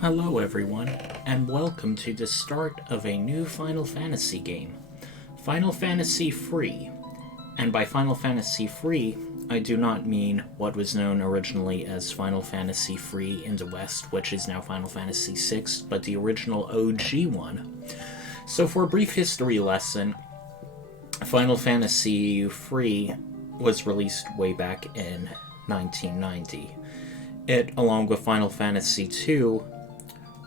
Hello everyone, and welcome to the start of a new Final Fantasy game. Final Fantasy Free. And by Final Fantasy Free, I do not mean what was known originally as Final Fantasy Free in the West, which is now Final Fantasy VI, but the original OG one. So for a brief history lesson, Final Fantasy Free was released way back in 1990. It, along with Final Fantasy II,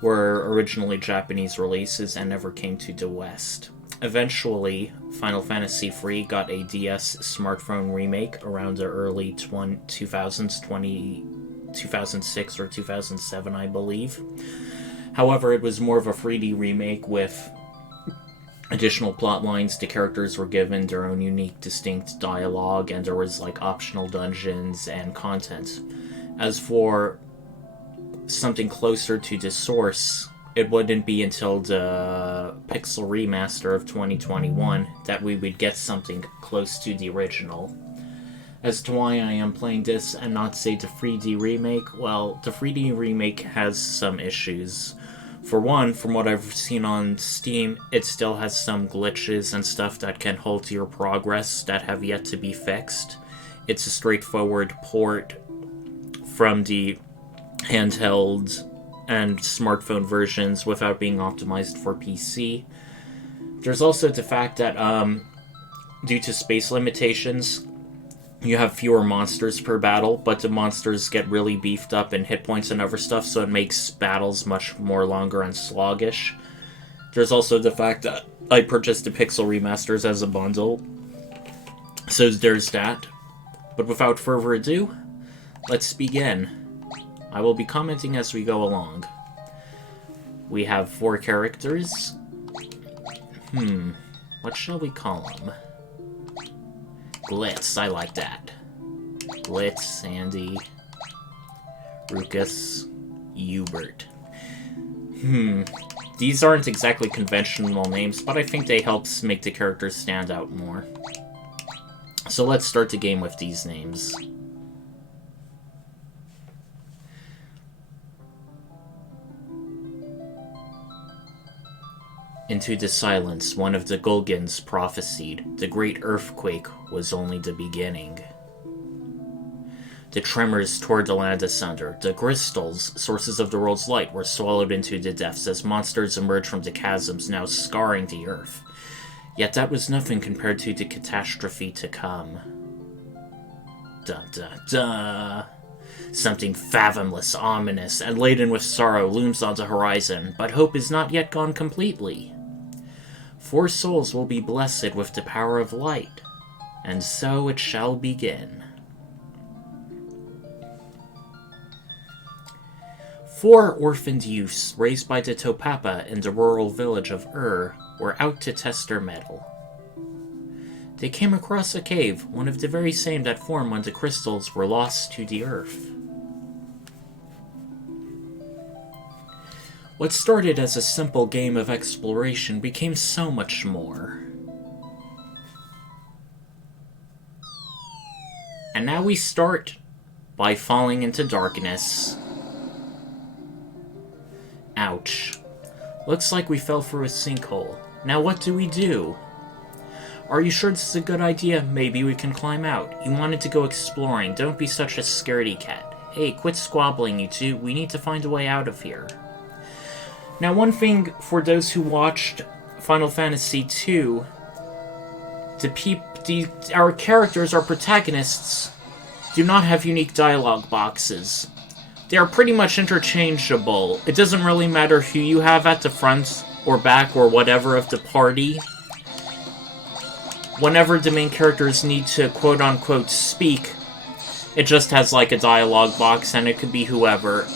were originally Japanese releases and never came to the West. Eventually, Final Fantasy Free got a DS smartphone remake around the early 2000s, 2006 or 2007, I believe. However, it was more of a 3D remake with additional plot lines. The characters were given their own unique, distinct dialogue, and there was optional dungeons and content. As for something closer to the source, it wouldn't be until the Pixel Remaster of 2021 that we would get something close to the original. As to why I am playing this and not, say, the 3D remake, well, the 3D remake has some issues. For one, from what I've seen on Steam, it still has some glitches and stuff that can halt your progress that have yet to be fixed. It's a straightforward port from the handheld and smartphone versions without being optimized for PC. There's also the fact that, due to space limitations, you have fewer monsters per battle, but the monsters get really beefed up in hit points and other stuff, so it makes battles much more longer and sluggish. There's also the fact that I purchased the Pixel Remasters as a bundle, so there's that. But without further ado, let's begin. I will be commenting as we go along. We have 4 characters. What shall we call them? Glitz, I like that. Glitz, Sandy, Ruckus, Hubert. These aren't exactly conventional names, but I think they help make the characters stand out more. So let's start the game with these names. Into the silence, one of the Gulgans prophesied. The great earthquake was only the beginning. The tremors tore the land asunder. The crystals, sources of the world's light, were swallowed into the depths as monsters emerged from the chasms, now scarring the earth. Yet that was nothing compared to the catastrophe to come. Dun dun dun. Something fathomless, ominous, and laden with sorrow looms on the horizon, but hope is not yet gone completely. 4 souls will be blessed with the power of light, and so it shall begin. 4 orphaned youths raised by the Topapa in the rural village of were out to test their mettle. They came across a cave, one of the very same that formed when the crystals were lost to the earth. What started as a simple game of exploration became so much more. And now we start by falling into darkness. Ouch. Looks like we fell through a sinkhole. Now what do we do? Are you sure this is a good idea? Maybe we can climb out. You wanted to go exploring. Don't be such a scaredy cat. Hey, quit squabbling, you two. We need to find a way out of here. Now, one thing for those who watched Final Fantasy II, our characters, our protagonists, do not have unique dialogue boxes. They are pretty much interchangeable. It doesn't really matter who you have at the front or back or whatever of the party. Whenever the main characters need to quote-unquote speak, it just has a dialogue box, and it could be whoever.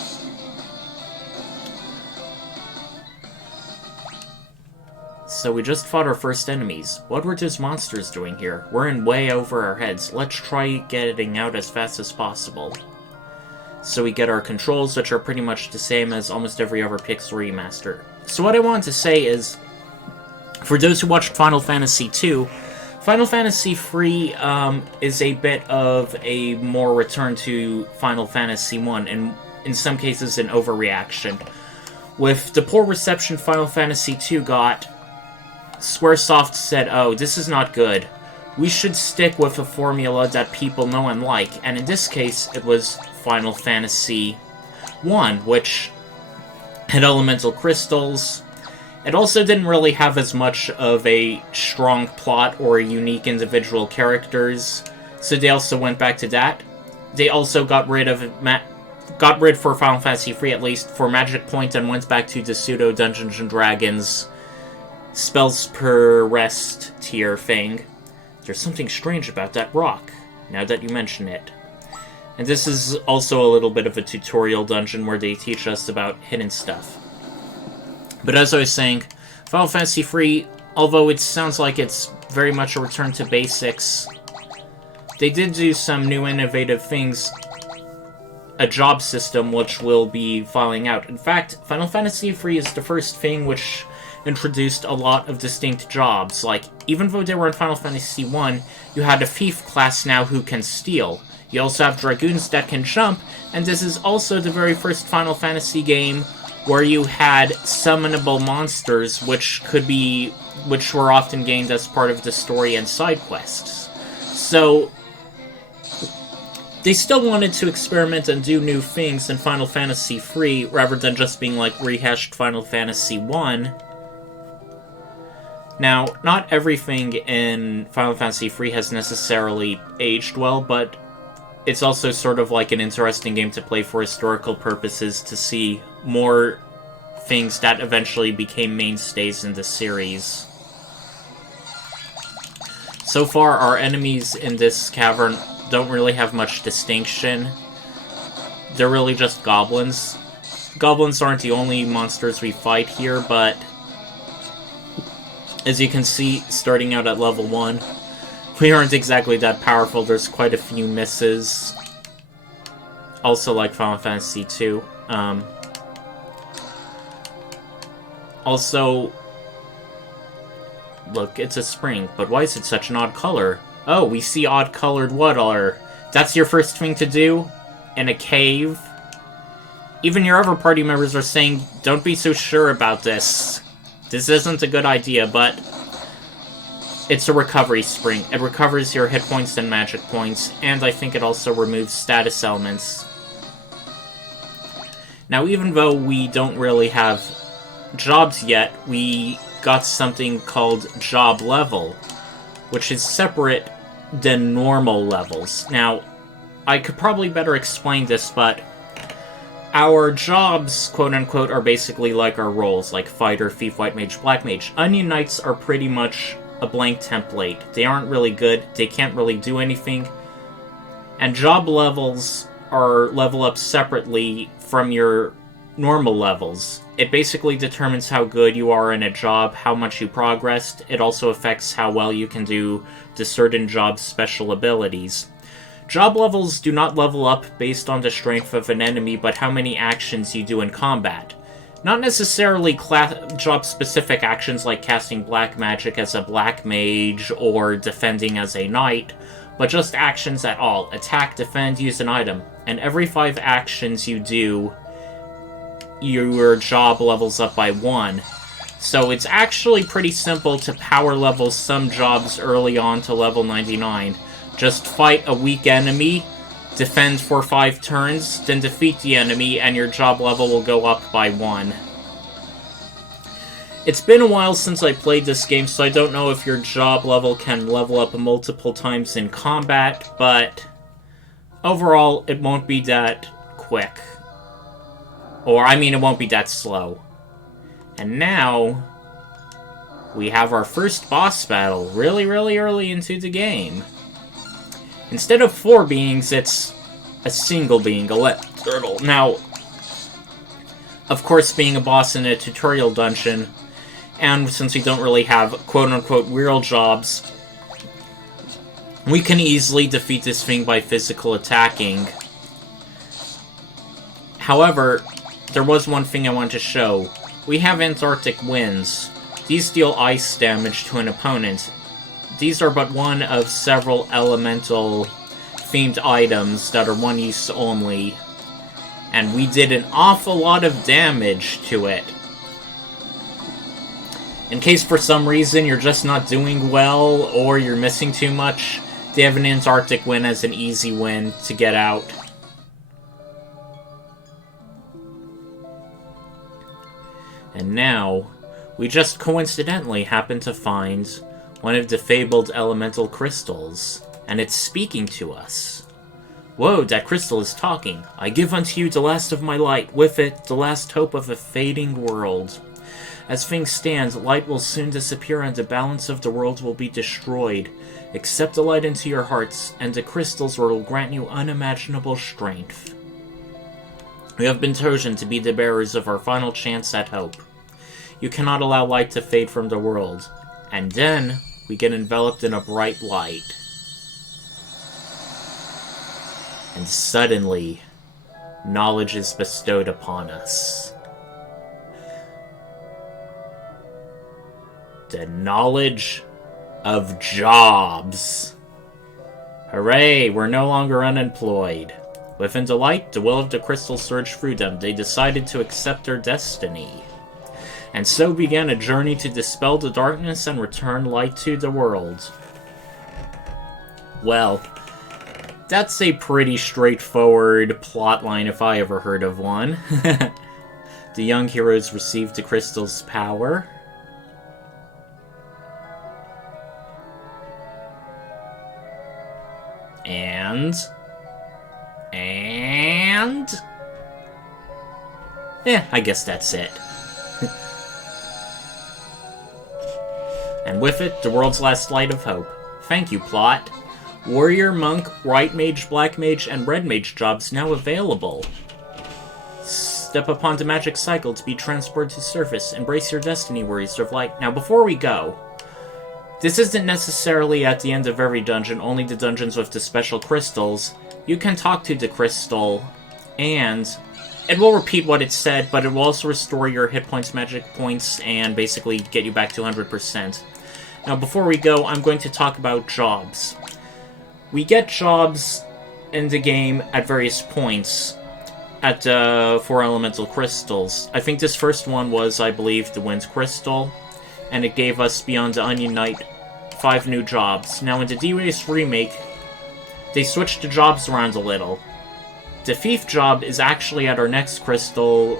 So we just fought our first enemies. What were those monsters doing here? We're in way over our heads. Let's try getting out as fast as possible. So we get our controls, which are pretty much the same as almost every other Pixel Remaster. So what I wanted to say is, for those who watched Final Fantasy II, Final Fantasy III is a bit of a more return to Final Fantasy I, and in some cases an overreaction. With the poor reception Final Fantasy II got, Squaresoft said, oh, this is not good. We should stick with a formula that people know and like, and in this case, it was Final Fantasy I, which had elemental crystals. It also didn't really have as much of a strong plot or unique individual characters, so they also went back to that. They also got rid for Final Fantasy III at least, for Magic Point, and went back to the pseudo Dungeons & Dragons spells per rest tier thing. There's something strange about that rock, now that you mention it. And this is also a little bit of a tutorial dungeon where they teach us about hidden stuff. But as I was saying, Final Fantasy III, although it sounds like it's very much a return to basics, they did do some new innovative things. A job system which will be filing out. In fact, Final Fantasy III is the first thing which introduced a lot of distinct jobs. Like, even though they were in Final Fantasy I, you had a thief class now who can steal. You also have dragoons that can jump, and this is also the very first Final Fantasy game where you had summonable monsters, which were often gained as part of the story and side quests. So they still wanted to experiment and do new things in Final Fantasy III, rather than just being like rehashed Final Fantasy I. Now, not everything in Final Fantasy III has necessarily aged well, but it's also sort of like an interesting game to play for historical purposes, to see more things that eventually became mainstays in the series. So far, our enemies in this cavern don't really have much distinction. They're really just goblins. Goblins aren't the only monsters we fight here, but as you can see, starting out at level 1, we aren't exactly that powerful. There's quite a few misses. Also like Final Fantasy II. Also, look, it's a spring, but why is it such an odd color? Oh, we see odd-colored water. That's your first thing to do? In a cave? Even your other party members are saying, don't be so sure about this. This isn't a good idea, but it's a recovery spring. It recovers your hit points and magic points, and I think it also removes status elements. Now, even though we don't really have jobs yet, we got something called job level, which is separate than normal levels. Now, I could probably better explain this, but our jobs, quote-unquote, are basically like our roles, like Fighter, Thief, White Mage, Black Mage. Onion Knights are pretty much a blank template. They aren't really good, they can't really do anything, and job levels are level up separately from your normal levels. It basically determines how good you are in a job, how much you progressed. It also affects how well you can do the certain job's special abilities. Job levels do not level up based on the strength of an enemy, but how many actions you do in combat. Not necessarily job-specific actions like casting black magic as a black mage or defending as a knight, but just actions at all. Attack, defend, use an item. And every 5 actions you do, your job levels up by 1. So it's actually pretty simple to power level some jobs early on to level 99. Just fight a weak enemy, defend for 5 turns, then defeat the enemy, and your job level will go up by 1. It's been a while since I played this game, so I don't know if your job level can level up multiple times in combat, but overall, it won't be that quick. Or, I mean, it won't be that slow. And now, we have our first boss battle really, really early into the game. Instead of 4 beings, it's a single being, a left turtle. Now, of course, being a boss in a tutorial dungeon, and since we don't really have quote-unquote real jobs, we can easily defeat this thing by physical attacking. However, there was one thing I wanted to show. We have Antarctic winds. These deal ice damage to an opponent. These are but one of several elemental-themed items that are one use only. And we did an awful lot of damage to it. In case for some reason you're just not doing well, or you're missing too much, they have an Antarctic win as an easy win to get out. And now, we just coincidentally happen to find one of the fabled elemental crystals, and it's speaking to us. Whoa, that crystal is talking. I give unto you the last of my light, with it the last hope of a fading world. As things stand, light will soon disappear and the balance of the world will be destroyed. Accept the light into your hearts, and the crystals will grant you unimaginable strength. We have been chosen to be the bearers of our final chance at hope. You cannot allow light to fade from the world. And then, we get enveloped in a bright light. And suddenly, knowledge is bestowed upon us. The knowledge of jobs. Hooray, we're no longer unemployed. Within the light, the will of the crystal surged through them. They decided to accept their destiny. And so began a journey to dispel the darkness and return light to the world. Well, that's a pretty straightforward plotline if I ever heard of one. The young heroes received the crystal's power. And... I guess that's it. And with it, the world's last light of hope. Thank you, plot. Warrior, Monk, White Mage, Black Mage, and Red Mage jobs now available. Step upon the magic cycle to be transported to surface. Embrace your destiny, Warriors of Light. Now, before we go, this isn't necessarily at the end of every dungeon, only the dungeons with the special crystals. You can talk to the crystal, and it will repeat what it said, but it will also restore your hit points, magic points, and basically get you back to 100%. Now, before we go, I'm going to talk about jobs. We get jobs in the game at various points at 4 elemental crystals. I think this first one was, I believe, the Wind Crystal, and it gave us, beyond the Onion Knight, 5 new jobs. Now, in the D-Race remake, they switched the jobs around a little. The Thief job is actually at our next crystal,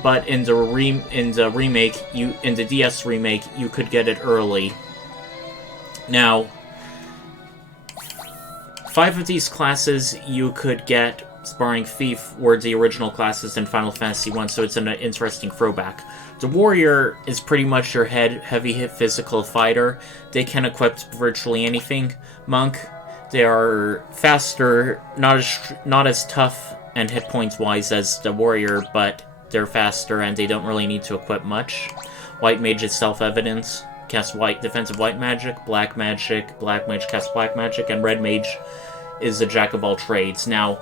but in the remake, in the DS remake, you could get it early. Now, 5 of these classes you could get, barring Thief, were the original classes in Final Fantasy I, so it's an interesting throwback. The Warrior is pretty much your heavy-hit physical fighter. They can equip virtually anything. Monk, they are faster, not as tough and hit points wise as the Warrior, but they're faster and they don't really need to equip much. White Mage is self-evident. Cast defensive white magic, black mage casts black magic, and red mage is a jack of all trades. Now,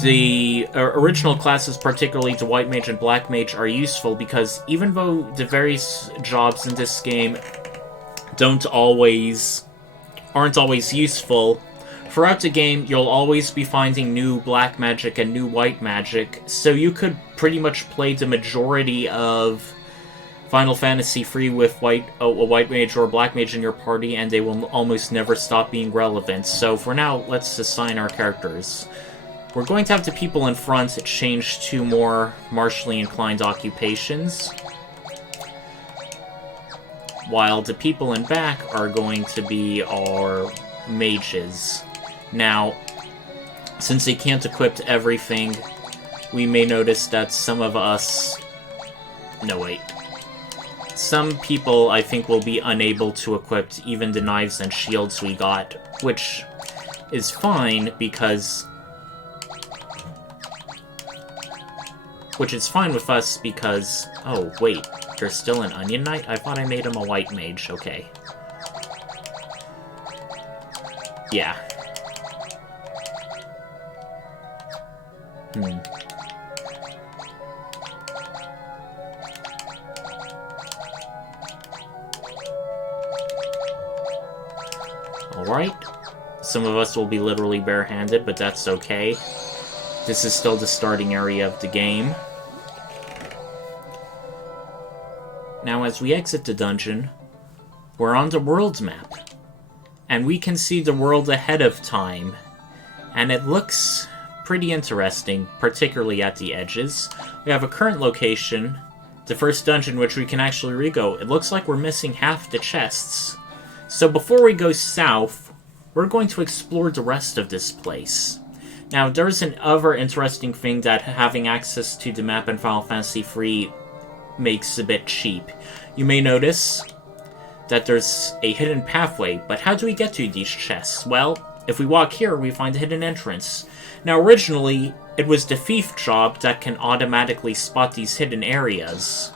the original classes, particularly the white mage and black mage, are useful because even though the various jobs in this game aren't always useful, throughout the game you'll always be finding new black magic and new white magic, so you could pretty much play the majority of Final Fantasy III with a white mage or a black mage in your party, and they will almost never stop being relevant. So for now, let's assign our characters. We're going to have the people in front change to more martially inclined occupations, while the people in back are going to be our mages. Now, since they can't equip everything, we may notice that some of us... No, wait. Some people, I think, will be unable to equip even the knives and shields we got, which is fine because... Which is fine with us because... Oh, wait. There's still an Onion Knight? I thought I made him a white mage. Okay. Yeah. Alright. Some of us will be literally barehanded, but that's okay. This is still the starting area of the game. Now, as we exit the dungeon, we're on the world map. And we can see the world ahead of time. And it looks pretty interesting, particularly at the edges. We have a current location, the first dungeon, which we can actually re-go. It looks like we're missing half the chests. So before we go south, we're going to explore the rest of this place. Now, there's an other interesting thing that having access to the map in Final Fantasy III makes a bit cheap. You may notice that there's a hidden pathway, but how do we get to these chests? Well, if we walk here, we find a hidden entrance. Now, originally, it was the thief job that can automatically spot these hidden areas.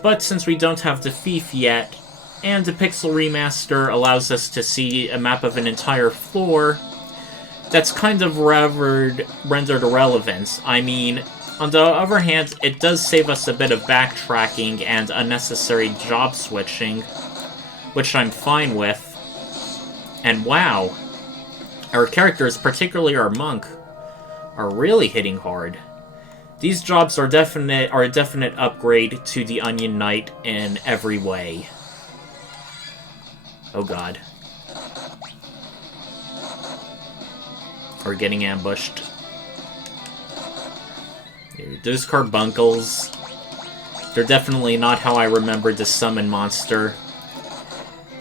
But since we don't have the thief yet, and the Pixel Remaster allows us to see a map of an entire floor, that's kind of rendered irrelevant. I mean, on the other hand, it does save us a bit of backtracking and unnecessary job switching, which I'm fine with. And wow, our characters, particularly our monk, are really hitting hard. These jobs are a definite upgrade to the Onion Knight in every way. Oh god. We're getting ambushed. Those carbuncles, they're definitely not how I remembered the summon monster.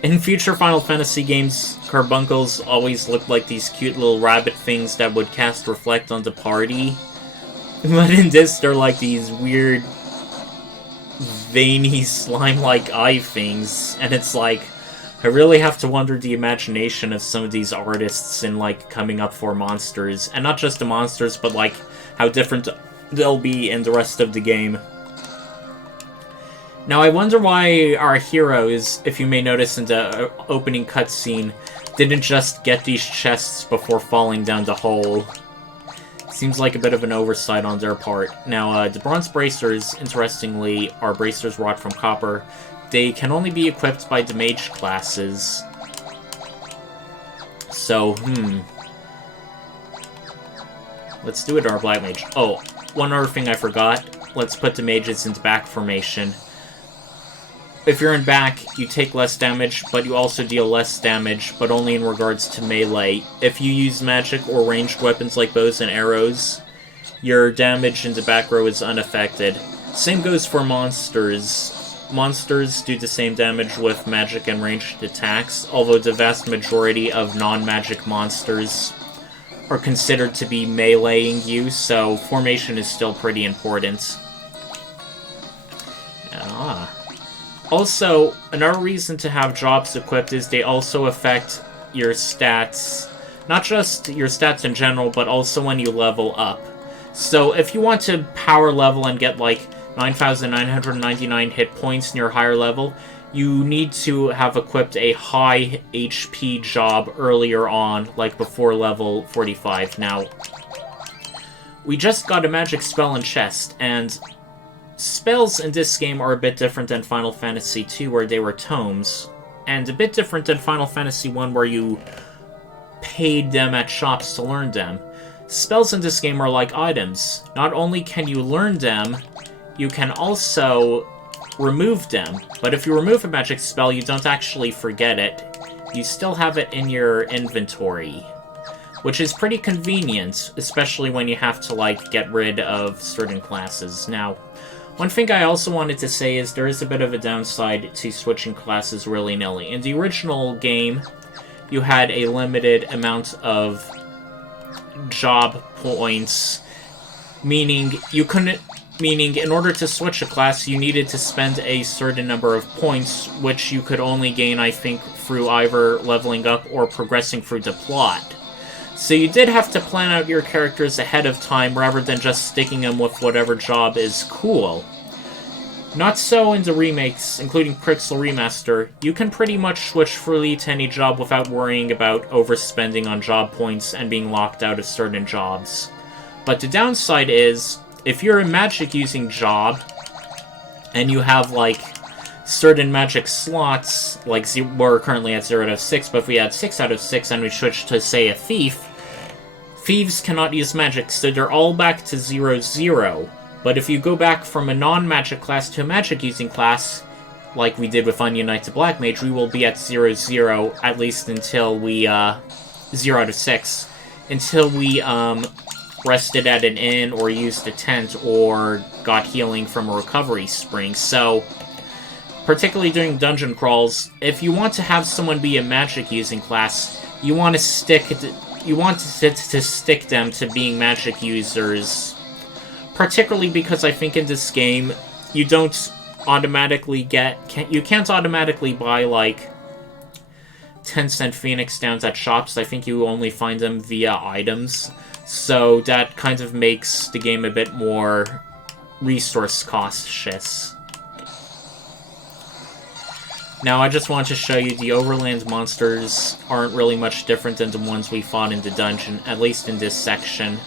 In future Final Fantasy games, carbuncles always looked like these cute little rabbit things that would cast Reflect on the party. But in this, they're like these weird, veiny, slime-like eye things. And it's like, I really have to wonder the imagination of some of these artists in, like, coming up for monsters. And not just the monsters, but, like, how different they'll be in the rest of the game. Now, I wonder why our heroes, if you may notice in the opening cutscene, didn't just get these chests before falling down the hole. Seems like a bit of an oversight on their part. Now, the bronze bracers, interestingly, are bracers wrought from copper. They can only be equipped by the mage classes. So, let's do it, our black mage. Oh, one other thing I forgot. Let's put the mages into back formation. If you're in back, you take less damage, but you also deal less damage, but only in regards to melee. If you use magic or ranged weapons like bows and arrows, your damage in the back row is unaffected. Same goes for monsters. Monsters do the same damage with magic and ranged attacks, although the vast majority of non-magic monsters are considered to be meleeing you, so formation is still pretty important. Also, another reason to have jobs equipped is they also affect your stats. Not just your stats in general, but also when you level up. So if you want to power level and get like 9,999 hit points in your higher level, you need to have equipped a high HP job earlier on, like before level 45. Now, we just got a magic spell and chest, and spells in this game are a bit different than Final Fantasy II, where they were tomes, and a bit different than Final Fantasy I, where you paid them at shops to learn them. Spells in this game are like items. Not only can you learn them, you can also remove them. But if you remove a magic spell, you don't actually forget it. You still have it in your inventory, which is pretty convenient, especially when you have to, like, get rid of certain classes. Now, one thing I also wanted to say is there is a bit of a downside to switching classes willy-nilly. In the original game, you had a limited amount of job points, meaning in order to switch a class, you needed to spend a certain number of points, which you could only gain, I think, through either leveling up or progressing through the plot. So you did have to plan out your characters ahead of time rather than just sticking them with whatever job is cool. Not so in the remakes, including Pixel Remaster. You can pretty much switch freely to any job without worrying about overspending on job points and being locked out of certain jobs. But the downside is, if you're a magic-using job, and you have, like, certain magic slots, like we're currently at 0 out of 6, but if we had 6 out of 6 and we switched to, say, a thief, thieves cannot use magic, so they're all back to 0-0. But if you go back from a non-magic class to a magic-using class, like we did with Onion Knight to Black Mage, we will be at 0-0, at least until we, 0 out of 6, until we, rested at an inn, or used a tent, or got healing from a recovery spring. So, particularly during dungeon crawls, if you want to have someone be a magic-using class, you want to stick them to being magic users. Particularly because I think in this game, you don't automatically you can't automatically buy, like, 10-cent Phoenix Downs at shops. I think you only find them via items. So that kind of makes the game a bit more resource cautious. Now, I just want to show you the overland monsters aren't really much different than the ones we fought in the dungeon, at least in this section.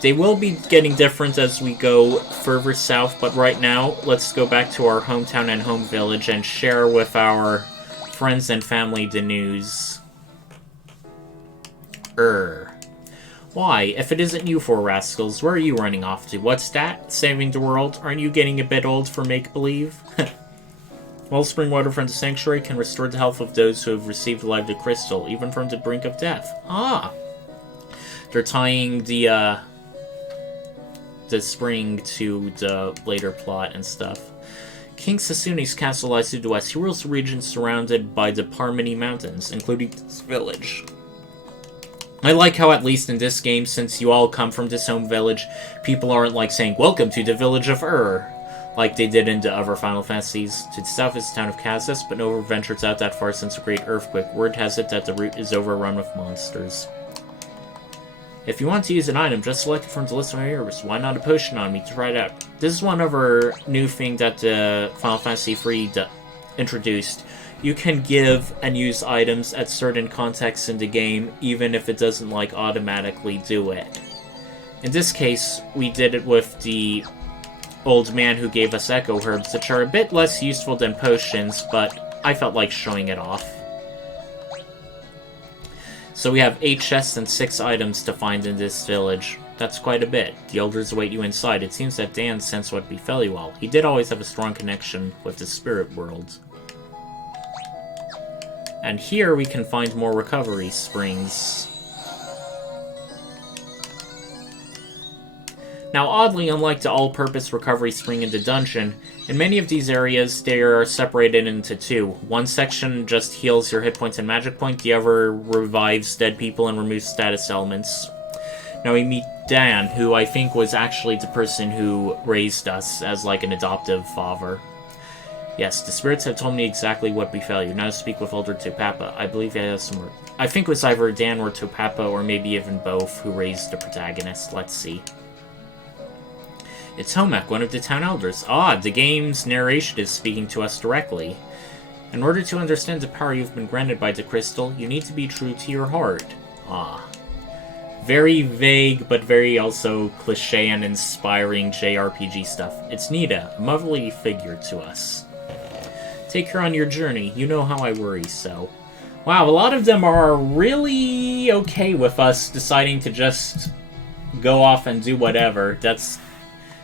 They will be getting different as we go further south, but right now, let's go back to our hometown and home village and share with our friends and family the news. Why, if it isn't you four rascals, where are you running off to? What's that? Saving the world? Aren't you getting a bit old for make-believe? Wellspring water from the sanctuary can restore the health of those who have received the life of the crystal, even from the brink of death. Ah! They're tying the spring to the later plot and stuff. King Sasune's castle lies to the west. He rules the region surrounded by the Parmini Mountains, including this village. I like how, at least in this game, since you all come from this home village, people aren't like saying, "Welcome to the village of like they did in the other Final Fantasies. To the south is the town of Kazas, but no one ventures out that far since a great earthquake. Word has it that the route is overrun with monsters. If you want to use an item, just select it from the list of my heroes. Why not a potion on me to try it out?" This is one other new thing that the Final Fantasy III introduced. You can give and use items at certain contexts in the game, even if it doesn't, like, automatically do it. In this case, we did it with the old man who gave us Echo Herbs, which are a bit less useful than potions, but I felt like showing it off. So we have 8 chests and 6 items to find in this village. That's quite a bit. The elders await you inside. It seems that Dan sensed what befell you all. He did always have a strong connection with the spirit world. And here we can find more recovery springs. Now, oddly, unlike the all-purpose recovery spring in the dungeon, in many of these areas they are separated into 2. One section just heals your hit points and magic point, the other revives dead people and removes status elements. Now we meet Dan, who I think was actually the person who raised us as like an adoptive father. Yes, the spirits have told me exactly what befell you. Now speak with older Topapa. I believe he has some... I think it was either Dan or Topapa, or maybe even both, who raised the protagonist. Let's see. It's Homek, one of the town elders. Ah, the game's narration is speaking to us directly. In order to understand the power you've been granted by the crystal, you need to be true to your heart. Ah. Very vague, but very also cliché and inspiring JRPG stuff. It's Nita, a motherly figure to us. Take her on your journey. You know how I worry, so... Wow, a lot of them are really okay with us deciding to just go off and do whatever. That's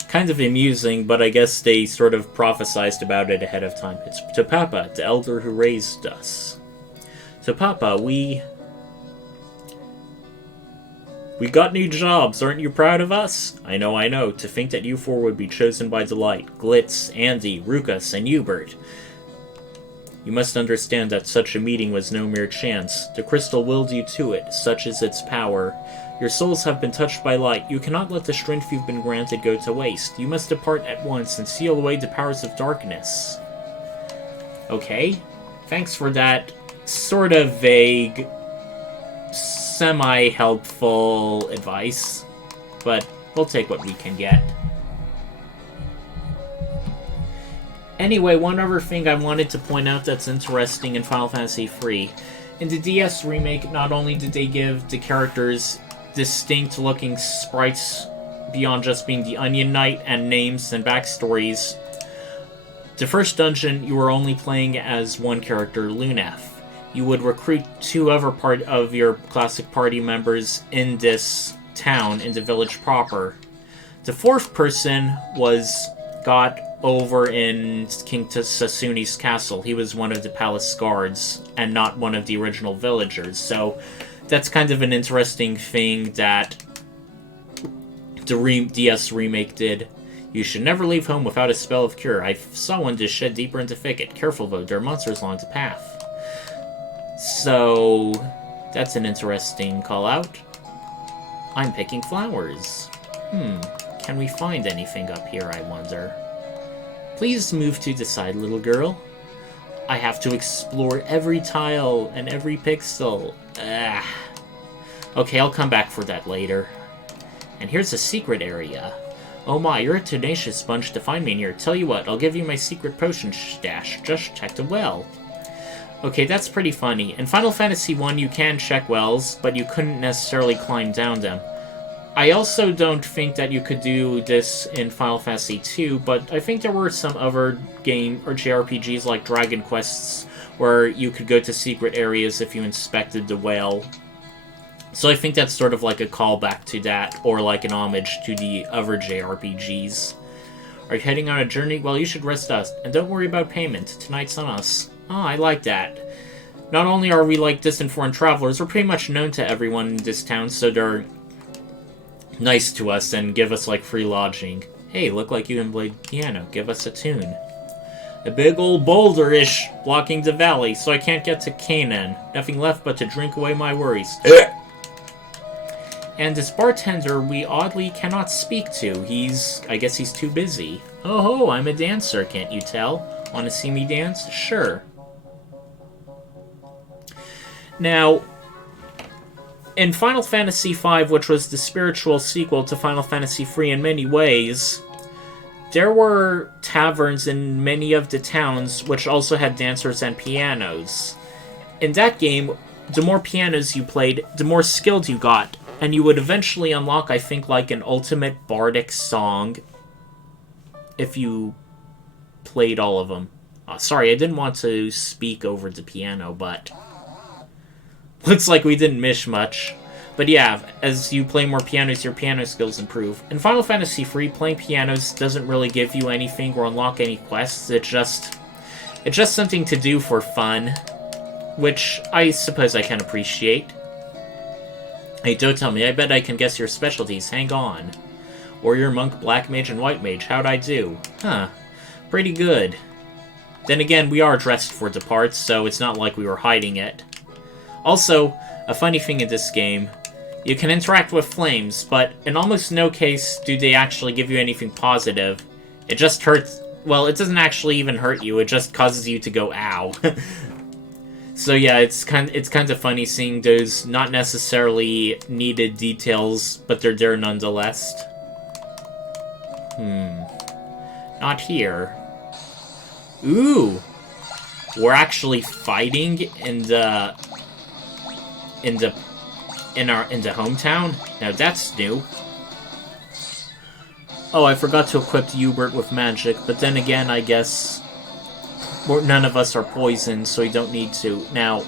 kind of amusing, but I guess they sort of prophesized about it ahead of time. It's Topapa, the elder who raised us. Topapa, we got new jobs, aren't you proud of us? I know. To think that you four would be chosen by Delight. Glitz, Andy, Rukas, and Hubert. You must understand that such a meeting was no mere chance. The crystal willed you to it, such is its power. Your souls have been touched by light. You cannot let the strength you've been granted go to waste. You must depart at once and seal away the powers of darkness. Okay. Thanks for that sort of vague, semi-helpful advice. But we'll take what we can get. Anyway, one other thing I wanted to point out that's interesting in Final Fantasy III. In the DS remake, not only did they give the characters distinct-looking sprites beyond just being the Onion Knight and names and backstories, the first dungeon you were only playing as one character, Lunef. you would recruit two other part of your classic party members in this town, in the village proper. The fourth person was got over in King Sasune's castle. He was one of the palace guards and not one of the original villagers. So that's kind of an interesting thing that the DS remake did. You should never leave home without a spell of cure. I saw one just shed deeper into thicket. Careful though, there are monsters along the path. So that's an interesting call out. I'm picking flowers. Can we find anything up here, I wonder? Please move to the side, little girl. I have to explore every tile and every pixel. Okay, I'll come back for that later. And here's a secret area. Oh my, you're a tenacious bunch to find me in here. Tell you what, I'll give you my secret potion stash. Just check the well. Okay, that's pretty funny. In Final Fantasy I, you can check wells, but you couldn't necessarily climb down them. I also don't think that you could do this in Final Fantasy II, but I think there were some other game or JRPGs like Dragon Quests where you could go to secret areas if you inspected the well. So I think that's sort of like a callback to that, or like an homage to the other JRPGs. Are you heading on a journey? Well, you should rest us, and don't worry about payment. Tonight's on us. Ah, I like that. Not only are we like distant foreign travelers, we're pretty much known to everyone in this town, so they're nice to us and give us like free lodging. Hey, look like you can play piano. Give us a tune. A big old boulder-ish blocking the valley, so I can't get to Canaan. Nothing left but to drink away my worries. And this bartender we oddly cannot speak to. I guess he's too busy. Oh ho, I'm a dancer, can't you tell? Want to see me dance? Sure. Now, in Final Fantasy V, which was the spiritual sequel to Final Fantasy III in many ways, there were taverns in many of the towns which also had dancers and pianos. In that game, the more pianos you played, the more skilled you got, and you would eventually unlock, I think, like an ultimate bardic song if you played all of them. Sorry, I didn't want to speak over the piano, but looks like we didn't miss much. But yeah, as you play more pianos, your piano skills improve. In Final Fantasy III, playing pianos doesn't really give you anything or unlock any quests. It's just something to do for fun, which I suppose I can appreciate. Hey, don't tell me. I bet I can guess your specialties. Hang on. Warrior, monk, black mage, and white mage. How'd I do? Huh. Pretty good. Then again, we are dressed for the parts, so it's not like we were hiding it. Also, a funny thing in this game, you can interact with flames, but in almost no case do they actually give you anything positive. It just hurts. Well, it doesn't actually even hurt you, it just causes you to go ow. So yeah, it's kind of funny seeing those not necessarily needed details, but they're there nonetheless. Not here. Ooh! We're actually fighting in the hometown? Now that's new. Oh, I forgot to equip Hubert with magic, but then again, I guess none of us are poisoned, so we don't need to. Now,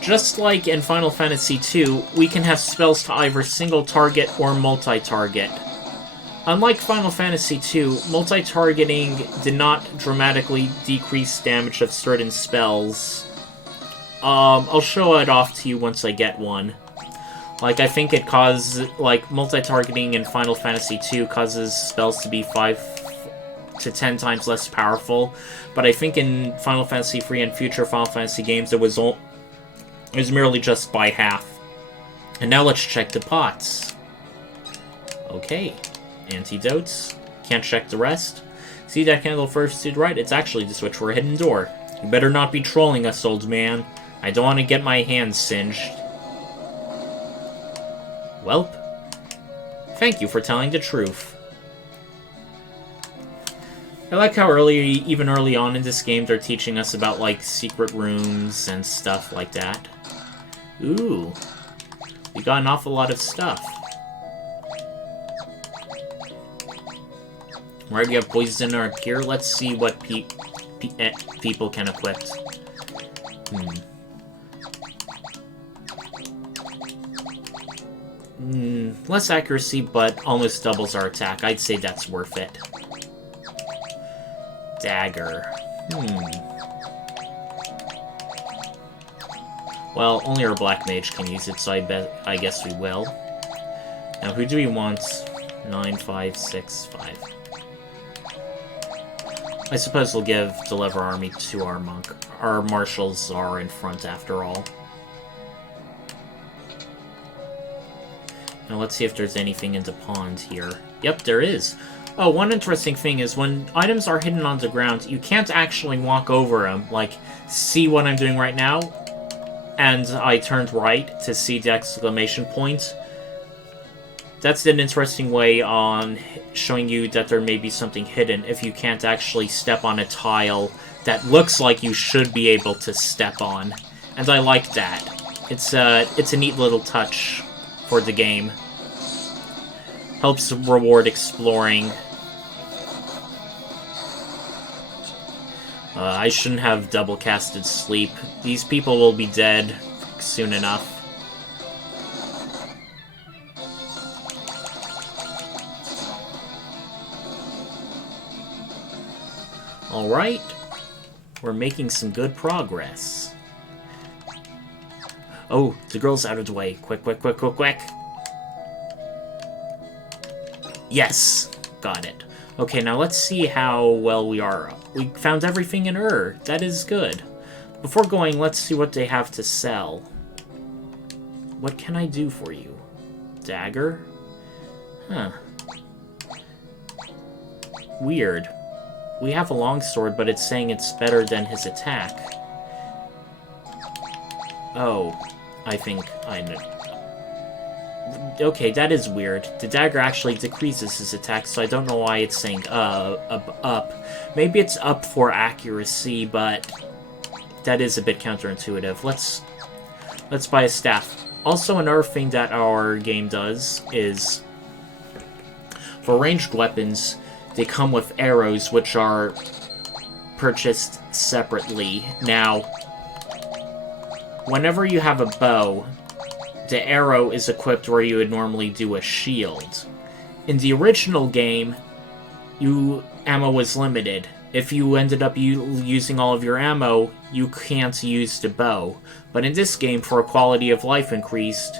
just like in Final Fantasy II, we can have spells to either single target or multi-target. Unlike Final Fantasy II, multi-targeting did not dramatically decrease damage of certain spells. I'll show it off to you once I get one. Like, I think it causes, like, multi-targeting in Final Fantasy II causes spells to be 5 to 10 times less powerful, but I think in Final Fantasy III and future Final Fantasy games it was merely just by half. And now let's check the pots. Okay. Antidotes. Can't check the rest. See that candle first to the right? It's actually the switch for a hidden door. You better not be trolling us, old man. I don't want to get my hands singed. Welp. Thank you for telling the truth. I like how even early on in this game, they're teaching us about, like, secret rooms and stuff like that. Ooh. We got an awful lot of stuff. Right, we have poison up here. Let's see what people can equip. Less accuracy, but almost doubles our attack. I'd say that's worth it. Dagger. Well, only our black mage can use it, so I guess we will. Now, who do we want? 9, 5, 6, 5. I suppose we'll give Deliver Army to our monk. Our marshals are in front, after all. Now, let's see if there's anything in the pond here. Yep, there is. Oh, one interesting thing is when items are hidden on the ground, you can't actually walk over them. Like, see what I'm doing right now? And I turned right to see the exclamation point. That's an interesting way on showing you that there may be something hidden if you can't actually step on a tile that looks like you should be able to step on. And I like that. It's a neat little touch for the game. Helps reward exploring. I shouldn't have double casted sleep. These people will be dead soon enough. Alright. We're making some good progress. Oh, the girl's out of the way. Quick, quick, quick, quick, quick. Yes! Got it. Okay, now let's see how well we are. We found everything in Ur. That is good. Before going, let's see what they have to sell. What can I do for you? Dagger? Huh. Weird. We have a longsword, but it's saying it's better than his attack. Oh, I think I know. Okay, that is weird. The dagger actually decreases his attack, so I don't know why it's saying up. Maybe it's up for accuracy, but that is a bit counterintuitive. Let's buy a staff. Also, another thing that our game does is for ranged weapons, they come with arrows, which are purchased separately. Now, whenever you have a bow, the arrow is equipped where you would normally do a shield. In the original game, ammo was limited. If you ended up using all of your ammo, you can't use the bow. But in this game, for a quality of life increased,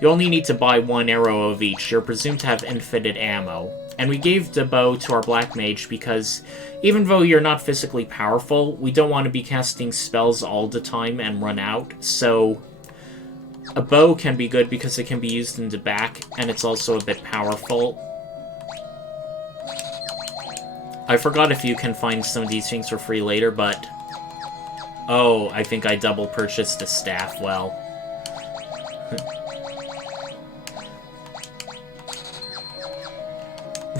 you only need to buy one arrow of each. You're presumed to have infinite ammo. And we gave the bow to our black mage because even though you're not physically powerful, we don't want to be casting spells all the time and run out. So a bow can be good because it can be used in the back, and it's also a bit powerful. I forgot if you can find some of these things for free later, but... Oh, I think I double purchased the staff. Well...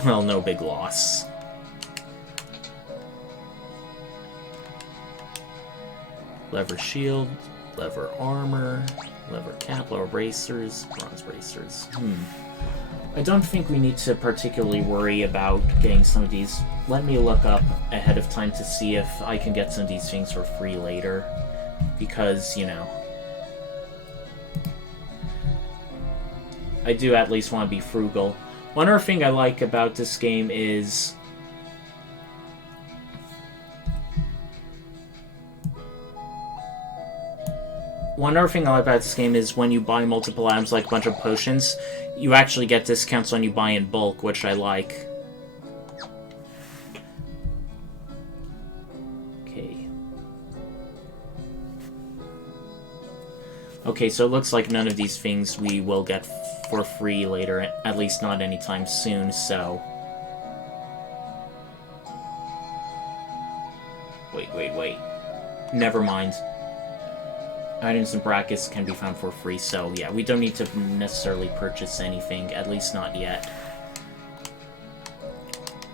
Well, no big loss. Lever shield, lever armor, lever cap, lever bracers, bronze bracers. I don't think we need to particularly worry about getting some of these. Let me look up ahead of time to see if I can get some of these things for free later. Because, you know, I do at least want to be frugal. One other thing I like about this game is when you buy multiple items, like a bunch of potions, you actually get discounts when you buy in bulk, which I like. Okay, so it looks like none of these things we will get for free later, at least not anytime soon, so... Wait. Never mind. Items and brackets can be found for free, so yeah, we don't need to necessarily purchase anything, at least not yet.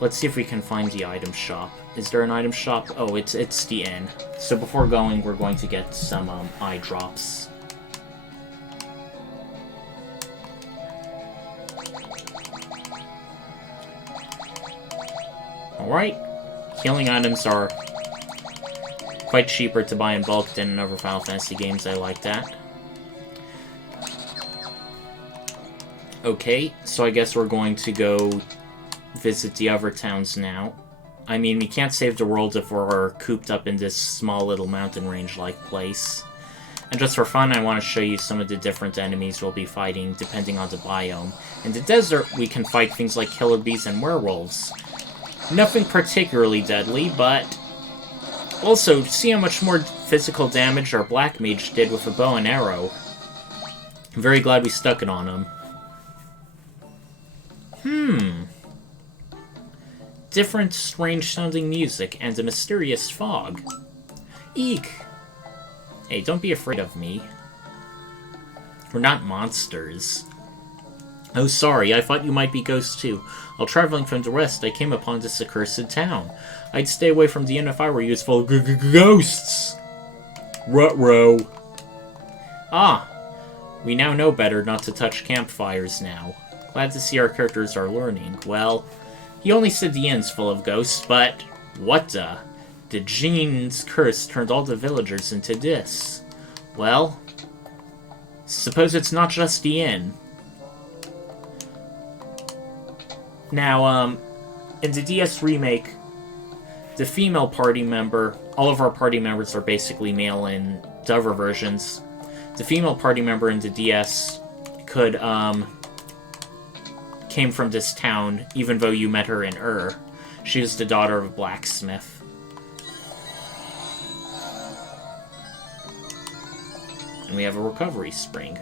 Let's see if we can find the item shop. Is there an item shop? Oh, it's the inn. So before going, we're going to get some eye drops. Alright. Healing items are quite cheaper to buy in bulk than in other Final Fantasy games. I like that. Okay, so I guess we're going to go visit the other towns now. I mean, we can't save the world if we're cooped up in this small little mountain range-like place. And just for fun, I want to show you some of the different enemies we'll be fighting, depending on the biome. In the desert, we can fight things like killer bees and werewolves. Nothing particularly deadly, but... Also, see how much more physical damage our black mage did with a bow and arrow. I'm very glad we stuck it on him. Different, strange-sounding music and a mysterious fog. Eek! Hey, don't be afraid of me. We're not monsters. Oh, sorry, I thought you might be ghosts too. While traveling from the west, I came upon this accursed town. I'd stay away from the inn if I were you. It's full of ghosts! Ruh-roh. Ah, we now know better not to touch campfires now. Glad to see our characters are learning. Well, he only said the inn's full of ghosts, but... what the? The genie's curse turned all the villagers into this. Well, suppose it's not just the inn. Now, in the DS remake, the female party member, all of our party members are basically male in the other versions. The female party member in the DS could, came from this town, even though you met her in Ur. She was the daughter of a blacksmith. And we have a recovery spring.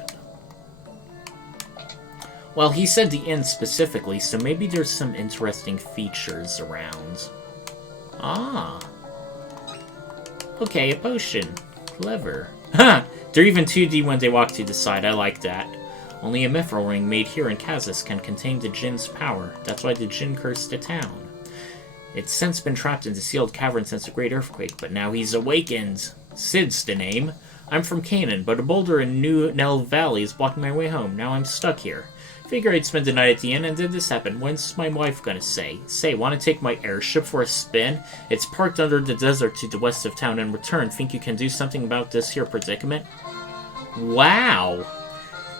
Well, he said the inn specifically, so maybe there's some interesting features around. Ah. Okay, a potion. Clever. Ha! They're even 2D when they walk to the side, I like that. Only a mithril ring made here in Kazas can contain the Jinn's power. That's why the Jinn cursed the town. It's since been trapped in the sealed cavern since the Great Earthquake, but now he's awakened. Sid's the name. I'm from Canaan, but a boulder in New Nell Valley is blocking my way home. Now I'm stuck here. Figure I'd spend the night at the inn, and then this happened. When's my wife gonna say? Say, wanna take my airship for a spin? It's parked under the desert to the west of town and return. Think you can do something about this here predicament? Wow!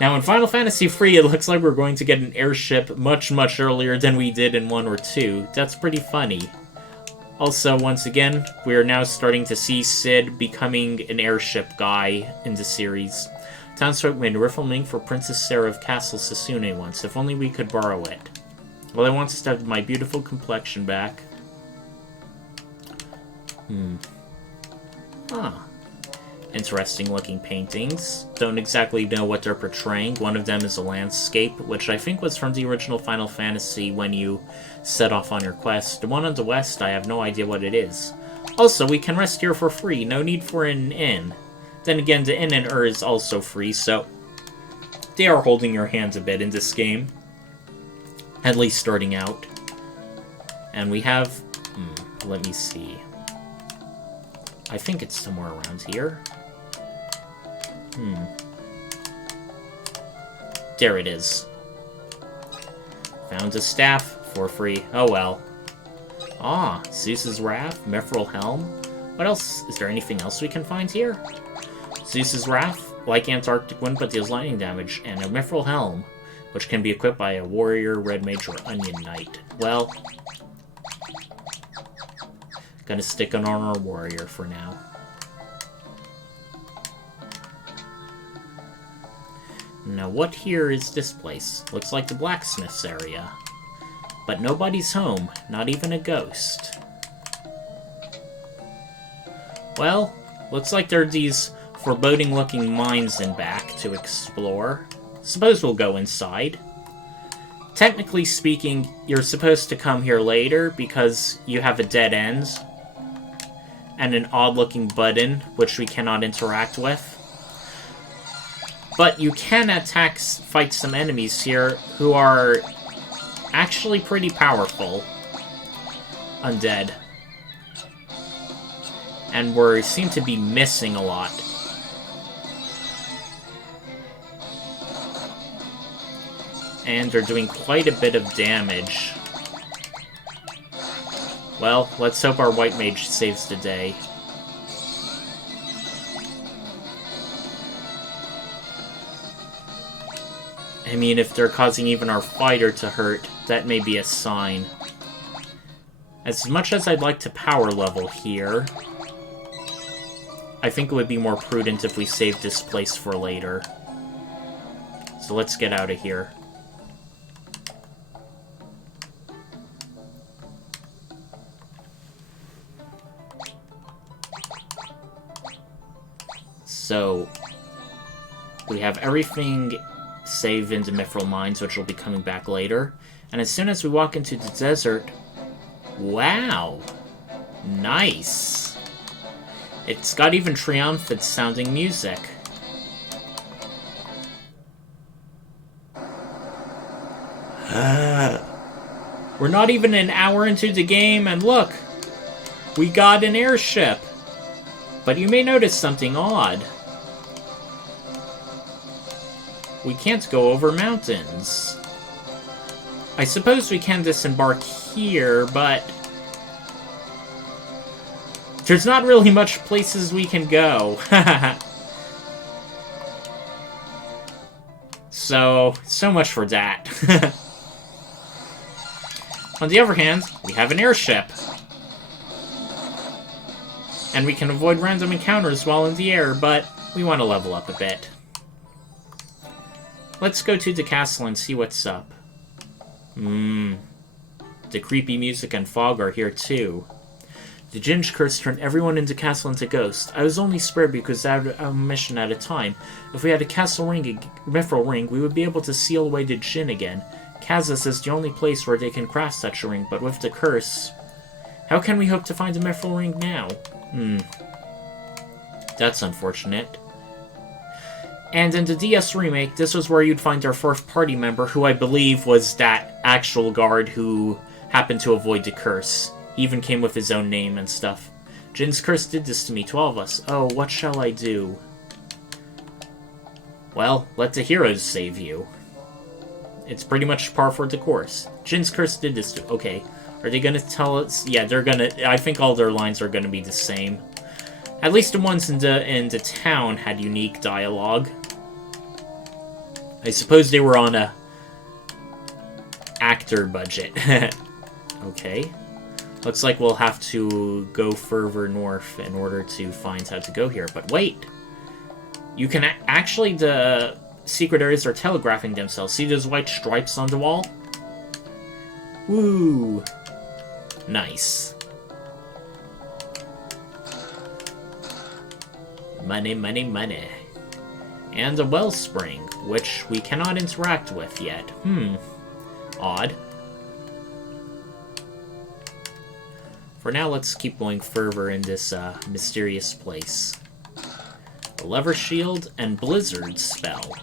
Now, in Final Fantasy III, it looks like we're going to get an airship much, much earlier than we did in 1 or 2. That's pretty funny. Also, once again, we are now starting to see Sid becoming an airship guy in the series. Townsfolk made a riffling for Princess Sarah of Castle Sasune once. If only we could borrow it. Well, I want to have my beautiful complexion back. Ah. Interesting looking paintings. Don't exactly know what they're portraying. One of them is a landscape, which I think was from the original Final Fantasy when you set off on your quest. The one on the west, I have no idea what it is. Also, we can rest here for free. No need for an inn. Then again, the inn in Ur is also free, so they are holding your hands a bit in this game. At least starting out. And we have... let me see. I think it's somewhere around here. There it is. Found a staff for free. Oh well. Ah, Zeus's Wrath, Mithril Helm. What else? Is there anything else we can find here? Zeus's Wrath, like Antarctic Wind, but deals lightning damage, and a Mithril Helm, which can be equipped by a Warrior, Red Mage, or Onion Knight. Well, gonna stick on our Warrior for now. Now, what here is this place? Looks like the blacksmith's area. But nobody's home, not even a ghost. Well, looks like there are these foreboding-looking mines in back to explore. Suppose we'll go inside. Technically speaking, you're supposed to come here later because you have a dead end and an odd-looking button which we cannot interact with. But you can fight some enemies here who are actually pretty powerful. Undead. And we seem to be missing a lot. And they're doing quite a bit of damage. Well, let's hope our white mage saves the day. I mean, if they're causing even our fighter to hurt, that may be a sign. As much as I'd like to power level here, I think it would be more prudent if we save this place for later. So let's get out of here. So, we have everything saved into Mithril Mines, which will be coming back later. And as soon as we walk into the desert... Wow! Nice! It's got even triumphant sounding music. We're not even an hour into the game, and look! We got an airship! But you may notice something odd. We can't go over mountains. I suppose we can disembark here, but... there's not really much places we can go. So much for that. On the other hand, we have an airship. And we can avoid random encounters while in the air, but we want to level up a bit. Let's go to the castle and see what's up. The creepy music and fog are here too. The Ginge curse turned everyone in the castle into ghosts. I was only spared because I had a mission at a time. If we had a castle ring, a mithril ring, we would be able to seal away the Djinn again. Kazas is the only place where they can craft such a ring, but with the curse... How can we hope to find a mithril ring now? That's unfortunate. And in the DS remake, this was where you'd find our fourth party member, who I believe was that actual guard who happened to avoid the curse. He even came with his own name and stuff. Jin's curse did this to me, to all of us. Oh, what shall I do? Well, let the heroes save you. It's pretty much par for the course. Jin's curse did this to... Okay. Are they gonna tell us? Yeah, they're gonna... I think all their lines are gonna be the same. At least the ones in the town had unique dialogue. I suppose they were on a actor budget. Okay. Looks like we'll have to go further north in order to find how to go here. But wait! You can actually... The secret areas are telegraphing themselves. See those white stripes on the wall? Woo! Nice. Money, money, money. And a wellspring, which we cannot interact with yet. Odd. For now, let's keep going further in this mysterious place. A lever shield and blizzard spell.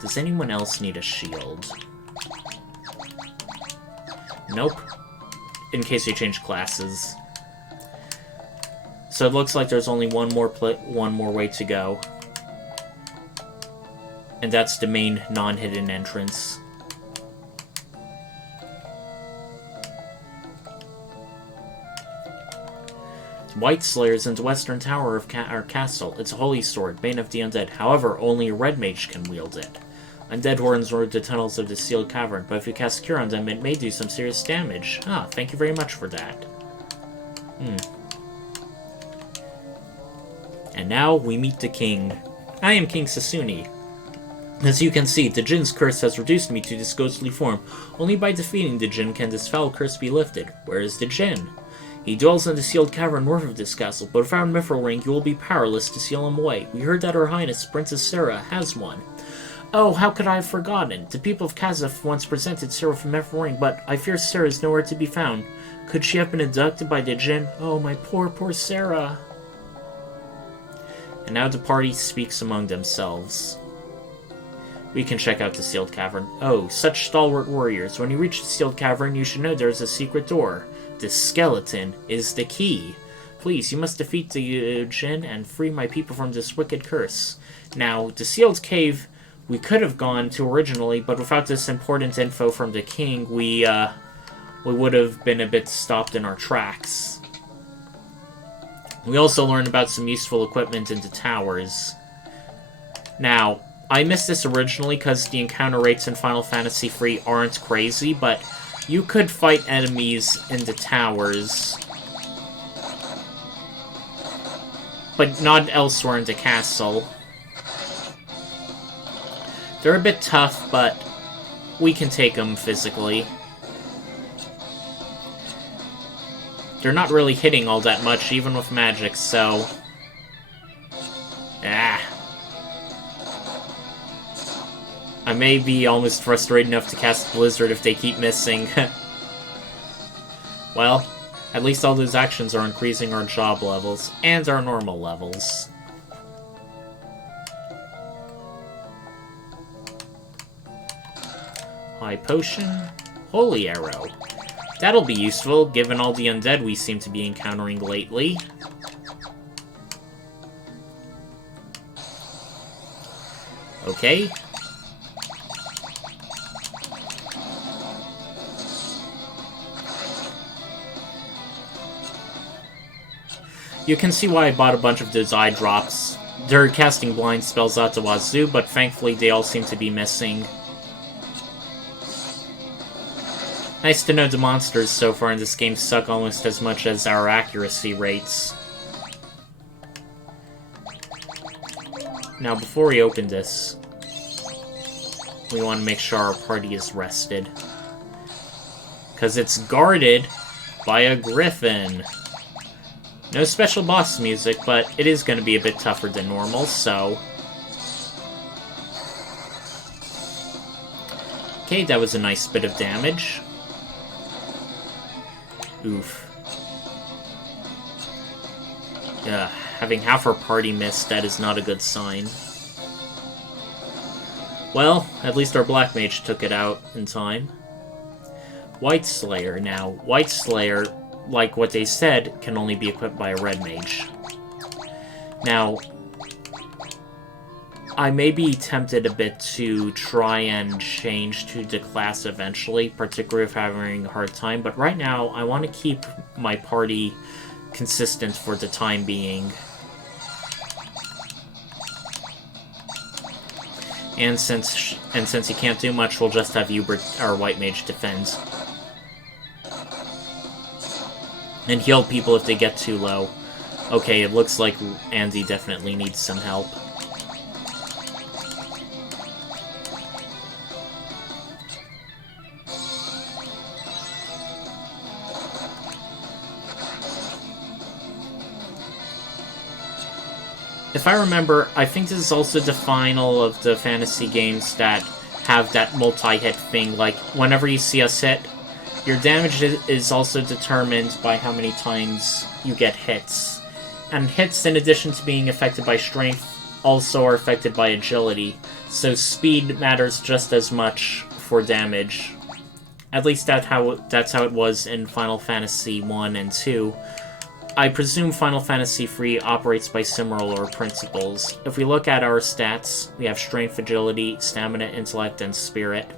Does anyone else need a shield? Nope. In case we change classes. So it looks like there's only one more way to go. And that's the main non-hidden entrance. White Slayers in the western tower of our castle. It's a holy sword, bane of the undead. However, only a red mage can wield it. Undead horns roar the tunnels of the sealed cavern, but if you cast Cure on them, it may do some serious damage. Ah, thank you very much for that. And now we meet the king. I am King Sasuni. As you can see, the Djinn's curse has reduced me to this ghostly form. Only by defeating the Djinn can this foul curse be lifted. Where is the Djinn? He dwells in the sealed cavern north of this castle, but without a mithril ring, you will be powerless to seal him away. We heard that Her Highness, Princess Sarah, has one. Oh, how could I have forgotten? The people of Kazaf once presented Sarah with a mithril ring, but I fear Sarah is nowhere to be found. Could she have been abducted by the Djinn? Oh, my poor, poor Sarah. And now the party speaks among themselves. We can check out the sealed cavern. Oh, such stalwart warriors. When you reach the sealed cavern, you should know there's a secret door. This skeleton is the key. Please, you must defeat the Djinn and free my people from this wicked curse. Now, the sealed cave we could have gone to originally, but without this important info from the king, we would have been a bit stopped in our tracks. We also learned about some useful equipment in the towers. Now, I missed this originally because the encounter rates in Final Fantasy III aren't crazy, but you could fight enemies in the towers, but not elsewhere in the castle. They're a bit tough, but we can take them physically. They're not really hitting all that much, even with magic, so... I may be almost frustrated enough to cast Blizzard if they keep missing. Well, at least all those actions are increasing our job levels, and our normal levels. High Potion, Holy Arrow. That'll be useful, given all the undead we seem to be encountering lately. Okay. You can see why I bought a bunch of those eye drops. They're casting blind spells out the wazoo, but thankfully they all seem to be missing. Nice to know the monsters so far in this game suck almost as much as our accuracy rates. Now, before we open this, we want to make sure our party is rested. Because it's guarded by a griffin. No special boss music, but it is going to be a bit tougher than normal, so... Okay, that was a nice bit of damage. Oof. Having half our party miss, that is not a good sign. Well, at least our Black Mage took it out in time. White Slayer. Now, White Slayer, like what they said, can only be equipped by a Red Mage. Now, I may be tempted a bit to try and change to the class eventually, particularly if I'm having a hard time, but right now I want to keep my party consistent for the time being. And since he can't do much, we'll just have Hubert, our White Mage, defend. And heal people if they get too low. Okay, it looks like Andy definitely needs some help. If I remember, I think this is also the final of the fantasy games that have that multi-hit thing. Like, whenever you see us hit, your damage is also determined by how many times you get hits. And hits, in addition to being affected by strength, also are affected by agility. So speed matters just as much for damage. At least that's how it was in Final Fantasy 1 and 2. I presume Final Fantasy III operates by similar principles. If we look at our stats, we have strength, agility, stamina, intellect, and spirit.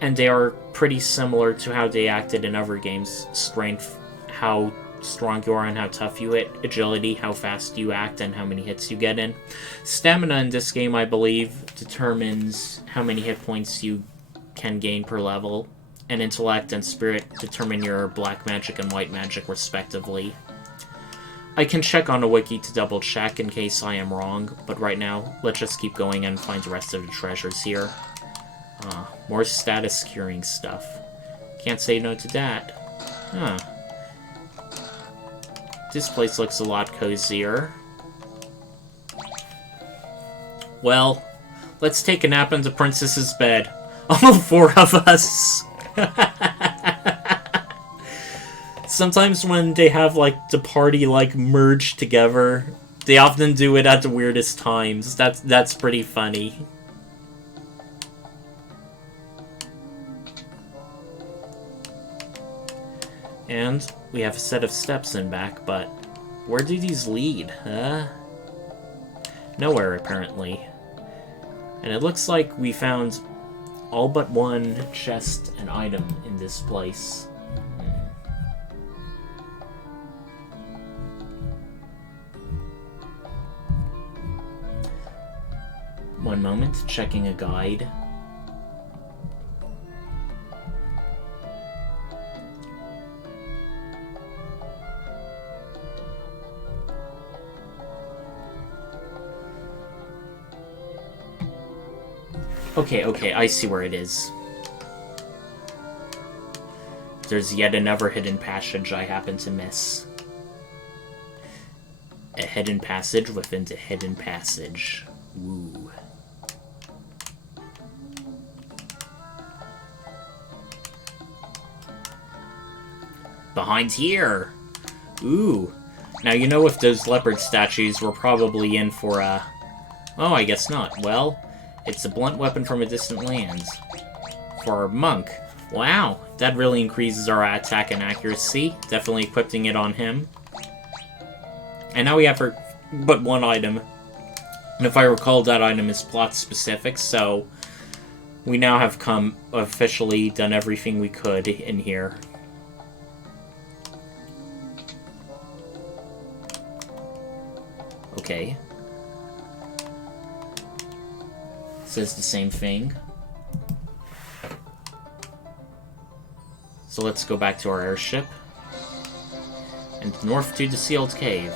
And they are pretty similar to how they acted in other games. Strength, how strong you are and how tough you hit. Agility, how fast you act and how many hits you get in. Stamina in this game, I believe, determines how many hit points you can gain per level. And intellect and spirit determine your black magic and white magic, respectively. I can check on a wiki to double check in case I am wrong, but right now, let's just keep going and find the rest of the treasures here. More status curing stuff. Can't say no to that. Huh. This place looks a lot cozier. Well, let's take a nap in the princess's bed. All four of us! Sometimes when they have, like, the party, like, merged together, they often do it at the weirdest times. That's pretty funny. And we have a set of steps in back, but where do these lead, huh? Nowhere, apparently. And it looks like we found all but one chest and item in this place. One moment, checking a guide. Okay, I see where it is. There's yet another hidden passage I happen to miss. A hidden passage within the hidden passage. Ooh. Behind here! Ooh. Now, you know, with those leopard statues, we're probably in for a... Oh, I guess not. Well, it's a blunt weapon from a distant land. For a monk. Wow, that really increases our attack and accuracy. Definitely equipping it on him. And now we have but one item. And if I recall, that item is plot specific, so we now have officially done everything we could in here. Okay. Says the same thing. So let's go back to our airship. And north to the sealed cave.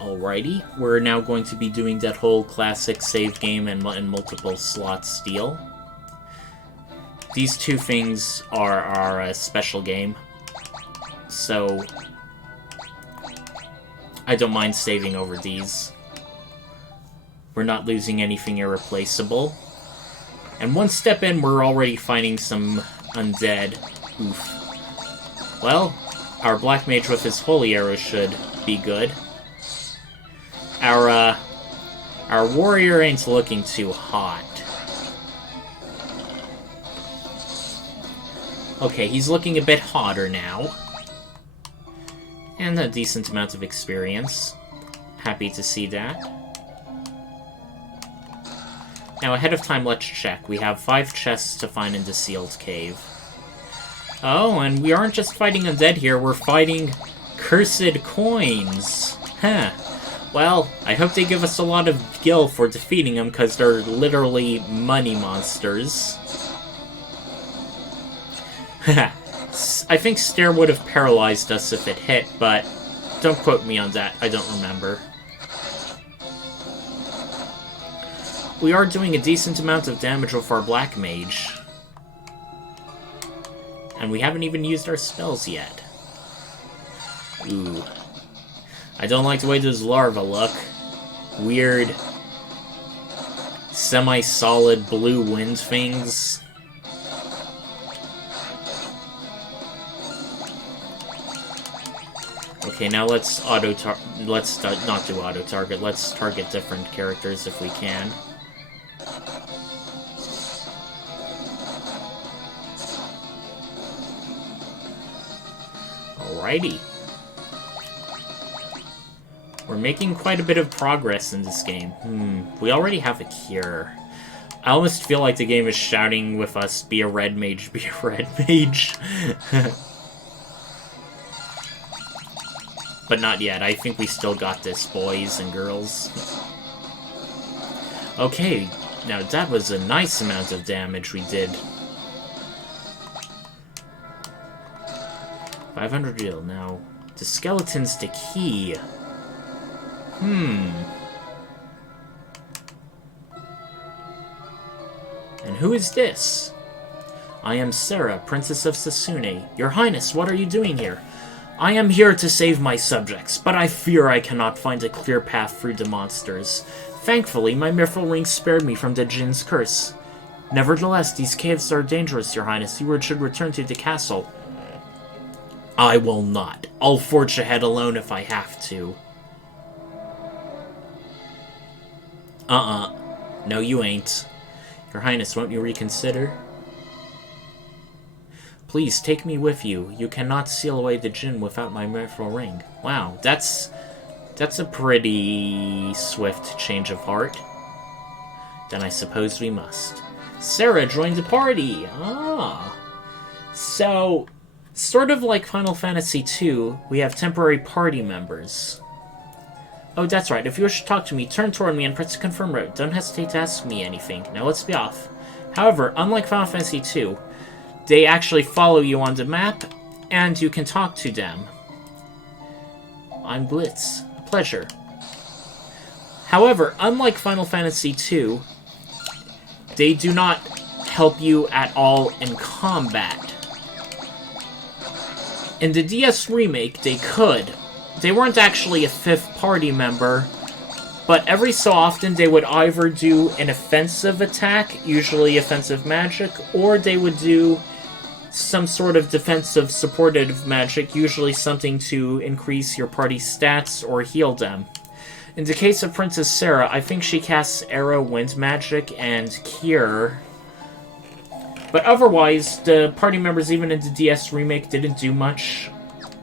Alrighty, we're now going to be doing that whole classic save game and multiple slots deal. These two things are a special game, so I don't mind saving over these. We're not losing anything irreplaceable. And one step in, we're already finding some undead. Oof. Well, our black mage with his holy arrow should be good. Our warrior ain't looking too hot. Okay, he's looking a bit hotter now. And a decent amount of experience. Happy to see that. Now, ahead of time, let's check. We have 5 chests to find in the sealed cave. Oh, and we aren't just fighting undead here, we're fighting cursed coins. Huh. Well, I hope they give us a lot of gil for defeating them, because they're literally money monsters. I think Stare would have paralyzed us if it hit, but don't quote me on that, I don't remember. We are doing a decent amount of damage with our black mage. And we haven't even used our spells yet. Ooh. I don't like the way those larvae look. Weird, semi-solid blue wind things. Okay, now let's not do auto-target. Let's target different characters if we can. Alrighty. We're making quite a bit of progress in this game. We already have a cure. I almost feel like the game is shouting with us, be a red mage, be a red mage. But not yet. I think we still got this, boys and girls. Okay, now that was a nice amount of damage we did. 500 gil. Now, the skeleton's the key. And who is this? I am Sarah, Princess of Sasune. Your Highness, what are you doing here? I am here to save my subjects, but I fear I cannot find a clear path through the monsters. Thankfully, my mithril ring spared me from the Jinn's curse. Nevertheless, these caves are dangerous, Your Highness. You should return to the castle. I will not. I'll forge ahead alone if I have to. No, you ain't. Your Highness, won't you reconsider? Please, take me with you. You cannot seal away the Jinn without my mithril ring. Wow, that's a pretty swift change of heart. Then I suppose we must. Sarah joined the party! Ah! So, Sort of like Final Fantasy II, we have temporary party members. Oh, that's right. If you wish to talk to me, turn toward me and press the confirm road. Don't hesitate to ask me anything. Now let's be off. However, unlike Final Fantasy II, they actually follow you on the map, and you can talk to them. I'm Blitz. A pleasure. However, unlike Final Fantasy II, they do not help you at all in combat. In the DS remake, they could. They weren't actually a fifth party member, but every so often they would either do an offensive attack, usually offensive magic, or they would do some sort of defensive supportive magic, usually something to increase your party's stats or heal them. In the case of Princess Sarah, I think she casts Arrow Wind Magic and Cure. But otherwise, the party members, even in the DS remake, didn't do much.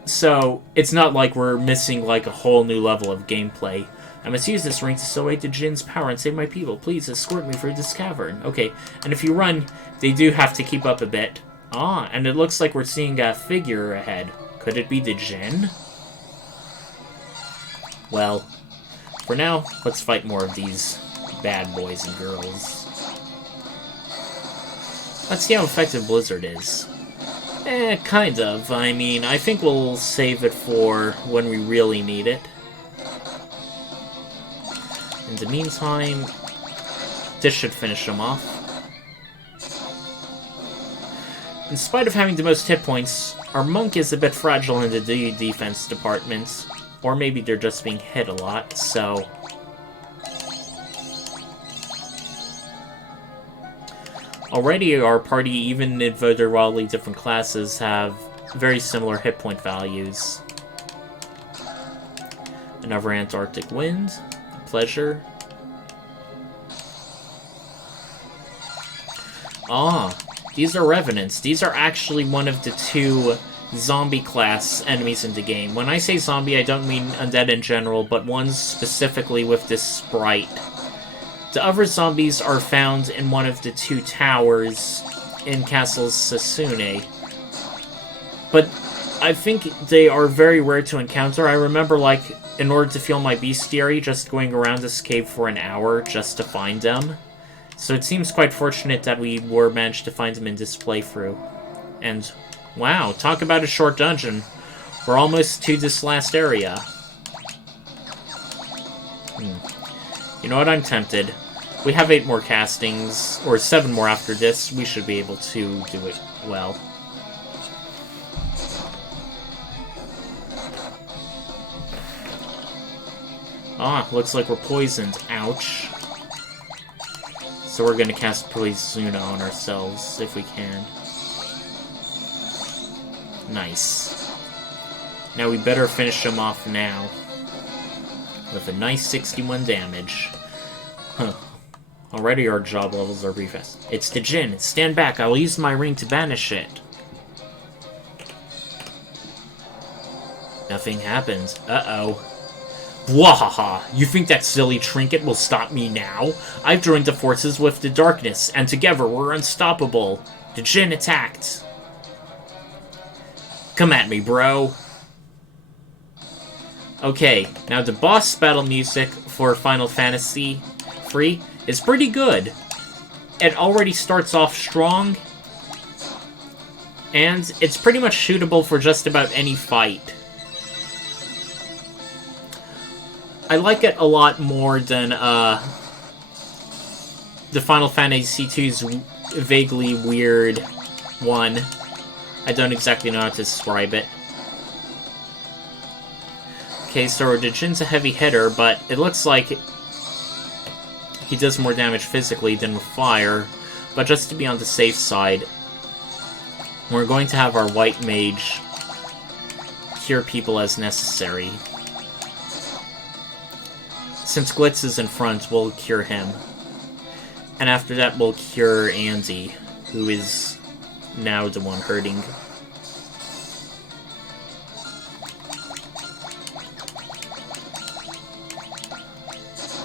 So, it's not like we're missing, like, a whole new level of gameplay. I must use this ring to accelerate the Jin's power and save my people. Please, escort me through this cavern. Okay, and if you run, they do have to keep up a bit. Ah, and it looks like we're seeing a figure ahead. Could it be the Jin? Well, for now, let's fight more of these bad boys and girls. Let's see how effective Blizzard is. Kind of. I mean, I think we'll save it for when we really need it. In the meantime, this should finish them off. In spite of having the most hit points, our monk is a bit fragile in the defense department. Or maybe they're just being hit a lot, so... Already our party, even though they're wildly different classes, have very similar hit point values. Another Antarctic wind. Pleasure. Ah, these are Revenants. These are actually one of the two zombie class enemies in the game. When I say zombie, I don't mean undead in general, but ones specifically with this sprite. The other zombies are found in one of the two towers in Castle Sasune. But I think they are very rare to encounter. I remember, like, in order to feel my bestiary, just going around this cave for an hour just to find them. So it seems quite fortunate that we were managed to find them in this playthrough. And, wow, talk about a short dungeon. We're almost to this last area. You know what, I'm tempted. We have 8 more castings, or 7 more after this. We should be able to do it well. Ah, looks like we're poisoned. Ouch. So we're gonna cast Poisona on ourselves, if we can. Nice. Now we better finish him off now. With a nice 61 damage. Huh. Already our job levels are pretty fast. It's the Jin. Stand back. I will use my ring to banish it. Nothing happens. Uh-oh. Bwahaha! You think that silly trinket will stop me now? I've joined the forces with the darkness, and together we're unstoppable. The Jin attacked. Come at me, bro. Okay, now the boss battle music for Final Fantasy III is pretty good. It already starts off strong, and it's pretty much shootable for just about any fight. I like it a lot more than the Final Fantasy II's vaguely weird one. I don't exactly know how to describe it. Okay, so the Jin's a heavy hitter, but it looks like he does more damage physically than with fire. But just to be on the safe side, we're going to have our white mage cure people as necessary. Since Glitz is in front, we'll cure him. And after that, we'll cure Andy, who is now the one hurting.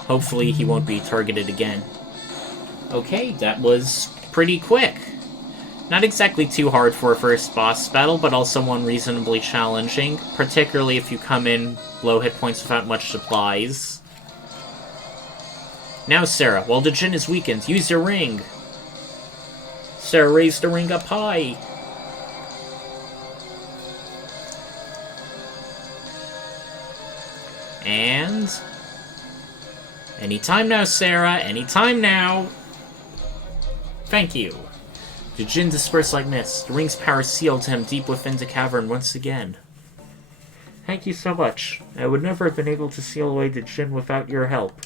Hopefully he won't be targeted again. Okay, that was pretty quick. Not exactly too hard for a first boss battle, but also one reasonably challenging, particularly if you come in low hit points without much supplies. Now, Sarah, while the djinn is weakened, use your ring! Sarah, raise the ring up high! And... anytime now, Sarah, anytime now! Thank you. The djinn dispersed like mist. The ring's power sealed him deep within the cavern once again. Thank you so much. I would never have been able to seal away the djinn without your help.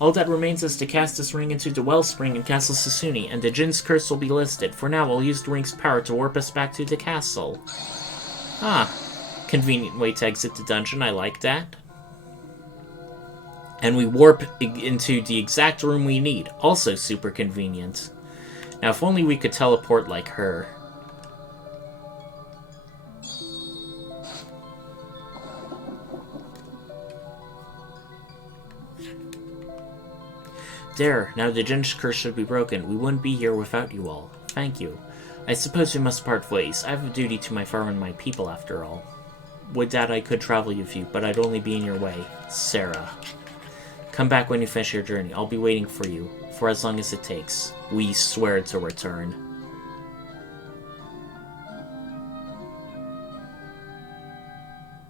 All that remains is to cast this ring into the wellspring in Castle Sasuni, and the djinn's curse will be listed. For now, I'll use the ring's power to warp us back to the castle. Ah, convenient way to exit the dungeon, I like that. And we warp into the exact room we need, also super convenient. Now, if only we could teleport like her. There, now the djinn's curse should be broken. We wouldn't be here without you all. Thank you. I suppose we must part ways. I have a duty to my farm and my people, after all. Would that I could travel with you, but I'd only be in your way. Sarah. Come back when you finish your journey. I'll be waiting for you, for as long as it takes. We swear to return.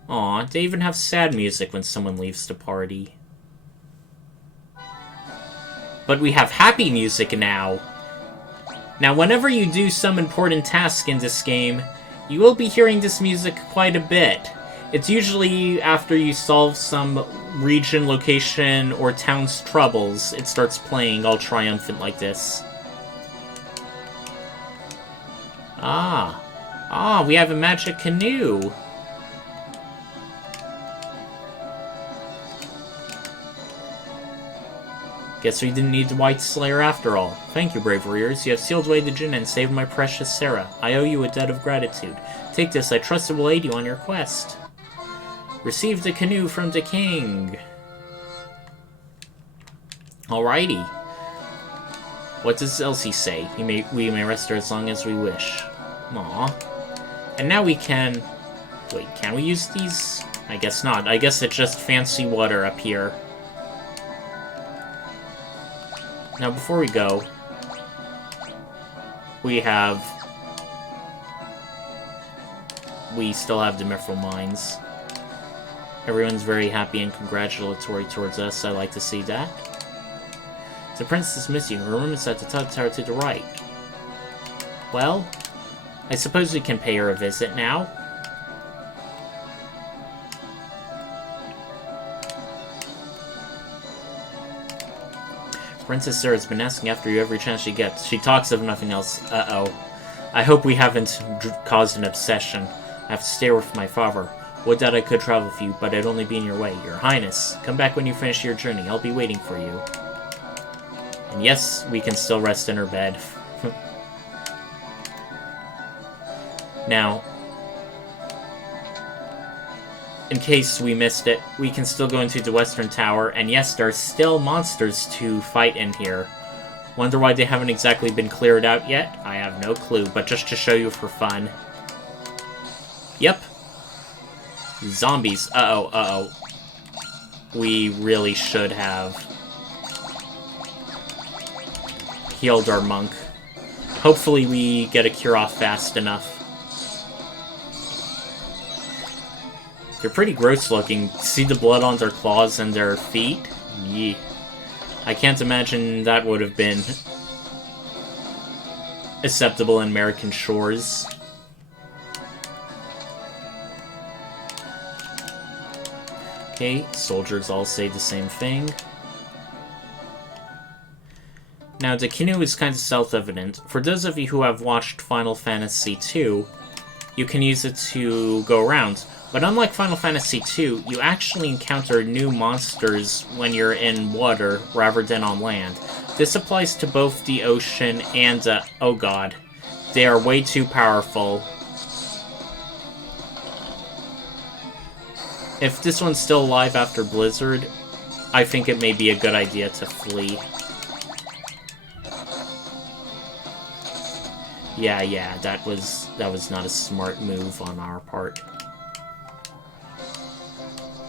Aw, they even have sad music when someone leaves the party. But we have happy music now. Now, whenever you do some important task in this game, you will be hearing this music quite a bit. It's usually after you solve some region, location, or town's troubles, it starts playing all triumphant like this. Ah, we have a magic canoe. Guess we didn't need the White Slayer after all. Thank you, brave warriors. You have sealed away the djinn and saved my precious Sarah. I owe you a debt of gratitude. Take this, I trust it will aid you on your quest. Receive the canoe from the king. Alrighty. What does Elsie say? We may rest her as long as we wish. Aww. And now we can... wait, can we use these? I guess not. I guess it's just fancy water up here. Now, before we go, we still have the Mithril Mines. Everyone's very happy and congratulatory towards us. I like to see that. The princess missed you. Her room is at the top tower to the right. Well, I suppose we can pay her a visit now. Princess Sarah's been asking after you every chance she gets. She talks of nothing else. Uh-oh. I hope we haven't caused an obsession. I have to stay with my father. Would that I could travel with you, but I'd only be in your way. Your Highness, come back when you finish your journey. I'll be waiting for you. And yes, we can still rest in her bed. Now, in case we missed it, we can still go into the Western Tower, and yes, there are still monsters to fight in here. Wonder why they haven't exactly been cleared out yet? I have no clue, but just to show you for fun. Yep. Zombies. Uh-oh. We really should have healed our monk. Hopefully we get a cure off fast enough. They're pretty gross looking. See the blood on their claws and their feet? Yee. I can't imagine that would have been acceptable in American shores. Okay, soldiers all say the same thing. Now, the canoe is kind of self-evident. For those of you who have watched Final Fantasy II, you can use it to go around. But unlike Final Fantasy II, you actually encounter new monsters when you're in water rather than on land. This applies to both the ocean and, oh god, they are way too powerful. If this one's still alive after Blizzard, I think it may be a good idea to flee. Yeah, that was not a smart move on our part.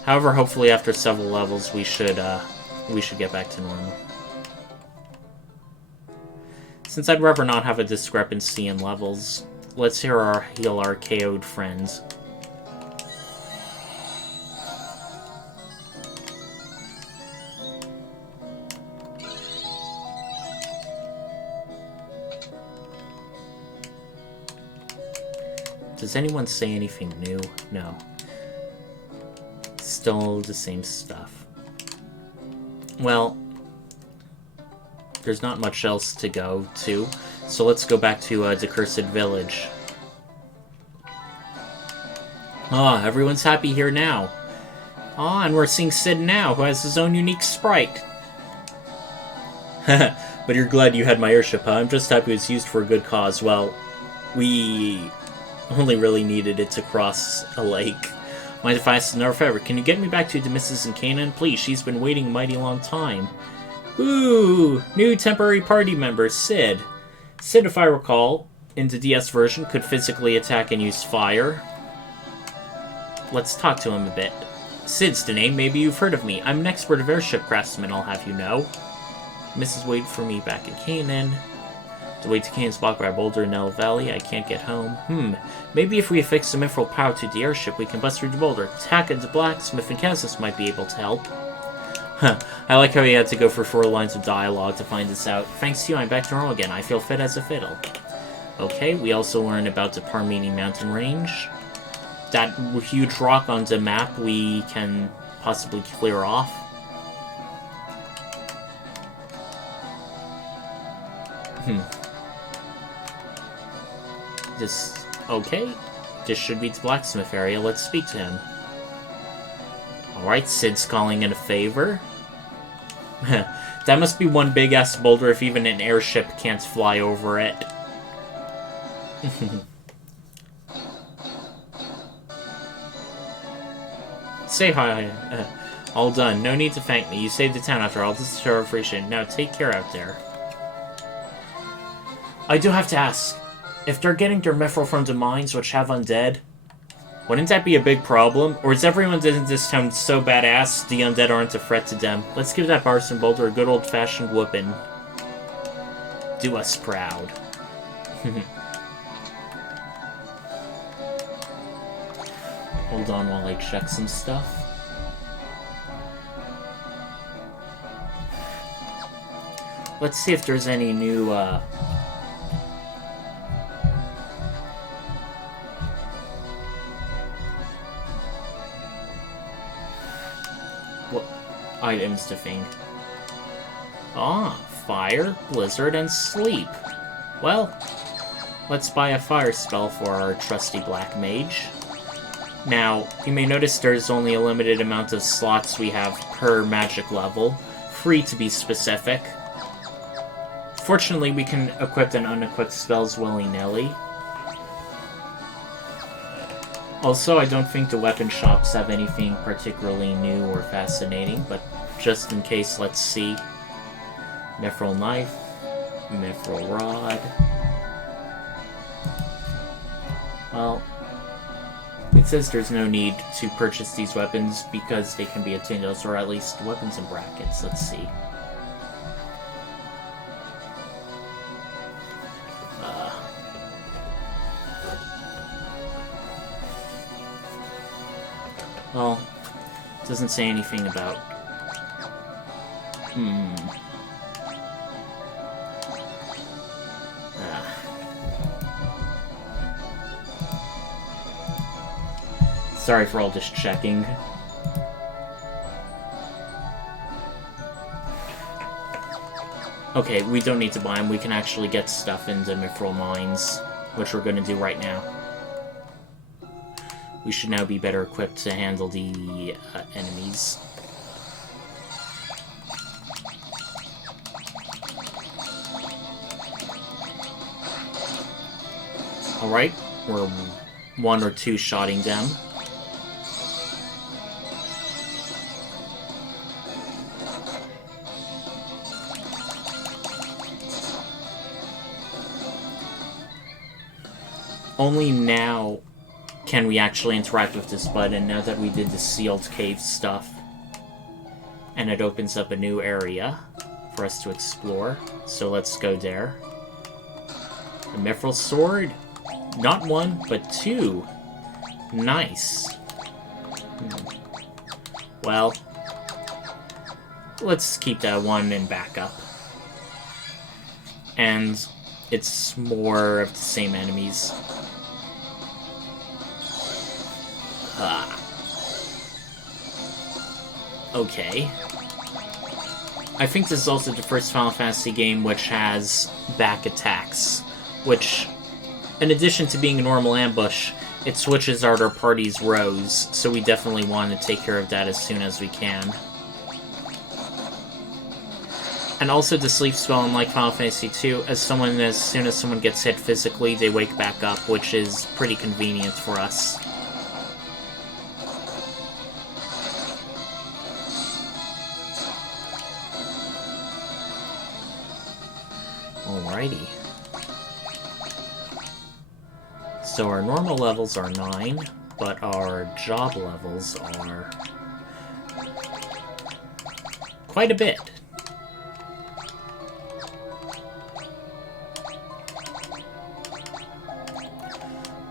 However, hopefully after several levels we should get back to normal. Since I'd rather not have a discrepancy in levels, let's heal our KO'd friends. Does anyone say anything new? No. Still the same stuff. Well, there's not much else to go to, so let's go back to the Cursed Village. Ah, everyone's happy here now. Ah, and we're seeing Sid now, who has his own unique sprite. But you're glad you had my airship, huh? I'm just happy it's used for a good cause. Well, we only really needed it to cross a lake. Mind if I ask another favor? Can you get me back to the Mrs. in Canaan? Please, she's been waiting a mighty long time. Ooh, new temporary party member, Sid. Sid, if I recall, in the DS version, could physically attack and use fire. Let's talk to him a bit. Sid's the name, maybe you've heard of me. I'm an expert of airship craftsman, I'll have you know. Mrs. waited for me back in Canaan. To wait to Canaan's block by Boulder in El Valley, I can't get home. Maybe if we affix some mithril power to the airship, we can bust through the boulder. Taka, the blacksmith, and Kansas might be able to help. I like how he had to go for 4 lines of dialogue to find this out. Thanks to you, I'm back to normal again. I feel fit as a fiddle. Okay, we also learned about the Parmeni mountain range. That huge rock on the map we can possibly clear off. Okay. This should be the blacksmith area. Let's speak to him. Alright, Sid's calling in a favor. That must be one big-ass boulder if even an airship can't fly over it. Say hi. All done. No need to thank me. You saved the town after all. This is your appreciation. Now take care out there. I do have to ask. If they're getting their mithril from the mines which have undead, wouldn't that be a big problem? Or is everyone in this town so badass the undead aren't a threat to them? Let's give that Barson Boulder a good old-fashioned whooping. Do us proud. Hold on while I check some stuff. Let's see if there's any new, items to think. Ah, fire, blizzard, and sleep. Well, let's buy a fire spell for our trusty black mage. Now, you may notice there's only a limited amount of slots we have per magic level, free to be specific. Fortunately, we can equip and unequip spells willy-nilly. Also, I don't think the weapon shops have anything particularly new or fascinating, but just in case, let's see. Mithril knife, mithril rod. Well, it says there's no need to purchase these weapons because they can be obtained elsewhere, or at least weapons in brackets. Let's see. Well, it doesn't say anything about... Sorry for all this checking. Okay, we don't need to buy them. We can actually get stuff into mithril mines, which we're going to do right now. We should now be better equipped to handle the enemies. Alright, we're 1 or 2 shotting them. only now can we actually interact with this button, now that we did the sealed cave stuff. And it opens up a new area for us to explore. So let's go there. A mithril sword. Not one, but two. Nice. Well, let's keep that one in backup. And it's more of the same enemies. Okay. I think this is also the first Final Fantasy game which has back attacks, which, in addition to being a normal ambush, it switches out our party's rows, so we definitely want to take care of that as soon as we can. And also the sleep spell, unlike Final Fantasy II, as soon as someone gets hit physically, they wake back up, which is pretty convenient for us. Alrighty. So our normal levels are 9, but our job levels are quite a bit.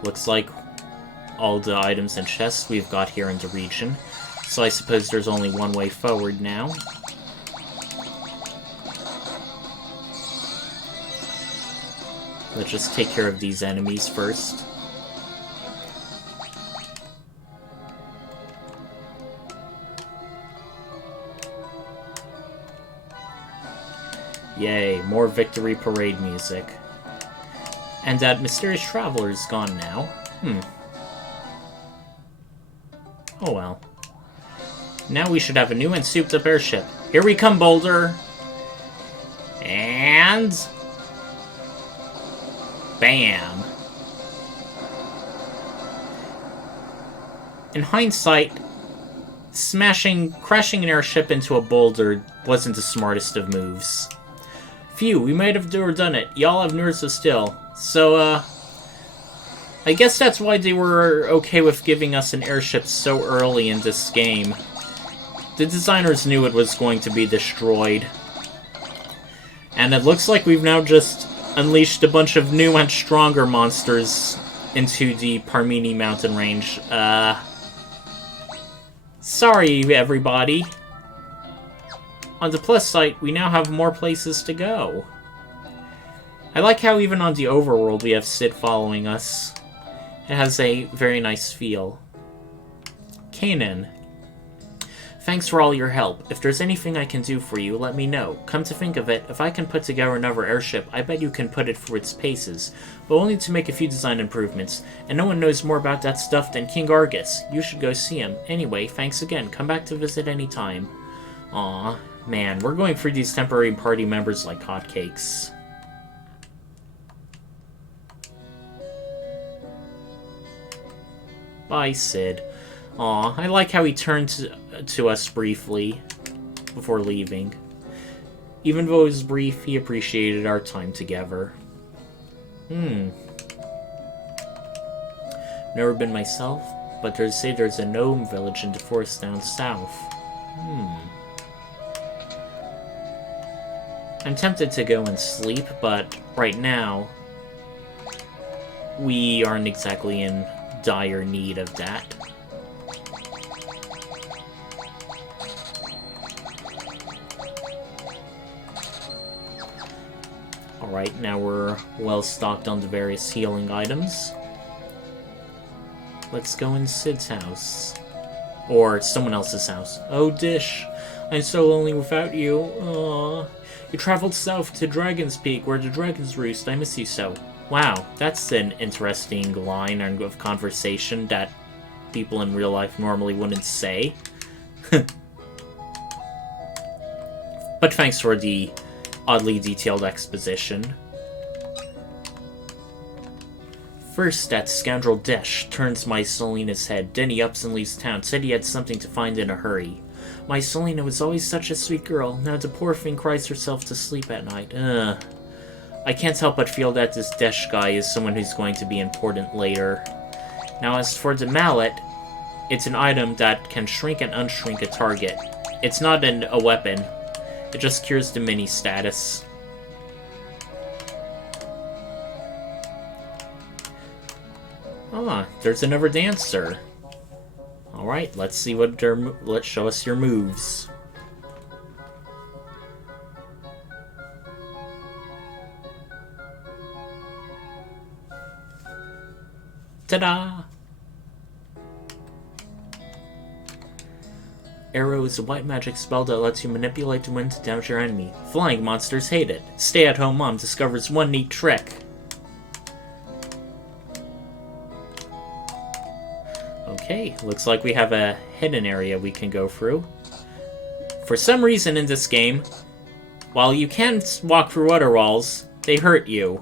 Looks like all the items and chests we've got here in the region, so I suppose there's only one way forward now. Let's just take care of these enemies first. Yay, more victory parade music. And that mysterious traveler is gone now. Oh well. Now we should have a new and souped-up airship. Here we come, Boulder! And... bam! In hindsight, crashing an airship into a boulder wasn't the smartest of moves. Phew, we might have done it. Y'all have nerves of steel. So, I guess that's why they were okay with giving us an airship so early in this game. The designers knew it was going to be destroyed. And it looks like we've now just unleashed a bunch of new and stronger monsters into the Parmini mountain range. Sorry, everybody. On the plus side, we now have more places to go. I like how even on the overworld we have Sid following us. It has a very nice feel. Kanan. Thanks for all your help. If there's anything I can do for you, let me know. Come to think of it, if I can put together another airship, I bet you can put it through its paces. But only to make a few design improvements. And no one knows more about that stuff than King Argus. You should go see him. Anyway, thanks again. Come back to visit anytime. Aw, man, we're going through these temporary party members like hotcakes. Bye, Sid. Aw, I like how he turned to us briefly before leaving. Even though it was brief, he appreciated our time together. Never been myself, but they say there's a gnome village in the forest down south. I'm tempted to go and sleep, but right now, we aren't exactly in dire need of that. Alright, now we're well stocked on the various healing items. Let's go in Sid's house. Or someone else's house. Oh, Dish, I'm so lonely without you. Aww. You traveled south to Dragon's Peak, where the dragons roost. I miss you so. Wow, that's an interesting line of conversation that people in real life normally wouldn't say. But thanks for the oddly detailed exposition. First, that scoundrel Desh turns my Selina's head, then he ups and leaves town, said he had something to find in a hurry. My Selina was always such a sweet girl, now the poor thing cries herself to sleep at night. I can't help but feel that this Desh guy is someone who's going to be important later. Now, as for the mallet, it's an item that can shrink and unshrink a target. It's not a weapon. It just cures the mini status. Ah, there's another dancer. Alright, let's see what let's show us your moves. Ta-da! Arrow is a white magic spell that lets you manipulate the wind to damage your enemy. Flying monsters hate it. Stay-at-home mom discovers one neat trick. Okay, looks like we have a hidden area we can go through. For some reason in this game, while you can walk through other walls, they hurt you.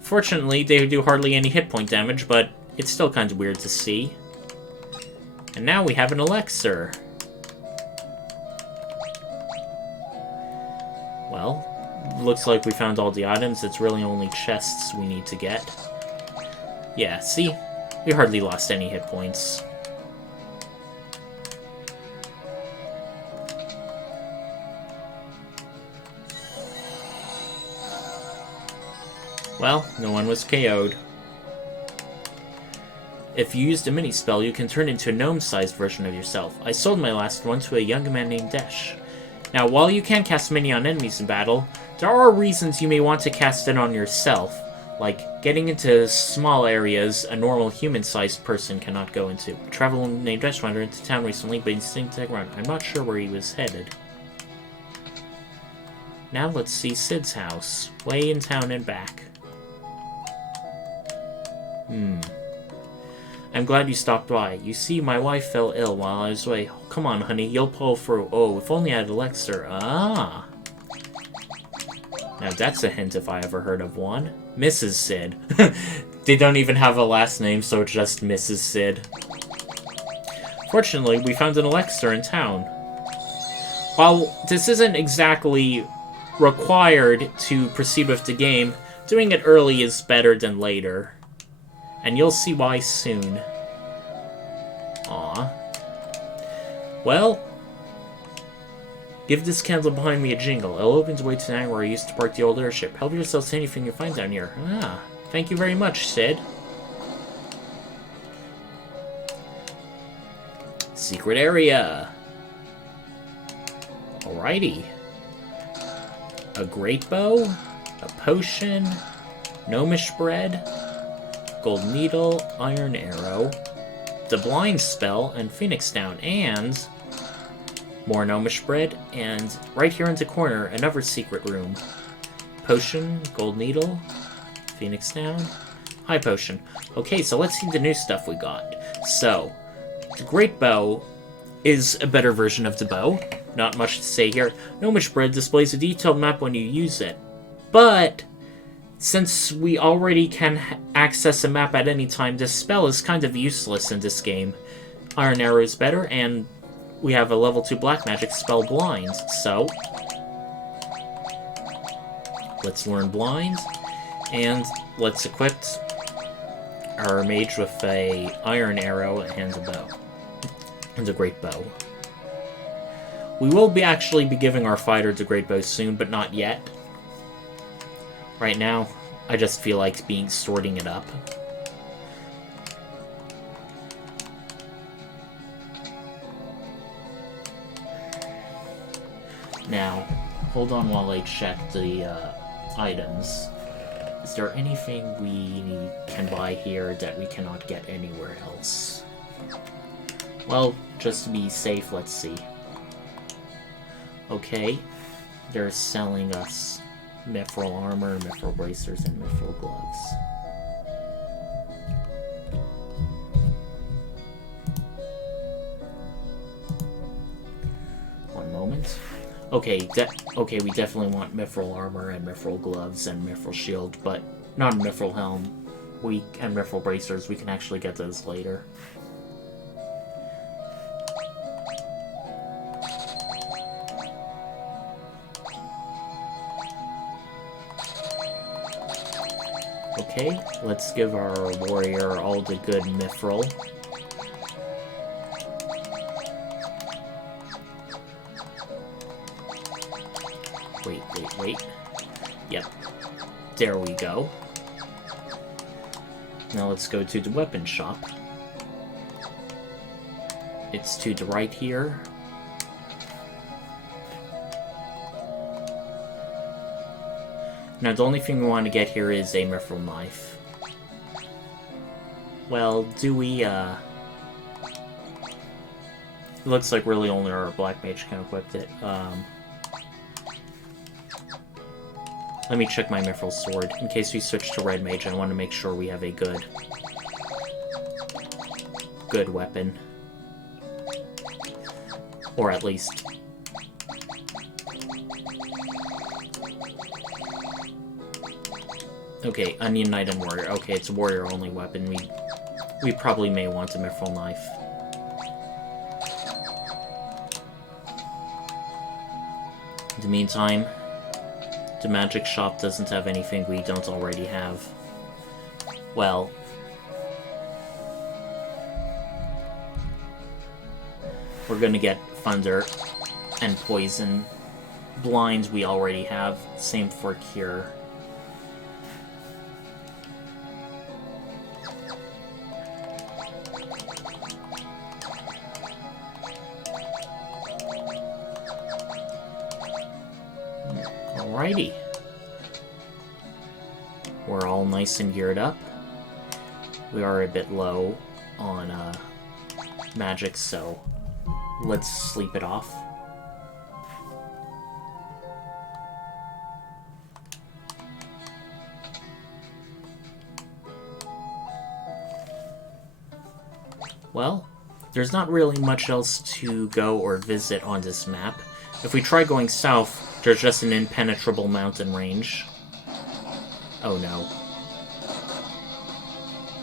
Fortunately, they do hardly any hit point damage, but it's still kind of weird to see. And now we have an elixir. Well, looks like we found all the items. It's really only chests we need to get. Yeah, see? We hardly lost any hit points. Well, no one was KO'd. If you used a mini-spell, you can turn into a gnome-sized version of yourself. I sold my last one to a young man named Desh. Now, while you can cast mini on enemies in battle, there are reasons you may want to cast it on yourself, like getting into small areas a normal human-sized person cannot go into. A traveler named Desh wandered into town recently, but he seemed to run. I'm not sure where he was headed. Now let's see Sid's house, way in town and back. I'm glad you stopped by. You see, my wife fell ill while I was away. Oh, come on, honey, you'll pull through. Oh, if only I had elixir. Ah! Now that's a hint if I ever heard of one. Mrs. Sid. They don't even have a last name, so it's just Mrs. Sid. Fortunately, we found an elixir in town. While this isn't exactly required to proceed with the game, doing it early is better than later. And you'll see why soon. Aw. Well, give this candle behind me a jingle. It'll open the way to the night where I used to park the old airship. Help yourself to anything you find down here. Ah, thank you very much, Sid. Secret area. Alrighty. A great bow, a potion, gnomish bread, gold needle, iron arrow, the blind spell, and phoenix down, and more gnomish bread, and right here in the corner, another secret room. Potion, gold needle, phoenix down, high potion. Okay, so let's see the new stuff we got. So, the great bow is a better version of the bow. Not much to say here. Gnomish bread displays a detailed map when you use it, but since we already can access a map at any time, this spell is kind of useless in this game. Iron Arrow is better, and we have a level 2 black magic spell Blind, so let's learn Blind, and let's equip our mage with a Iron Arrow and a bow. And a great bow. We will actually be giving our fighter the great bow soon, but not yet. Right now, I just feel like sorting it up. Now, hold on while I check the items. Is there anything we can buy here that we cannot get anywhere else? Well, just to be safe, let's see. Okay, they're selling us mithril armor, mithril bracers, and mithril gloves. One moment. Okay, we definitely want mithril armor and mithril gloves and mithril shield, but not a mithril helm. And mithril bracers, we can actually get those later. Okay, let's give our warrior all the good mithril. Wait. Yep. There we go. Now let's go to the weapon shop. It's to the right here. Now the only thing we want to get here is a mithril knife. Well, do we, It looks like really only our black mage can equip it. Let me check my mithril sword. In case we switch to red mage, I want to make sure we have a good weapon. Or at least... Okay, Onion Knight and Warrior. Okay, it's a warrior-only weapon. We probably may want a mithril knife. In the meantime, the magic shop doesn't have anything we don't already have. Well... we're gonna get Thunder and Poison. Blinds we already have. Same for Cure. Alrighty. We're all nice and geared up. We are a bit low on magic, so let's sleep it off. Well, there's not really much else to go or visit on this map. If we try going south, there's just an impenetrable mountain range. Oh no.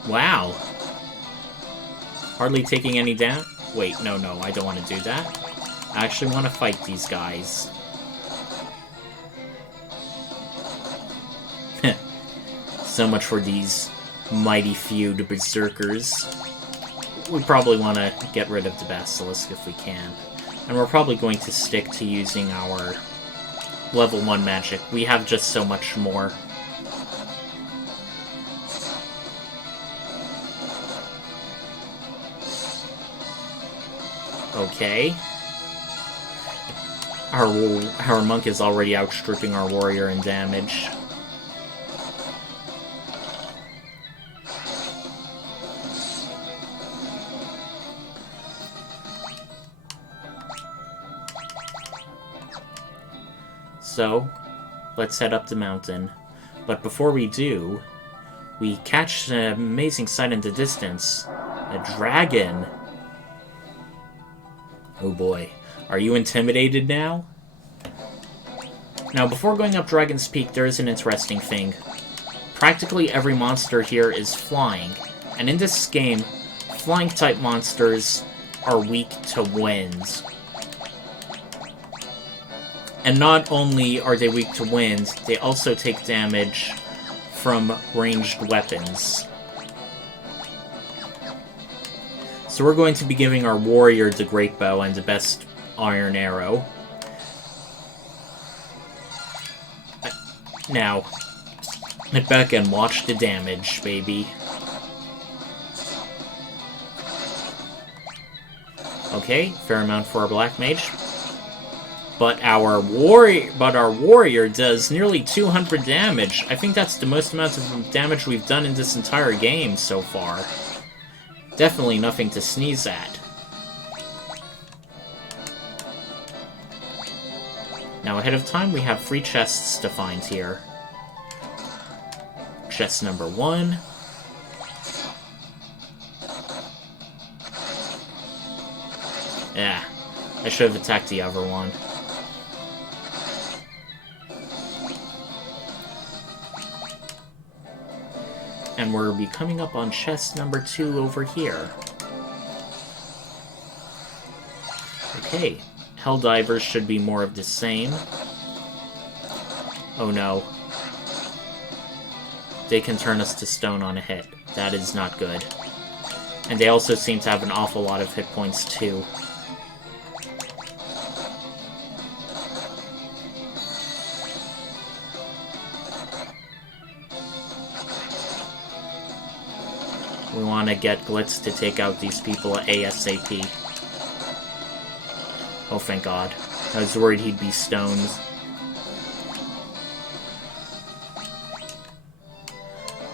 Wow. Hardly taking any damage. Wait, no, I don't want to do that. I actually want to fight these guys. So much for these mighty feud berserkers. We probably want to get rid of the Basilisk if we can. And we're probably going to stick to using our level 1 magic. We have just so much more. Okay. Our monk is already outstripping our warrior in damage. So, let's head up the mountain. But before we do, we catch an amazing sight in the distance. A dragon. Oh boy. Are you intimidated now? Now, before going up Dragon's Peak, there is an interesting thing. Practically every monster here is flying. And in this game, flying-type monsters are weak to wind. And not only are they weak to wind, they also take damage from ranged weapons. So we're going to be giving our warrior the great bow and the best iron arrow. Now, get back and watch the damage, baby. Okay, fair amount for our black mage. But our warrior does nearly 200 damage. I think that's the most amount of damage we've done in this entire game so far. Definitely nothing to sneeze at. Now, ahead of time, we have 3 chests to find here. Chest number 1. Yeah, I should have attacked the other one. And we'll be coming up on chest number 2 over here. Okay, Helldivers should be more of the same. Oh no. They can turn us to stone on a hit. That is not good. And they also seem to have an awful lot of hit points, too. We want to get Glitz to take out these people ASAP. Oh, thank God. I was worried he'd be stoned.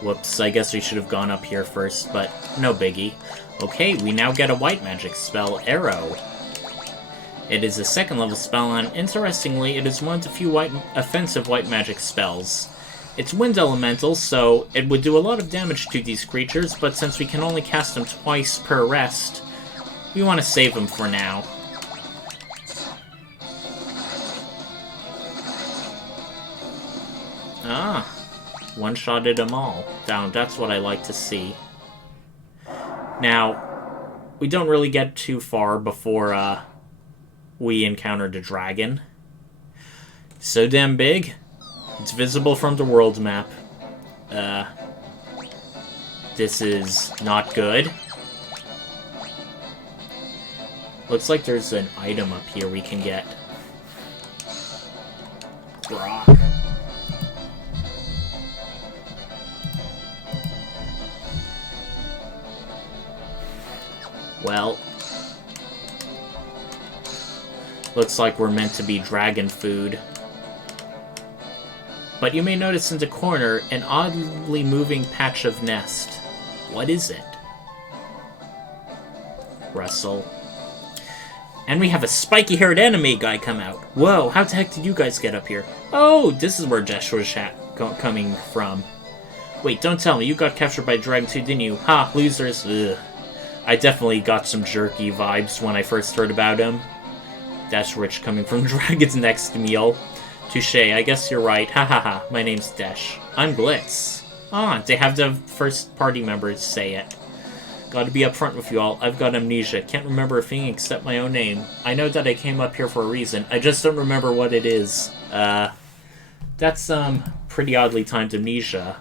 Whoops, I guess we should have gone up here first, but no biggie. Okay, we now get a white magic spell, Arrow. It is a 2nd level spell, and interestingly, it is one of the few offensive white magic spells. It's wind elemental, so it would do a lot of damage to these creatures, but since we can only cast them twice per rest, we want to save them for now. Ah, one-shotted them all. Down, that's what I like to see. Now, we don't really get too far before we encounter the dragon. So damn big, it's visible from the world map. This is not good. Looks like there's an item up here we can get. Rock. Well, looks like we're meant to be dragon food. But you may notice in the corner an oddly moving patch of nest. What is it? Rustle. And we have a spiky-haired anime guy come out. Whoa, how the heck did you guys get up here? Oh, this is where Desh was coming from. Wait, don't tell me, you got captured by Dragon too, didn't you? Ha, losers. Ugh. I definitely got some jerky vibes when I first heard about him. Dash Rich coming from Dragon's next meal. Touche, I guess you're right. Ha ha ha, my name's Desh. I'm Blitz. Ah, they have the first party members say it. Gotta be upfront with you all, I've got amnesia. Can't remember a thing except my own name. I know that I came up here for a reason, I just don't remember what it is. That's, pretty oddly timed amnesia.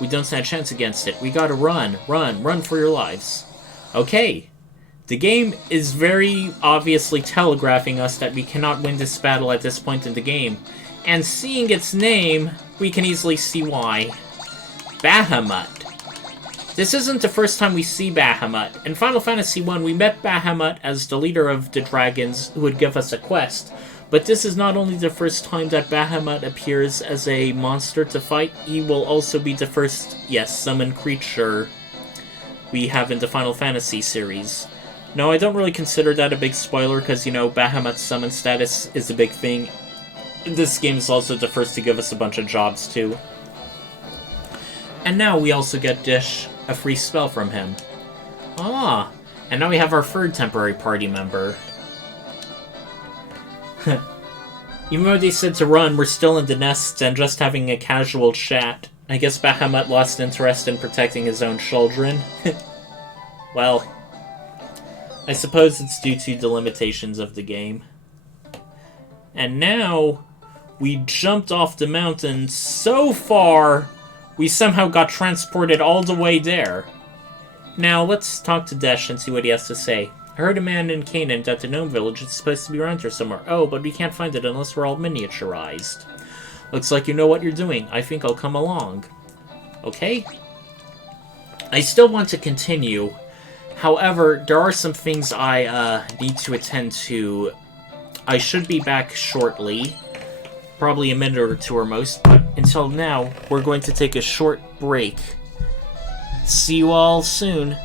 We don't stand a chance against it. We gotta run, run for your lives. Okay. The game is very obviously telegraphing us that we cannot win this battle at this point in the game. And seeing its name, we can easily see why. Bahamut. This isn't the first time we see Bahamut. In Final Fantasy I, we met Bahamut as the leader of the dragons who would give us a quest. But this is not only the first time that Bahamut appears as a monster to fight, he will also be the first, yes, summoned creature we have in the Final Fantasy series. No, I don't really consider that a big spoiler, because, you know, Bahamut's summon status is a big thing. This game is also the first to give us a bunch of jobs, too. And now we also get Dish a free spell from him. Ah, and now we have our third temporary party member. Even though they said to run, we're still in the nests and just having a casual chat. I guess Bahamut lost interest in protecting his own children. Well, I suppose it's due to the limitations of the game. And now, we jumped off the mountain so far, we somehow got transported all the way there. Now, let's talk to Desh and see what he has to say. I heard a man in Canaan that the gnome village is supposed to be around here somewhere. Oh, but we can't find it unless we're all miniaturized. Looks like you know what you're doing. I think I'll come along. Okay? I still want to continue. However, there are some things I need to attend to. I should be back shortly. Probably a minute or two or most. But until now, we're going to take a short break. See you all soon.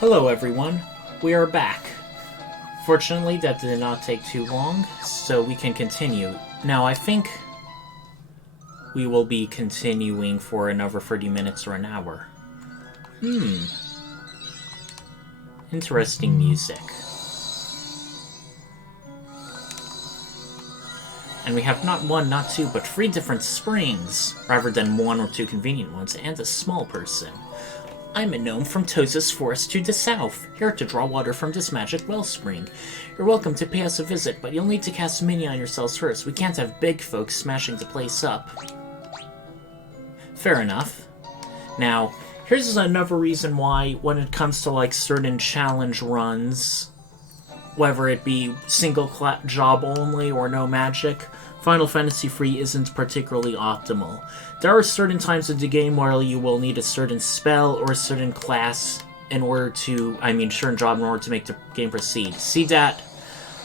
Hello everyone, we are back. Fortunately, that did not take too long, so we can continue. Now, I think we will be continuing for another 30 minutes or an hour. Interesting music. And we have not one, not two, but 3 different springs, rather than 1 or 2 convenient ones, and a small person. I'm a gnome from Toza's forest to the south, here to draw water from this magic wellspring. You're welcome to pay us a visit, but you'll need to cast Mini on yourselves first. We can't have big folks smashing the place up. Fair enough. Now, here's another reason why, when it comes to, like, certain challenge runs, whether it be single job only or no magic, Final Fantasy III isn't particularly optimal. There are certain times in the game where you will need a certain spell or a certain class in order to, certain job in order to make the game proceed. See that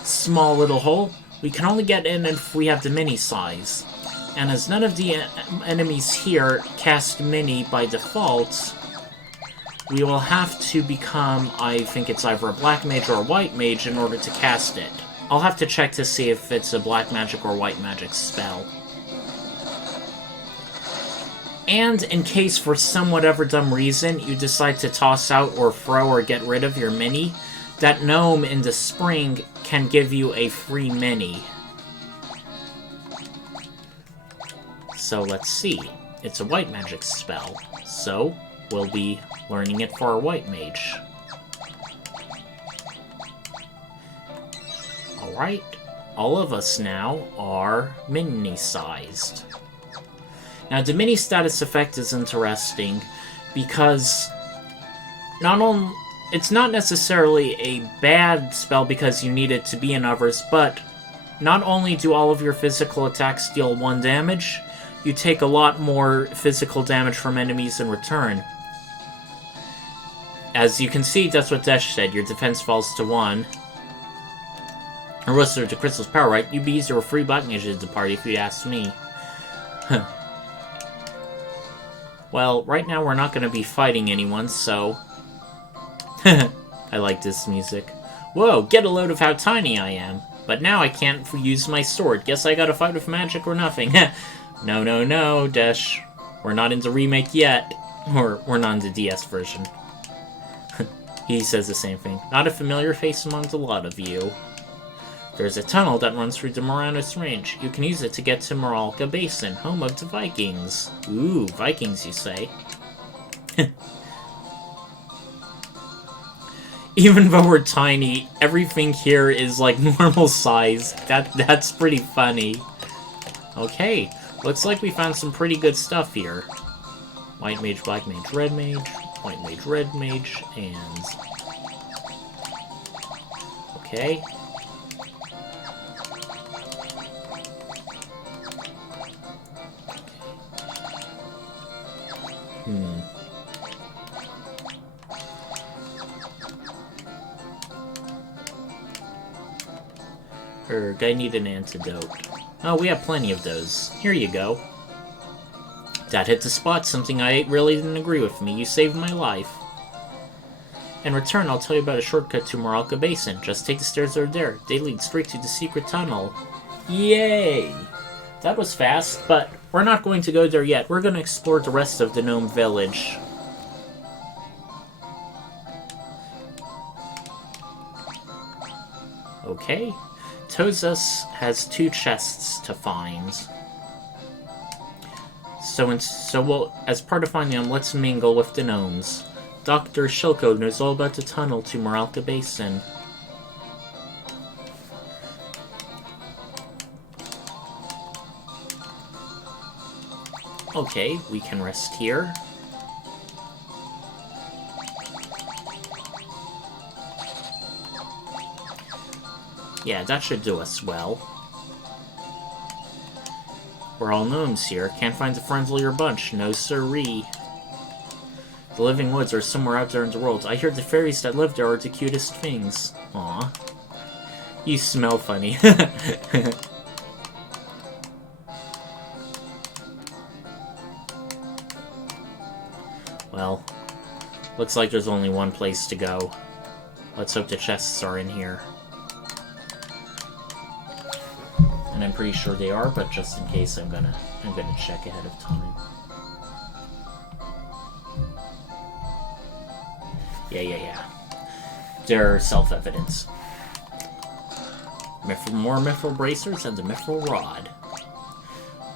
small little hole? We can only get in if we have the mini size. And as none of the enemies here cast mini by default, we will have to become, I think it's either a black mage or a white mage in order to cast it. I'll have to check to see if it's a black magic or white magic spell. And in case for some whatever dumb reason you decide to toss out or throw or get rid of your mini, that gnome in the spring can give you a free mini. So let's see. It's a white magic spell, so we'll be learning it for our white mage. Alright, all of us now are mini-sized. Now, the mini status effect is interesting because it's not necessarily a bad spell because you need it to be in others, but not only do all of your physical attacks deal 1 damage, you take a lot more physical damage from enemies in return. As you can see, that's what Desh said, your defense falls to 1. Or was there to Crystal's power, right? You'd be easier with 3 black mages to party if you'd asked me. Well, right now we're not going to be fighting anyone, so... I like this music. Whoa, get a load of how tiny I am. But now I can't use my sword. Guess I gotta fight with magic or nothing. No, no, no, Desh. We're not in the remake yet. Or, we're not in the DS version. He says the same thing. Not a familiar face among a lot of you. There's a tunnel that runs through the Moranos Range. You can use it to get to Moralka Basin, home of the Vikings. Ooh, Vikings, you say? Even though we're tiny, everything here is like normal size. That's pretty funny. Okay, looks like we found some pretty good stuff here. White mage, black mage, red mage, white mage, red mage, and... Okay. I need an antidote. Oh, we have plenty of those. Here you go. That hit the spot, something I ate really didn't agree with me. You saved my life. In return, I'll tell you about a shortcut to Moralka Basin. Just take the stairs over there. They lead straight to the secret tunnel. Yay! That was fast, but we're not going to go there yet. We're going to explore the rest of the Gnome Village. Okay. Tozas has 2 chests to find. So as part of finding them, let's mingle with the gnomes. Dr. Shilko knows all about the tunnel to Moralka Basin. Okay, we can rest here. Yeah, that should do us well. We're all gnomes here. Can't find a friendlier bunch. No siree. The living woods are somewhere out there in the world. I hear the fairies that live there are the cutest things. Aw. You smell funny. Well, Looks like there's only one place to go. Let's hope the chests are in here. And I'm pretty sure they are, but just in case, I'm gonna check ahead of time. Yeah. They're self-evident. More mithril bracers and the mithril rod.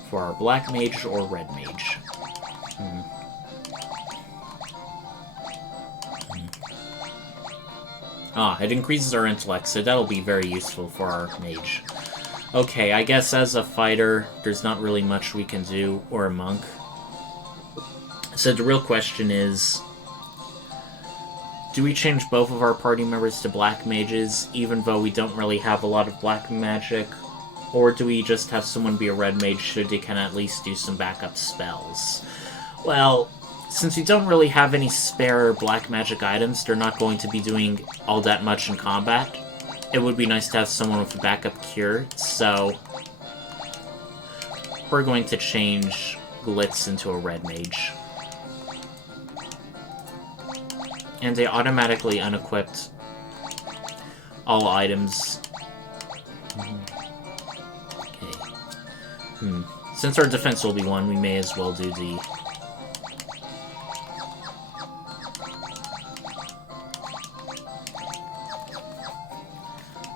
For our black mage or red mage. It increases our intellect, so that'll be very useful for our mage. Okay, I guess as a fighter, there's not really much we can do, or a monk. So the real question is, do we change both of our party members to black mages, even though we don't really have a lot of black magic? Or do we just have someone be a red mage so they can at least do some backup spells? Well, since we don't really have any spare black magic items, they're not going to be doing all that much in combat. It would be nice to have someone with a backup cure, so we're going to change Glitz into a red mage. And they automatically unequipped all items. Okay. Since our defense will be 1, we may as well do the...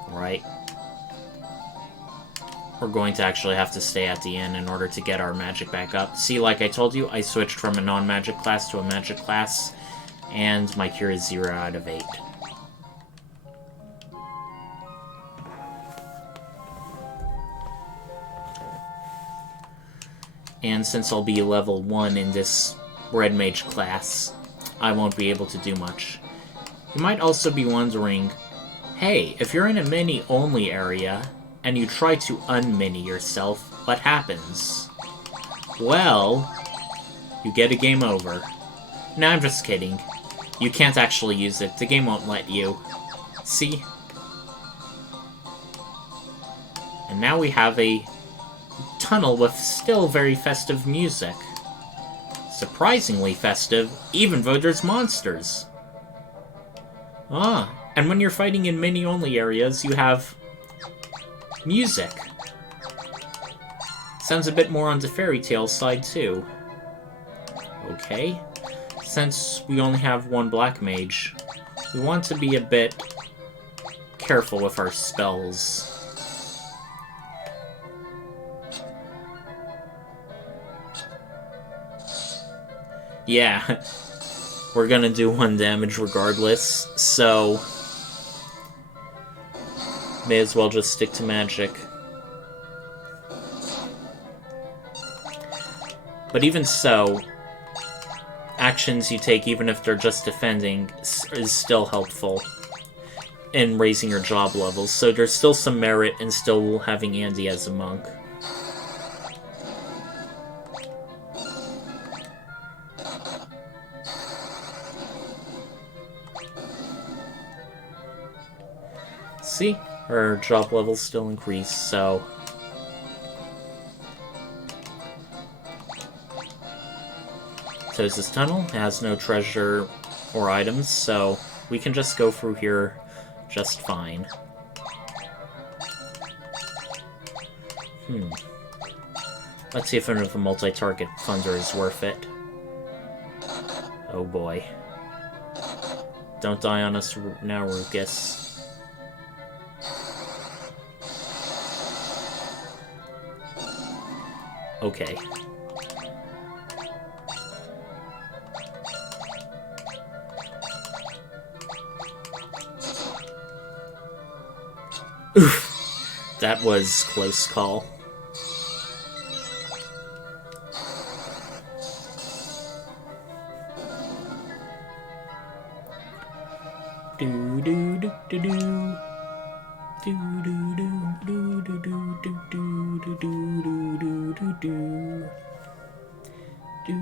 Right. We're going to actually have to stay at the inn in order to get our magic back up. See, like I told you, I switched from a non-magic class to a magic class, and my cure is 0 out of 8. And since I'll be level 1 in this red mage class, I won't be able to do much. You might also be wondering, hey, if you're in a mini-only area, and you try to unmini yourself, what happens? Well, you get a game over. No, I'm just kidding. You can't actually use it. The game won't let you. See? And now we have a tunnel with still very festive music. Surprisingly festive, even though there's monsters. And when you're fighting in mini-only areas, you have music. Sounds a bit more on the fairy tale side, too. Okay. Since we only have one black mage, we want to be a bit careful with our spells. Yeah, we're gonna do 1 damage regardless, so may as well just stick to magic. But even so, actions you take, even if they're just defending, is still helpful in raising your job levels, so there's still some merit in still having Andy as a monk. See? Our job levels still increase, so... Close this tunnel. It has no treasure or items, so we can just go through here just fine. Let's see if any of the multi-target thunder is worth it. Oh boy. Don't die on us now, Ruckus. Okay. Oof. That was close call. Do do do do do. Do do do do do do do do do do do do. Do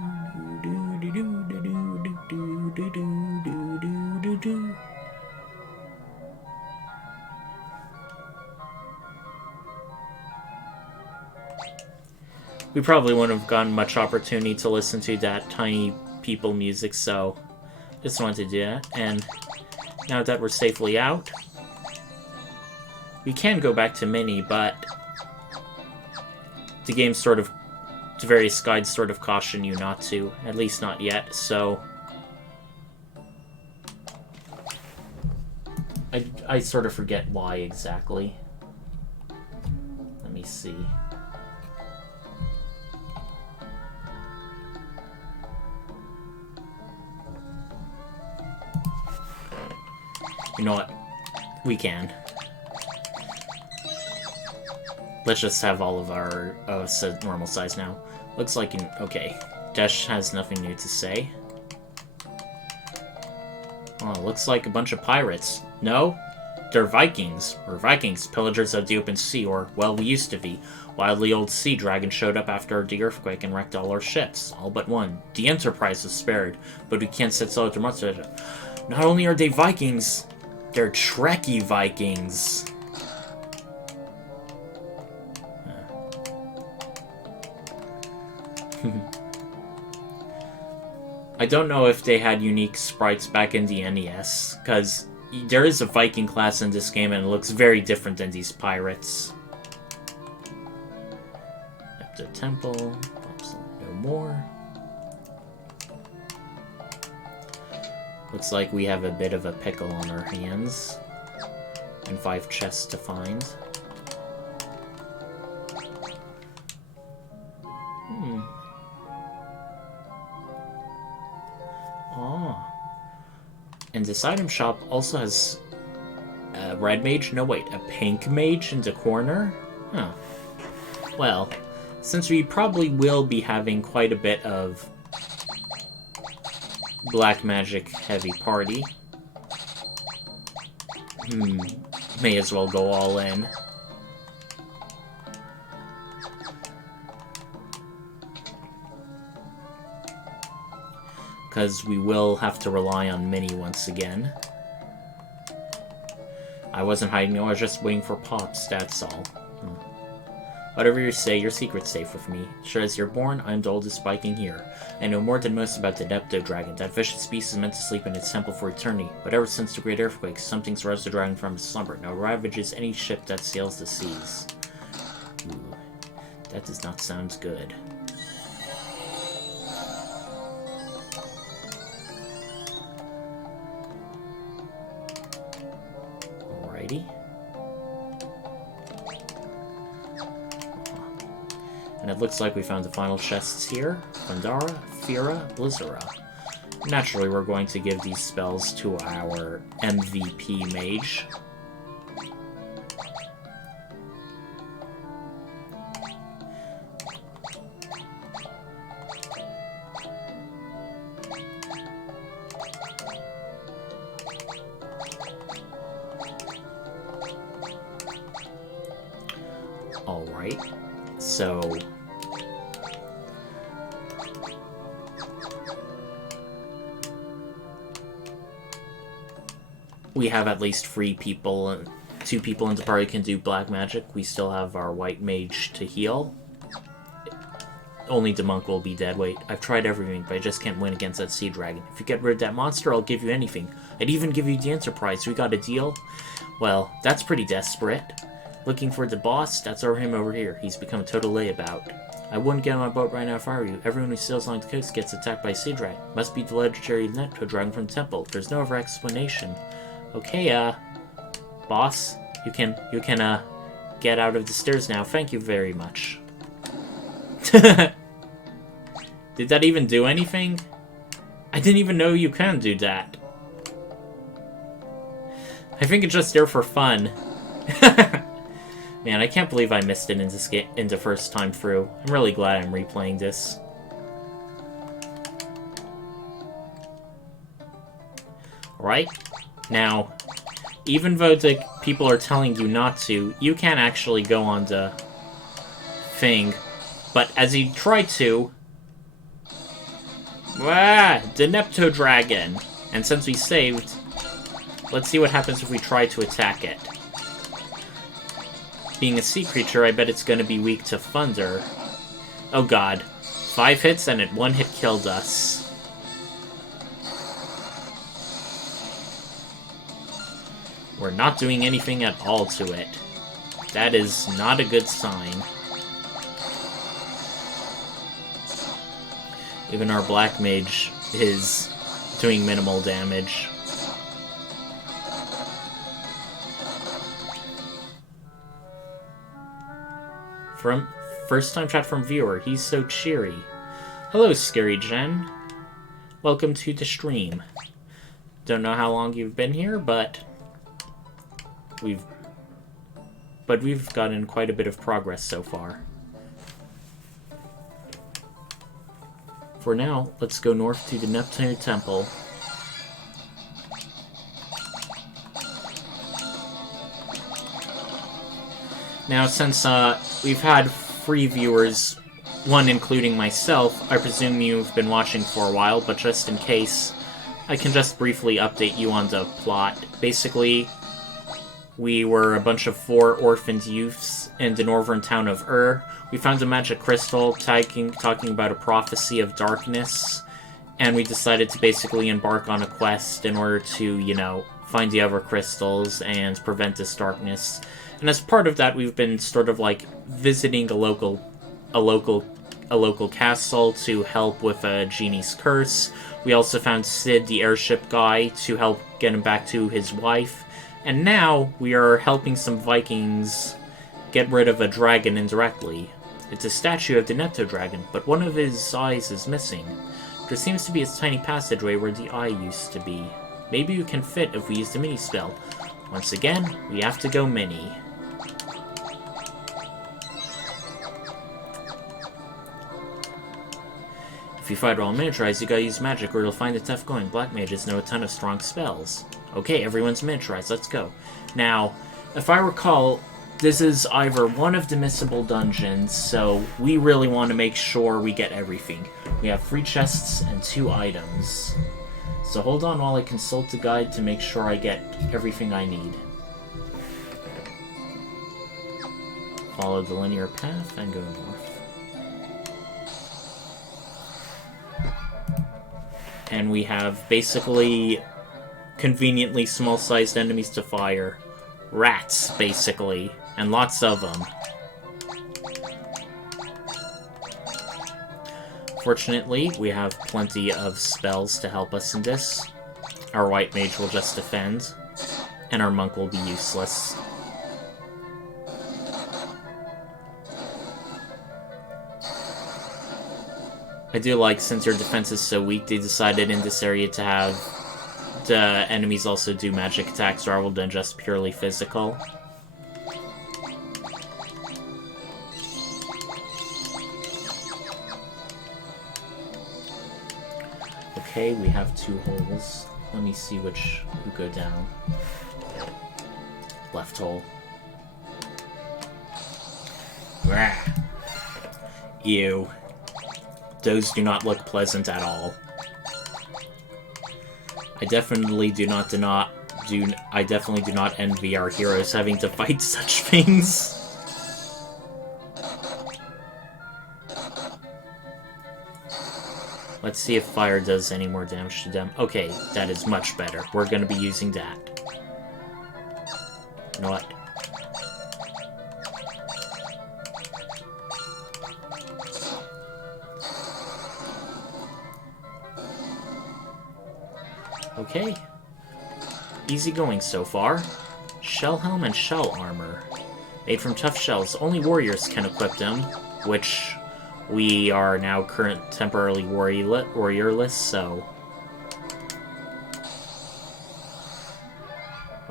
do do do do do do do do do do do. We probably wouldn't have gotten much opportunity to listen to that tiny people music, so Just wanted to do that, and now that we're safely out, we can go back to Mini, but the game sort of, the various guides sort of caution you not to, at least not yet, so I sort of forget why exactly. Let me see. You know what? We can. Let's just have all of our normal size now. Looks like okay. Desh has nothing new to say. Oh, looks like a bunch of pirates. No? They're Vikings. We're Vikings, pillagers of the open sea, or, well, we used to be. Wildly old sea dragon showed up after the earthquake and wrecked all our ships. All but one. The Enterprise was spared, but we can't set sail to much. Not only are they Vikings, they're Trekkie Vikings. I don't know if they had unique sprites back in the NES, because there is a Viking class in this game and it looks very different than these pirates. Up the temple, no more. Looks like we have a bit of a pickle on our hands. And 5 chests to find. And this item shop also has a red mage? No, wait, a pink mage in the corner? Huh. Well, since we probably will be having quite a bit of black magic heavy party, may as well go all in. Because we will have to rely on Mini once again. I wasn't hiding, no, I was just waiting for Pops, that's all. Whatever you say, your secret's safe with me. Sure as you're born, I'm the oldest Viking here. I know more than most about the Nepto Dragon. That vicious beast is meant to sleep in its temple for eternity. But ever since the Great Earthquake, something's roused the dragon from his slumber. Now ravages any ship that sails the seas. Ooh, that does not sound good. Alrighty. And it looks like we found the final chests here. Pandara, Fira, Blizzara. Naturally, we're going to give these spells to our MVP mage. Alright, so we have at least 3 people, and 2 people in the party can do black magic. We still have our white mage to heal. Only the monk will be dead. Wait, I've tried everything, but I just can't win against that sea dragon. If you get rid of that monster, I'll give you anything. I'd even give you the Enterprise. We got a deal? Well, that's pretty desperate. Looking for the boss? That's him over here. He's become a total layabout. I wouldn't get on my boat right now if I were you. Everyone who sails along the coast gets attacked by a sea dragon. Must be the legendary Nepto Dragon from the temple. There's no other explanation. Okay, boss, you can, get out of the stairs now. Thank you very much. Did that even do anything? I didn't even know you can do that. I think it's just there for fun. Man, I can't believe I missed it in the first time through. I'm really glad I'm replaying this. Alright, now, even though the people are telling you not to, you can actually go on the thing. But as you try to... the Nepto Dragon! And since we saved, let's see what happens if we try to attack it. Being a sea creature, I bet it's going to be weak to thunder. Oh god. 5 hits and it 1 hit killed us. We're not doing anything at all to it. That is not a good sign. Even our black mage is doing minimal damage. From first time chat from viewer, he's so cheery. Hello, Scary Jen. Welcome to the stream. Don't know how long you've been here, but we've gotten quite a bit of progress so far. For now, let's go north to the Neptune Temple. Now, since we've had free viewers, one including myself, I presume you've been watching for a while, but just in case, I can just briefly update you on the plot. Basically, we were a bunch of 4 orphaned youths in the northern town of We found a magic crystal talking about a prophecy of darkness, and we decided to basically embark on a quest in order to, find the other crystals and prevent this darkness. And as part of that, we've been sort of like visiting a local castle to help with a genie's curse. We also found Sid, the airship guy, to help get him back to his wife. And now we are helping some Vikings get rid of a dragon indirectly. It's a statue of the Netto dragon, but one of his eyes is missing. There seems to be a tiny passageway where the eye used to be. Maybe you can fit if we use the mini spell. Once again, we have to go mini. If you fight all miniaturized, you gotta use magic or you'll find it tough going. Black mages know a ton of strong spells. Okay, everyone's miniaturized, let's go. Now, if I recall, this is either one of the missable dungeons, so we really want to make sure we get everything. We have 3 chests and 2 items. So hold on while I consult the guide to make sure I get everything I need. Follow the linear path and go north. And we have basically conveniently small-sized enemies to fire. Rats, basically. And lots of them. Fortunately, we have plenty of spells to help us in this. Our white mage will just defend, and our monk will be useless. I do like, since your defense is so weak, they decided in this area to have the enemies also do magic attacks rather than just purely physical. Okay, we have 2 holes. Let me see which will go down. Left hole. Rah. Ew. Those do not look pleasant at all. I definitely do not envy our heroes having to fight such things. Let's see if fire does any more damage to them. Okay, that is much better. We're going to be using that. You know what? Okay. Easy going so far. Shell helm and shell armor. Made from tough shells. Only warriors can equip them, which we are now temporarily warriorless, so...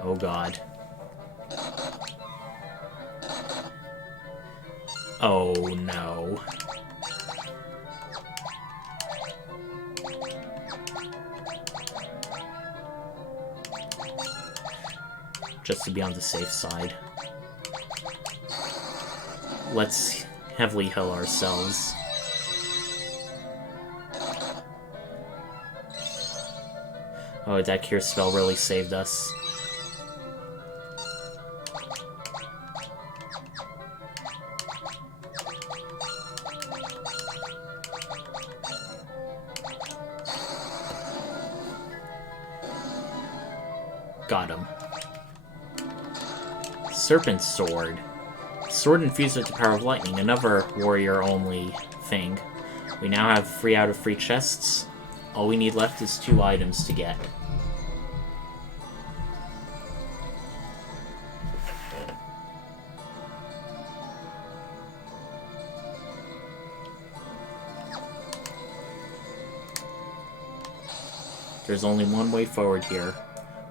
Oh god. Oh no. Just to be on the safe side. Let's heavily heal ourselves. Oh, that cure spell really saved us. Got him. Serpent Sword. Sword infused with the power of lightning, another warrior-only thing. We now have 3 out of 3 chests. All we need left is 2 items to get. There's only one way forward here.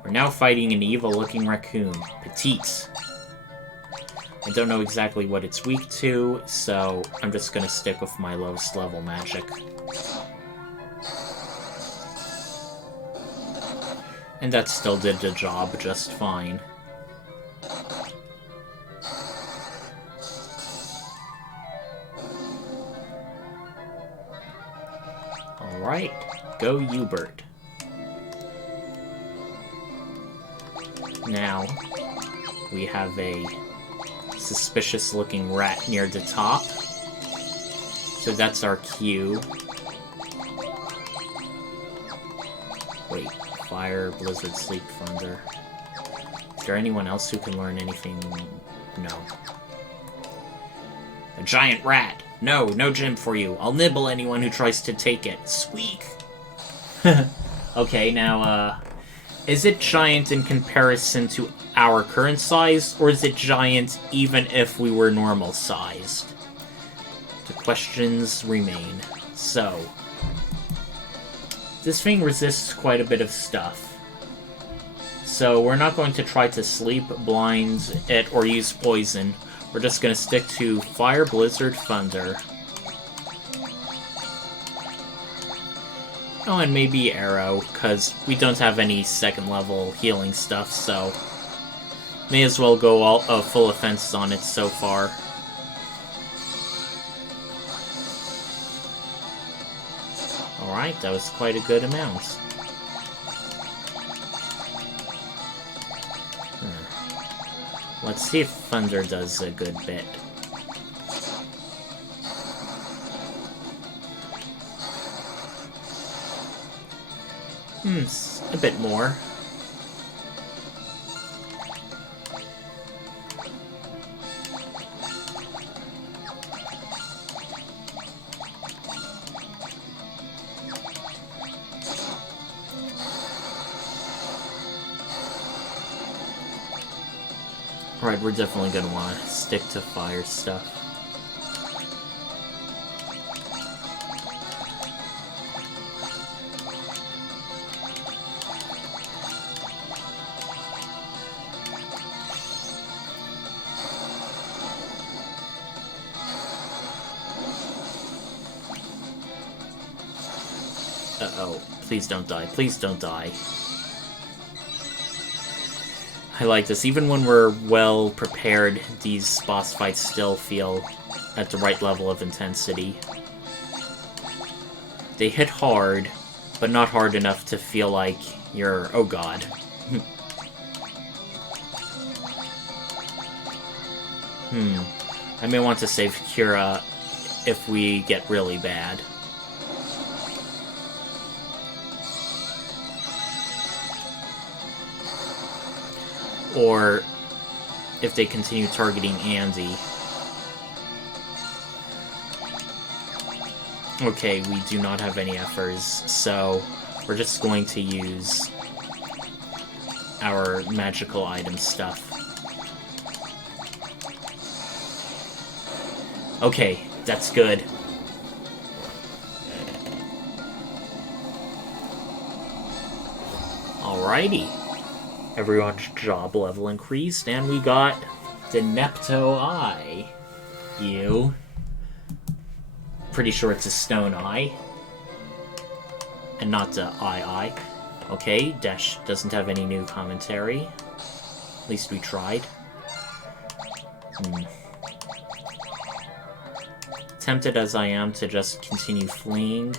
We're now fighting an evil-looking raccoon. Petite. I don't know exactly what it's weak to, so I'm just gonna stick with my lowest level magic. And that still did the job just fine. Alright, go Hubert. Now, we have a suspicious-looking rat near the top. So that's our cue. Wait, fire, blizzard, sleep, thunder. Is there anyone else who can learn anything? No. A giant rat! No, no gem for you. I'll nibble anyone who tries to take it. Squeak! Okay, now, is it giant in comparison to our current size, or is it giant even if we were normal sized? The questions remain. So, this thing resists quite a bit of stuff. So we're not going to try to sleep, blind it, or use poison. We're just going to stick to fire, blizzard, thunder. Oh, and maybe arrow, because we don't have any second level healing stuff, so may as well go all full offense on it so far. Alright, that was quite a good amount. Let's see if thunder does a good bit. A bit more. Alright, we're definitely gonna want to stick to fire stuff. Uh-oh. Please don't die. Please don't die. I like this. Even when we're well prepared, these boss fights still feel at the right level of intensity. They hit hard, but not hard enough to feel like you're... oh god. I may want to save Kira if we get really bad. Or if they continue targeting Andy. Okay, we do not have any effers, so we're just going to use our magical item stuff. Okay, that's good. Alrighty. Everyone's job level increased, and we got the Nepto Eye. You. Pretty sure it's a stone eye. And not the eye. Okay, Dash doesn't have any new commentary. At least we tried. Tempted as I am to just continue fleeing.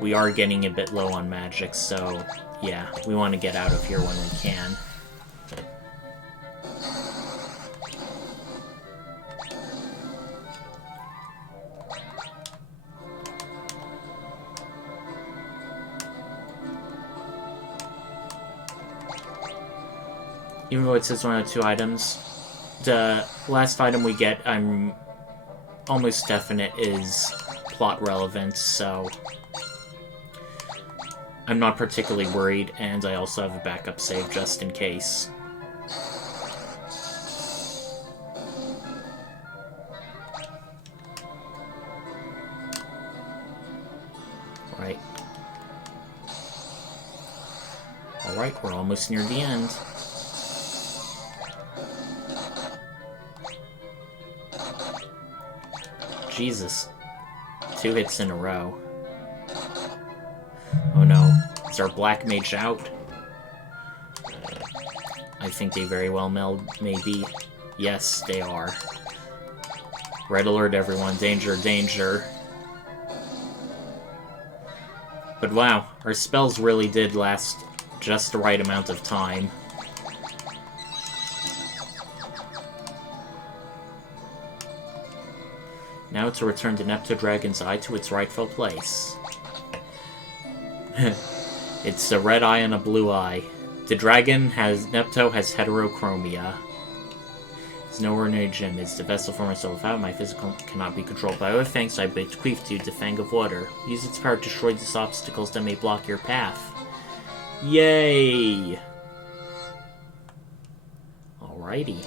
We are getting a bit low on magic, so yeah, we want to get out of here when we can. Even though it says 1 out of 2 items, the last item we get, I'm almost definite is plot relevant, so I'm not particularly worried, and I also have a backup save just in case. Right. Alright, we're almost near the end. Jesus. 2 hits in a row. Oh no. Is our black mage out? I think they very well may be. Yes, they are. Red alert, everyone. Danger, danger. But wow, our spells really did last just the right amount of time. Now to return the Nepto Dragon's Eye to its rightful place. It's a red eye and a blue eye. The dragon Nepto has heterochromia. It's no ordinary gem. It's the vessel for myself out. My physical cannot be controlled by other things. I bequeath to you the Fang of Water. Use its power to destroy these obstacles that may block your path. Yay! Alrighty.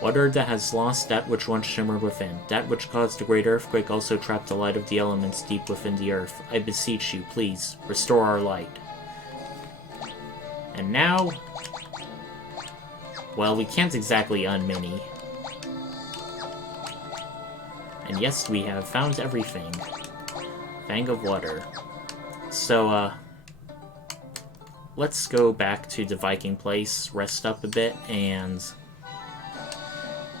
Water that has lost that which once shimmered within. That which caused the great earthquake also trapped the light of the elements deep within the earth. I beseech you, please, restore our light. And now... well, we can't exactly unmini. And yes, we have found everything. Fang of Water. So, let's go back to the Viking place, rest up a bit, and...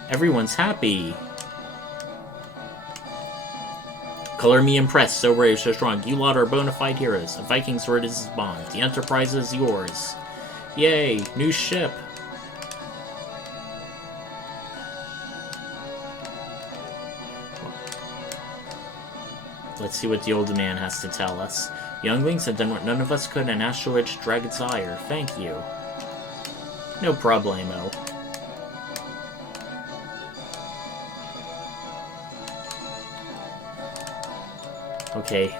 everyone's happy! Color me impressed, so brave, so strong. You lot are bona fide heroes. A Viking's word is his bond. The Enterprise is yours. Yay! New ship! Let's see what the old man has to tell us. Younglings have done what none of us could, and Astrowitch Dragon's Ire. Thank you. No problemo. Okay,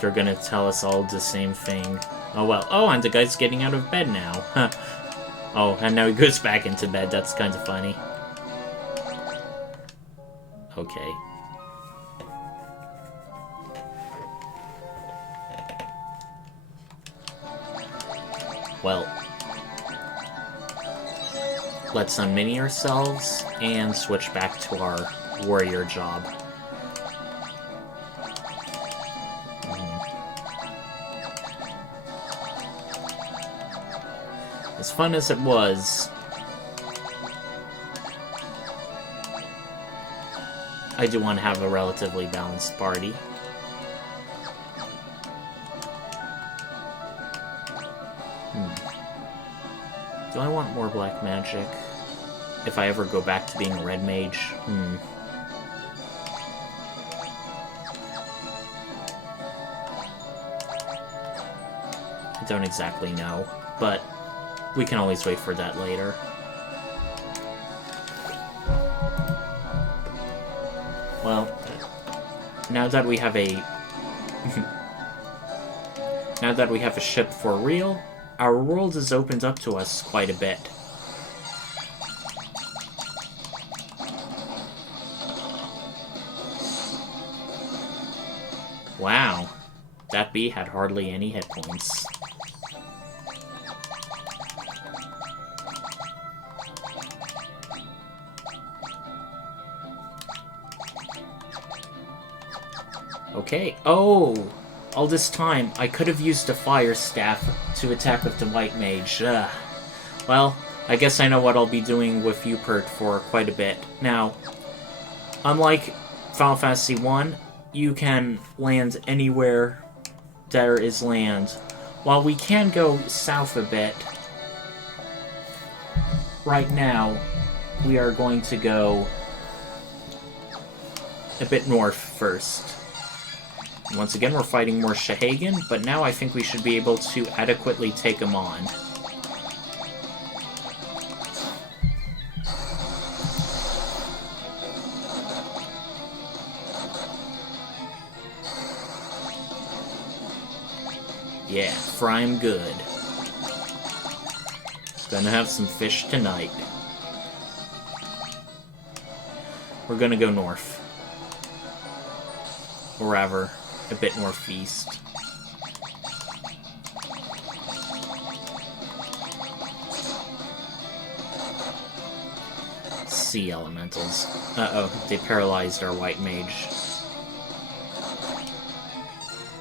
they're gonna tell us all the same thing. Oh well. Oh, and the guy's getting out of bed now. Huh. Oh, and now he goes back into bed. That's kind of funny. Okay. Well, let's unmini ourselves and switch back to our warrior job. As fun as it was, I do want to have a relatively balanced party. Do I want more black magic? If I ever go back to being a red mage? I don't exactly know, but we can always wait for that later. Well, now that we have a... now that we have a ship for real, our world is opened up to us quite a bit. Wow, that bee had hardly any hit points. Okay, oh! All this time, I could have used a fire staff to attack with the white mage. Well, I guess I know what I'll be doing with Upert for quite a bit. Now, unlike Final Fantasy 1, you can land anywhere there is land. While we can go south a bit, right now, we are going to go a bit north first. Once again, we're fighting more Shahagan, but now I think we should be able to adequately take him on. Yeah, fry 'em good. Gonna have some fish tonight. We're gonna go north. Or rather, a bit northeast. Sea elementals. Uh-oh, they paralyzed our white mage.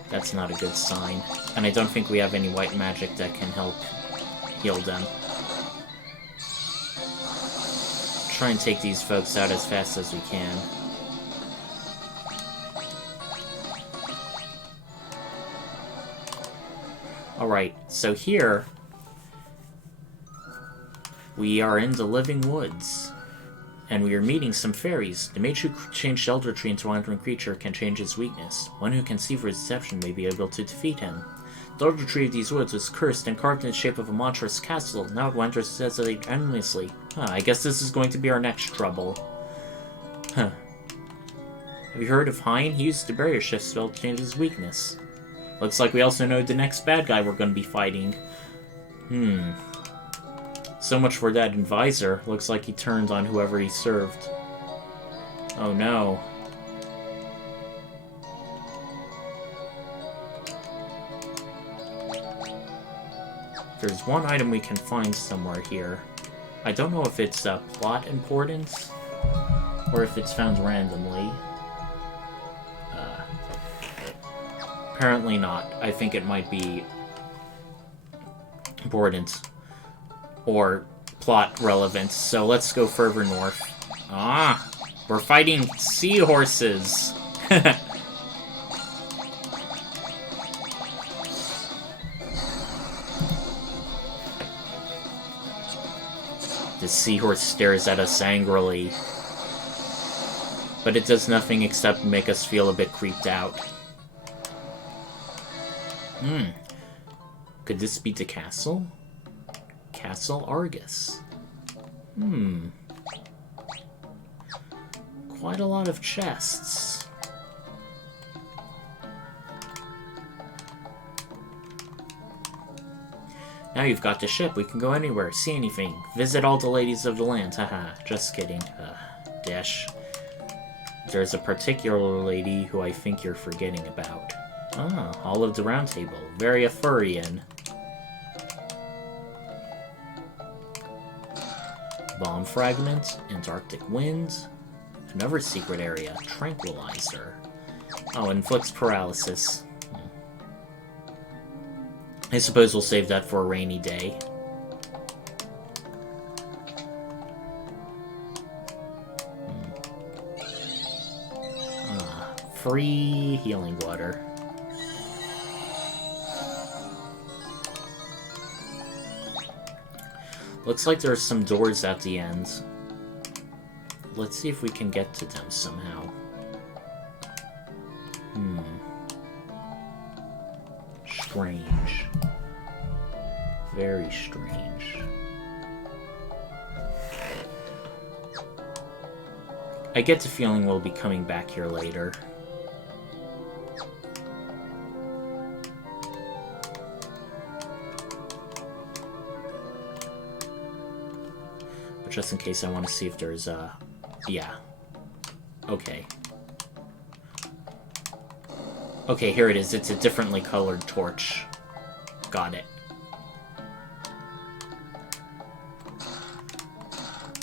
That's not a good sign. And I don't think we have any white magic that can help heal them. Try and take these folks out as fast as we can. Alright, so here we are in the Living Woods. And we are meeting some fairies. The mage who changed Elder Tree into a wandering creature can change his weakness. One who can see for his deception may be able to defeat him. The Elder Tree of these woods was cursed and carved in the shape of a monstrous castle. Now it wanders desolate endlessly. I guess this is going to be our next trouble. Huh. Have you heard of Hein? He used the barrier shift spell to change his weakness. Looks like we also know the next bad guy we're going to be fighting. So much for that advisor. Looks like he turned on whoever he served. Oh no. There's one item we can find somewhere here. I don't know if it's plot importance, or if it's found randomly. Apparently not. I think it might be important. Or plot relevance, so let's go further north. Ah, we're fighting seahorses. The seahorse stares at us angrily, but it does nothing except make us feel a bit creeped out. Could this be the castle? Castle Argus. Quite a lot of chests. Now you've got the ship, we can go anywhere, see anything, visit all the ladies of the land, haha, just kidding. Dash. There's a particular lady who I think you're forgetting about. Ah, Hall of the Round Table, very Arthurian. Bomb fragment, Antarctic winds, another secret area, tranquilizer. Oh, inflicts paralysis. I suppose we'll save that for a rainy day. Free healing water. Looks like there's some doors at the end. Let's see if we can get to them somehow. Strange. Very strange. I get the feeling we'll be coming back here later. Just in case, I want to see if there's yeah. Okay. Okay, here it is. It's a differently colored torch. Got it.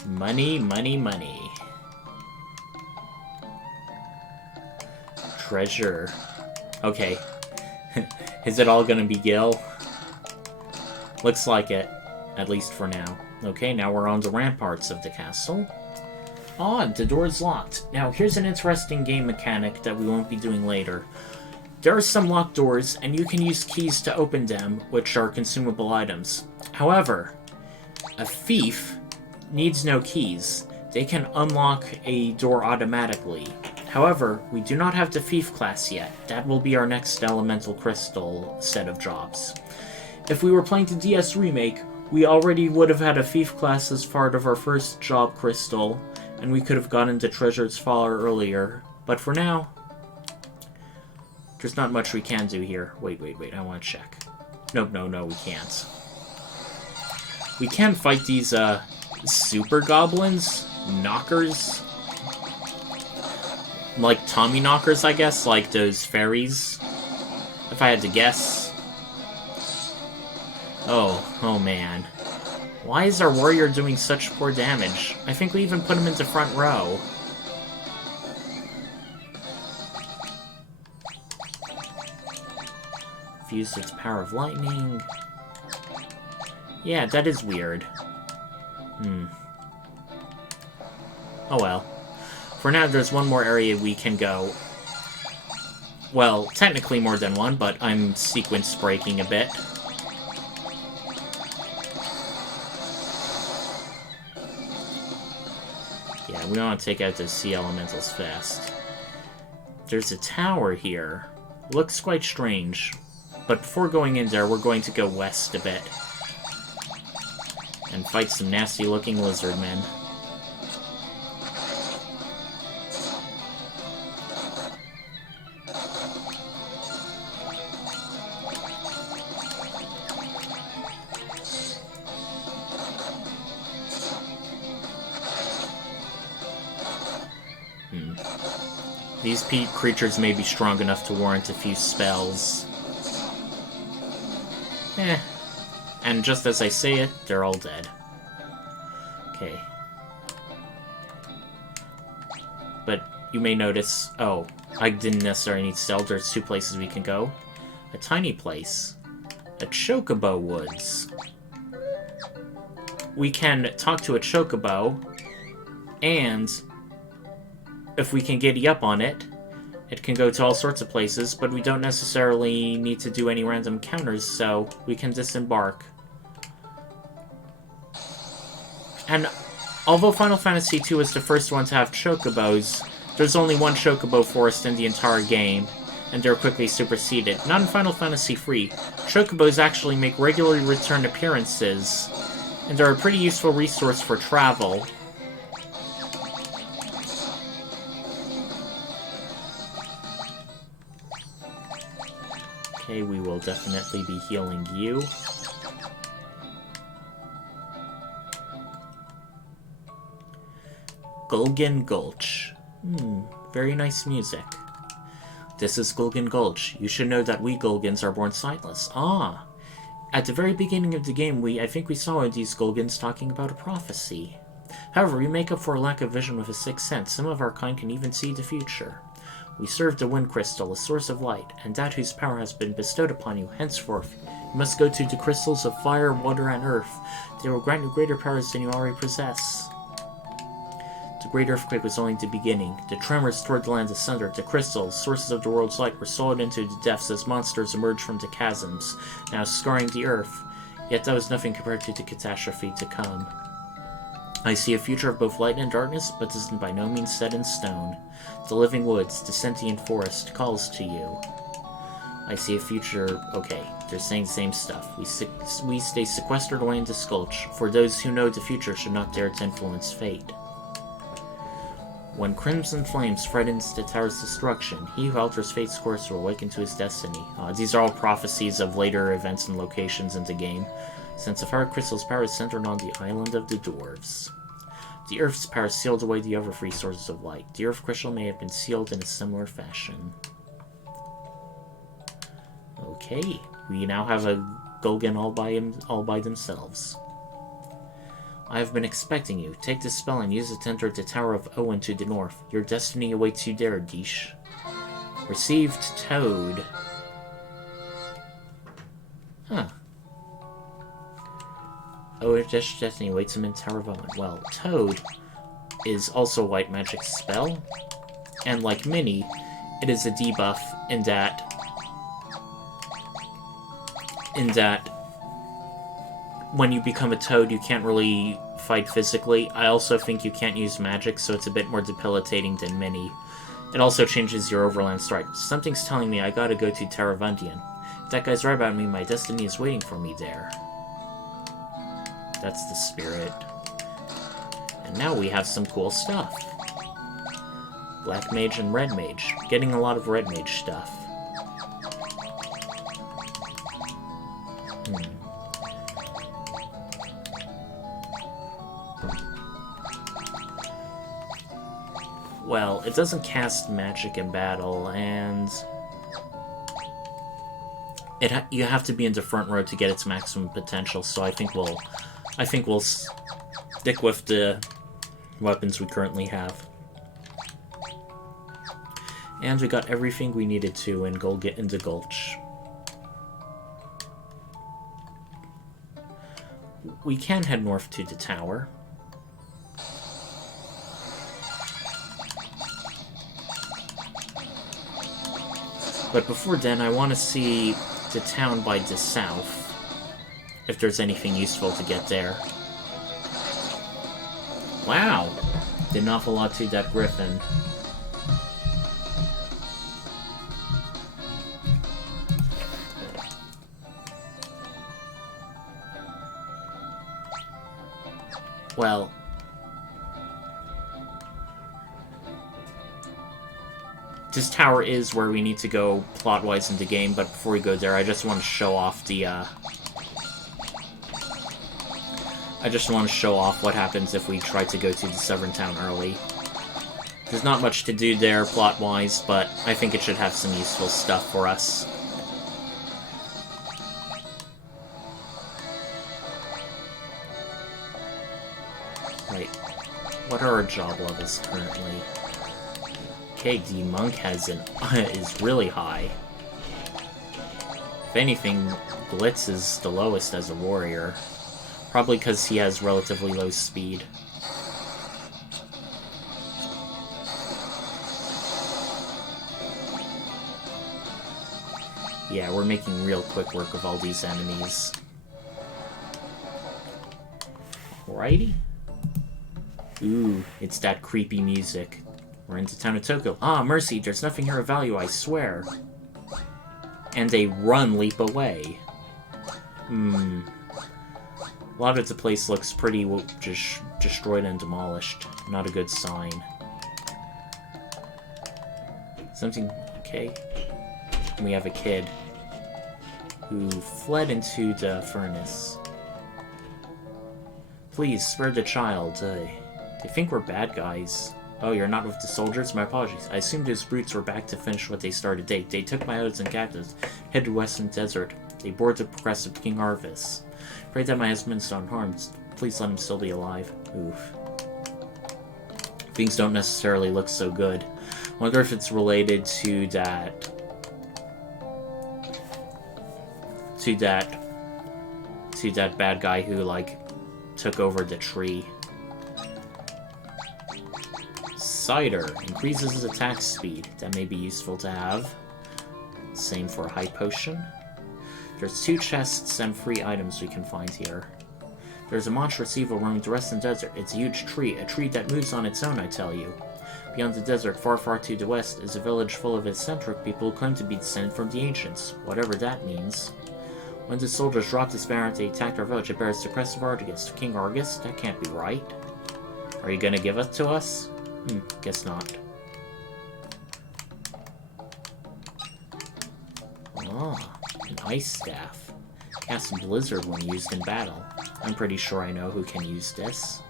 Money, money, money. Treasure. Okay. Is it all gonna be Gil? Looks like it. At least for now. Okay, now we're on the ramparts of the castle. Odd, the door's locked. Now, here's an interesting game mechanic that we won't be doing later. There are some locked doors, and you can use keys to open them, which are consumable items. However, a thief needs no keys. They can unlock a door automatically. However, we do not have the thief class yet. That will be our next elemental crystal set of jobs. If we were playing the DS remake, we already would have had a thief class as part of our first job crystal, and we could have gotten to treasures far earlier. But for now, there's not much we can do here. Wait, I want to check. Nope, no, we can't. We can fight these, super goblins? Knockers? Like Tommy knockers, I guess? Like those fairies? If I had to guess. Oh man. Why is our warrior doing such poor damage? I think we even put him into front row. Fused its power of lightning. Yeah, that is weird. Oh well. For now, there's one more area we can go. Well, technically more than one, but I'm sequence breaking a bit. Yeah, we want to take out those sea elementals fast. There's a tower here. Looks quite strange. But before going in there, we're going to go west a bit. And fight some nasty-looking lizard men. These creatures may be strong enough to warrant a few spells. And just as I say it, they're all dead. Okay. But you may notice... Oh, I didn't necessarily need to sell. There's two places we can go. A tiny place. A chocobo woods. We can talk to a chocobo, and if we can giddy up on it, it can go to all sorts of places, but we don't necessarily need to do any random encounters, so we can disembark. And although Final Fantasy II is the first one to have chocobos, there's only one chocobo forest in the entire game, and they're quickly superseded. Not in Final Fantasy III. Chocobos actually make regularly return appearances, and they're a pretty useful resource for travel. Okay, we will definitely be healing you. Gulgin Gulch. Very nice music. This is Gulgin Gulch. You should know that we Gulgins are born sightless. Ah! At the very beginning of the game, I think we saw these Gulgins talking about a prophecy. However, we make up for a lack of vision with a sixth sense. Some of our kind can even see the future. We serve the Wind Crystal, a source of light, and that whose power has been bestowed upon you. Henceforth, you must go to the crystals of fire, water, and earth. They will grant you greater powers than you already possess. The great earthquake was only the beginning. The tremors toward the land asunder. The crystals, sources of the world's light, were swallowed into the depths as monsters emerged from the chasms, now scarring the earth. Yet that was nothing compared to the catastrophe to come. I see a future of both light and darkness, but this is by no means set in stone. The living woods, the sentient forest, calls to you. I see a future... Okay, they're saying the same stuff. We stay sequestered away in the Skulch, for those who know the future should not dare to influence fate. When crimson flames threatens the tower's destruction, he who alters fate's course will awaken to his destiny. These are all prophecies of later events and locations in the game, since the fire crystal's power is centered on the island of the dwarves. The earth's power sealed away the other three sources of light. The earth crystal may have been sealed in a similar fashion. Okay, we now have a Gulgin all by themselves. I have been expecting you. Take this spell and use it to enter the Tower of Owen to the north. Your destiny awaits you there, Dish. Received Toad. Huh. Oh, destiny awaits him in Tower of Owen. Well, Toad is also a white magic spell, and like Minnie, it is a debuff in that when you become a toad, you can't really fight physically. I also think you can't use magic, so it's a bit more debilitating than Minnie. It also changes your overland strike. Something's telling me I gotta go to Taravundian. If that guy's right about me, my destiny is waiting for me there. That's the spirit. And now we have some cool stuff. Black Mage and Red Mage. Getting a lot of Red Mage stuff. Well, it doesn't cast magic in battle, and you have to be in the front row to get its maximum potential. So I think we'll stick with the weapons we currently have. And we got everything we needed to in the Gulch. We can head north to the tower. But before then, I want to see the town by the south, if there's anything useful to get there. Wow! Did an awful lot to that griffin. Well, this tower is where we need to go plot-wise in the game, but before we go there, I just want to show off the, what happens if we try to go to the Southern Town early. There's not much to do there, plot-wise, but I think it should have some useful stuff for us. Right. What are our job levels currently? Okay, the monk is really high. If anything, Blitz is the lowest as a warrior. Probably because he has relatively low speed. Yeah, we're making real quick work of all these enemies. Alrighty. Ooh, it's that creepy music. We're into town of Tokyo. Ah, mercy, there's nothing here of value, I swear. And they leap away. A lot of the place looks pretty just destroyed and demolished. Not a good sign. Something... okay. And we have a kid who fled into the furnace. Please, spare the child. They think we're bad guys. Oh, you're not with the soldiers? My apologies. I assumed those brutes were back to finish what they started. They took my oaths and captives, headed west in the desert. They boarded the progressive King Arvis. Pray that my husband's not harmed. Please let him still be alive. Oof. Things don't necessarily look so good. Wonder if it's related to that bad guy who, like, took over the tree. Cider increases his attack speed. That may be useful to have. Same for a high potion. There's 2 chests and free items we can find here. There's a monstrous evil roaming the rest in the desert. It's a huge tree, a tree that moves on its own, I tell you. Beyond the desert, far, far to the west, is a village full of eccentric people who claim to be descended from the ancients, whatever that means. When the soldiers dropped this banner, they attacked our village. It bears the crest of Argus. King Argus? That can't be right. Are you gonna give it to us? Guess not. Ah, an ice staff. Casts blizzard when used in battle. I'm pretty sure I know who can use this.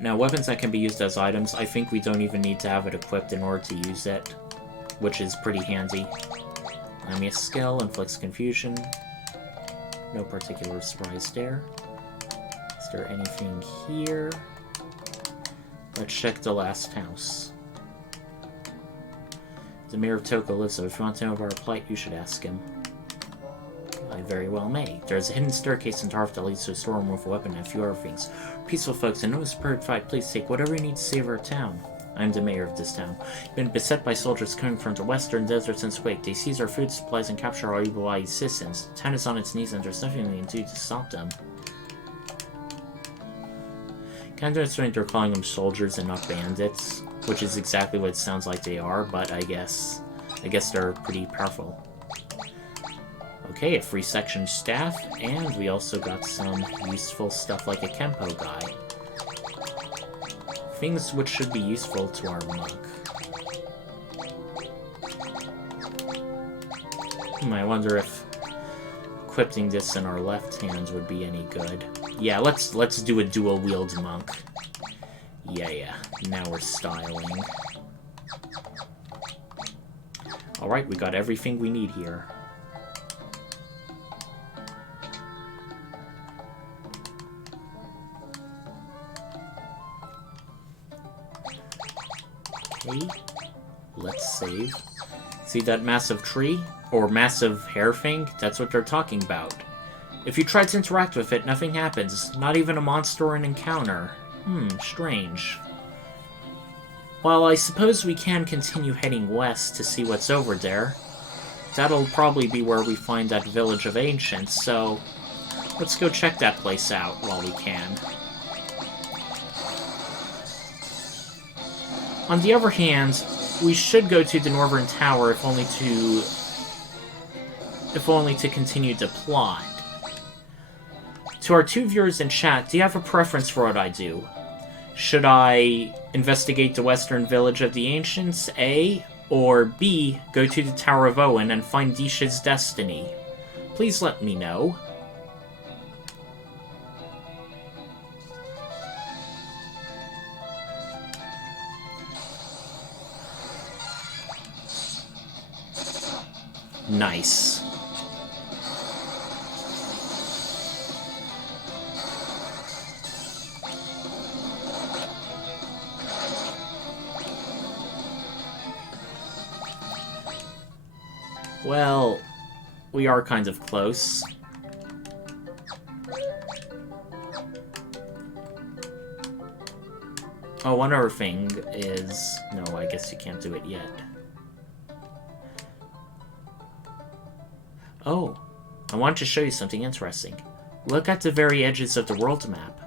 Now, weapons that can be used as items, I think we don't even need to have it equipped in order to use it, which is pretty handy. Enemy skill, inflicts confusion. No particular surprise there. Is there anything here? Let's check the last house. The mayor of Tokyo lives there. If you want to know of our plight, you should ask him. I very well may. There's a hidden staircase in Tarf that leads to a storeroom with a weapon and a few other things. Peaceful folks, in no spirit fight, please take whatever you need to save our town. I'm the mayor of this town. We've been beset by soldiers coming from the western desert since Wake. They seize our food supplies and capture our Ibuai citizens. The town is on its knees and there's nothing we can do to stop them. Kind of understanding they're calling them soldiers and not bandits, which is exactly what it sounds like they are, but I guess they're pretty powerful. Okay, a free section staff, and we also got some useful stuff like a Kempo guy. Things which should be useful to our monk. I wonder if equipping this in our left hands would be any good. Yeah, let's do a dual wield monk. Yeah. Now we're styling. Alright, we got everything we need here. Okay, let's save. See that massive tree? Or massive hair thing? That's what they're talking about. If you try to interact with it, nothing happens. Not even a monster or an encounter. Strange. Well, I suppose we can continue heading west to see what's over there. That'll probably be where we find that village of ancients, so let's go check that place out while we can. On the other hand, we should go to the Northern Tower if only to continue the plot. To our 2 viewers in chat, do you have a preference for what I do? Should I investigate the western village of the ancients, A, or B, go to the Tower of Owen and find Disha's destiny? Please let me know. Nice. Well, we are kind of close. Oh, one other thing is... No, I guess you can't do it yet. Oh, I want to show you something interesting. Look at the very edges of the world map.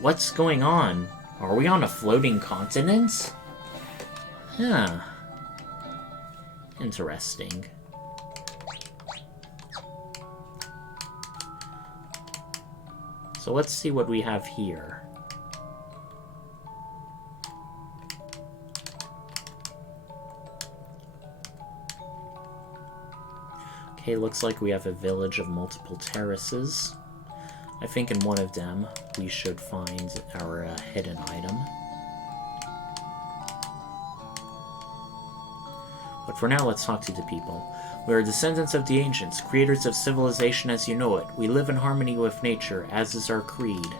What's going on? Are we on a floating continent? Huh. Interesting. So let's see what we have here. Okay, looks like we have a village of multiple terraces. I think in one of them we should find our hidden item. But for now, let's talk to the people. We are descendants of the ancients, creators of civilization as you know it. We live in harmony with nature, as is our creed.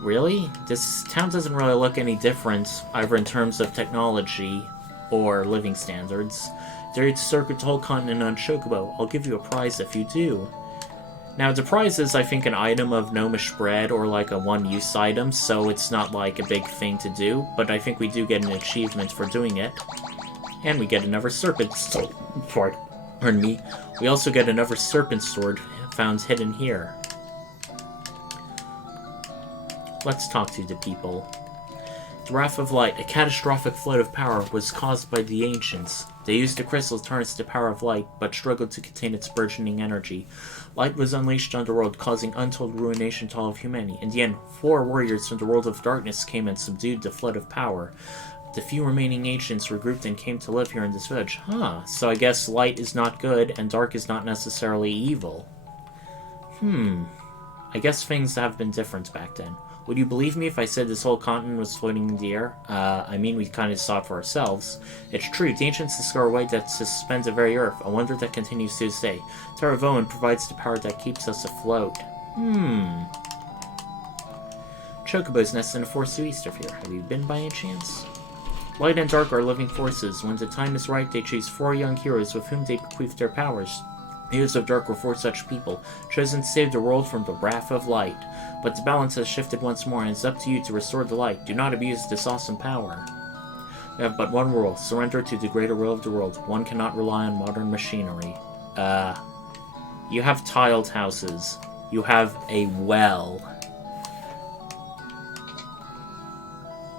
Really? This town doesn't really look any different, either in terms of technology or living standards. Dare you to circuit the whole continent on Chocobo. I'll give you a prize if you do. Now, the prize is, I think, an item of gnomish bread, or like a one-use item, so it's not like a big thing to do, but I think we do get an achievement for doing it. And we get another serpent sword. Pardon me. We also get another serpent sword found hidden here. Let's talk to the people. The Wrath of Light, a catastrophic flood of power, was caused by the ancients. They used the crystals to harness the power of light, but struggled to contain its burgeoning energy. Light was unleashed on the world, causing untold ruination to all of humanity. In the end, 4 warriors from the world of darkness came and subdued the flood of power. The few remaining ancients regrouped and came to live here in this village. Huh, so I guess light is not good, and dark is not necessarily evil. I guess things have been different back then. Would you believe me if I said this whole continent was floating in the air? I mean, we kind of saw it for ourselves. It's true, the ancients discover a weight that suspends the very earth, a wonder that continues to this day. Tower of Owen provides the power that keeps us afloat. Chocobos nest in a forest to east of here. Have you been by any chance? Light and dark are living forces. When the time is right, they choose 4 young heroes with whom they bequeath their powers. Heroes of Dark were 4 such people, chosen to save the world from the wrath of light. But the balance has shifted once more, and it's up to you to restore the light. Do not abuse this awesome power. We have but one rule. Surrender to the greater will of the world. One cannot rely on modern machinery. You have tiled houses. You have a well.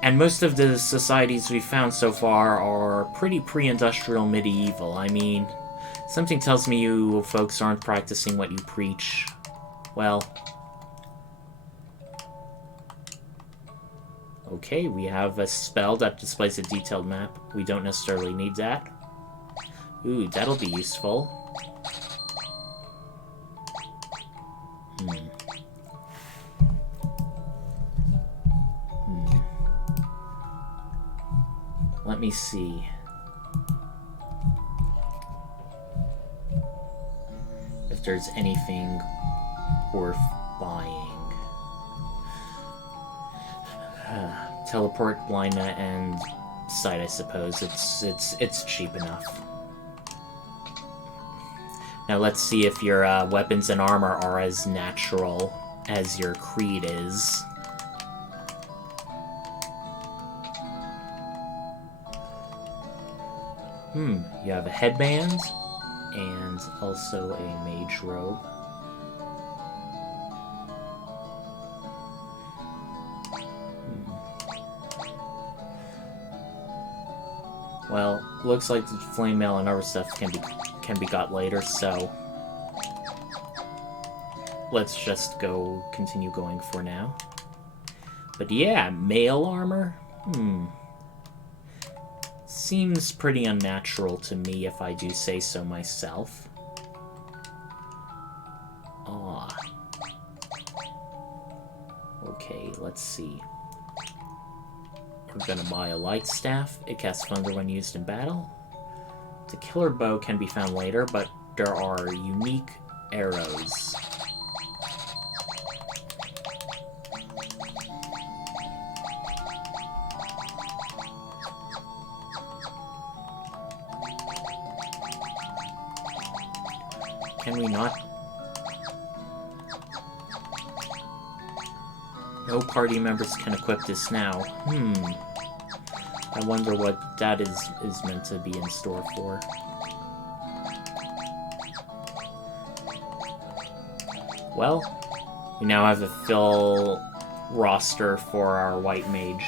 And most of the societies we've found so far are pretty pre-industrial medieval. I mean, something tells me you folks aren't practicing what you preach. Well, Okay, we have a spell that displays a detailed map. We don't necessarily need that. Ooh, that'll be useful. Let me see. If there's anything worth buying. Teleport, blind net, and sight, I suppose. It's cheap enough. Now let's see if your weapons and armor are as natural as your creed is. You have a headband and also a mage robe. Well, looks like the flame mail and other stuff can be got later, so let's just continue going for now. But yeah, mail armor? Seems pretty unnatural to me, if I do say so myself. Okay, let's see. We're gonna buy a light staff. It casts thunder when used in battle. The killer bow can be found later, but there are unique arrows. Can we not? No party members can equip this now. I wonder what that is meant to be in store for. Well, we now have a full roster for our white mage.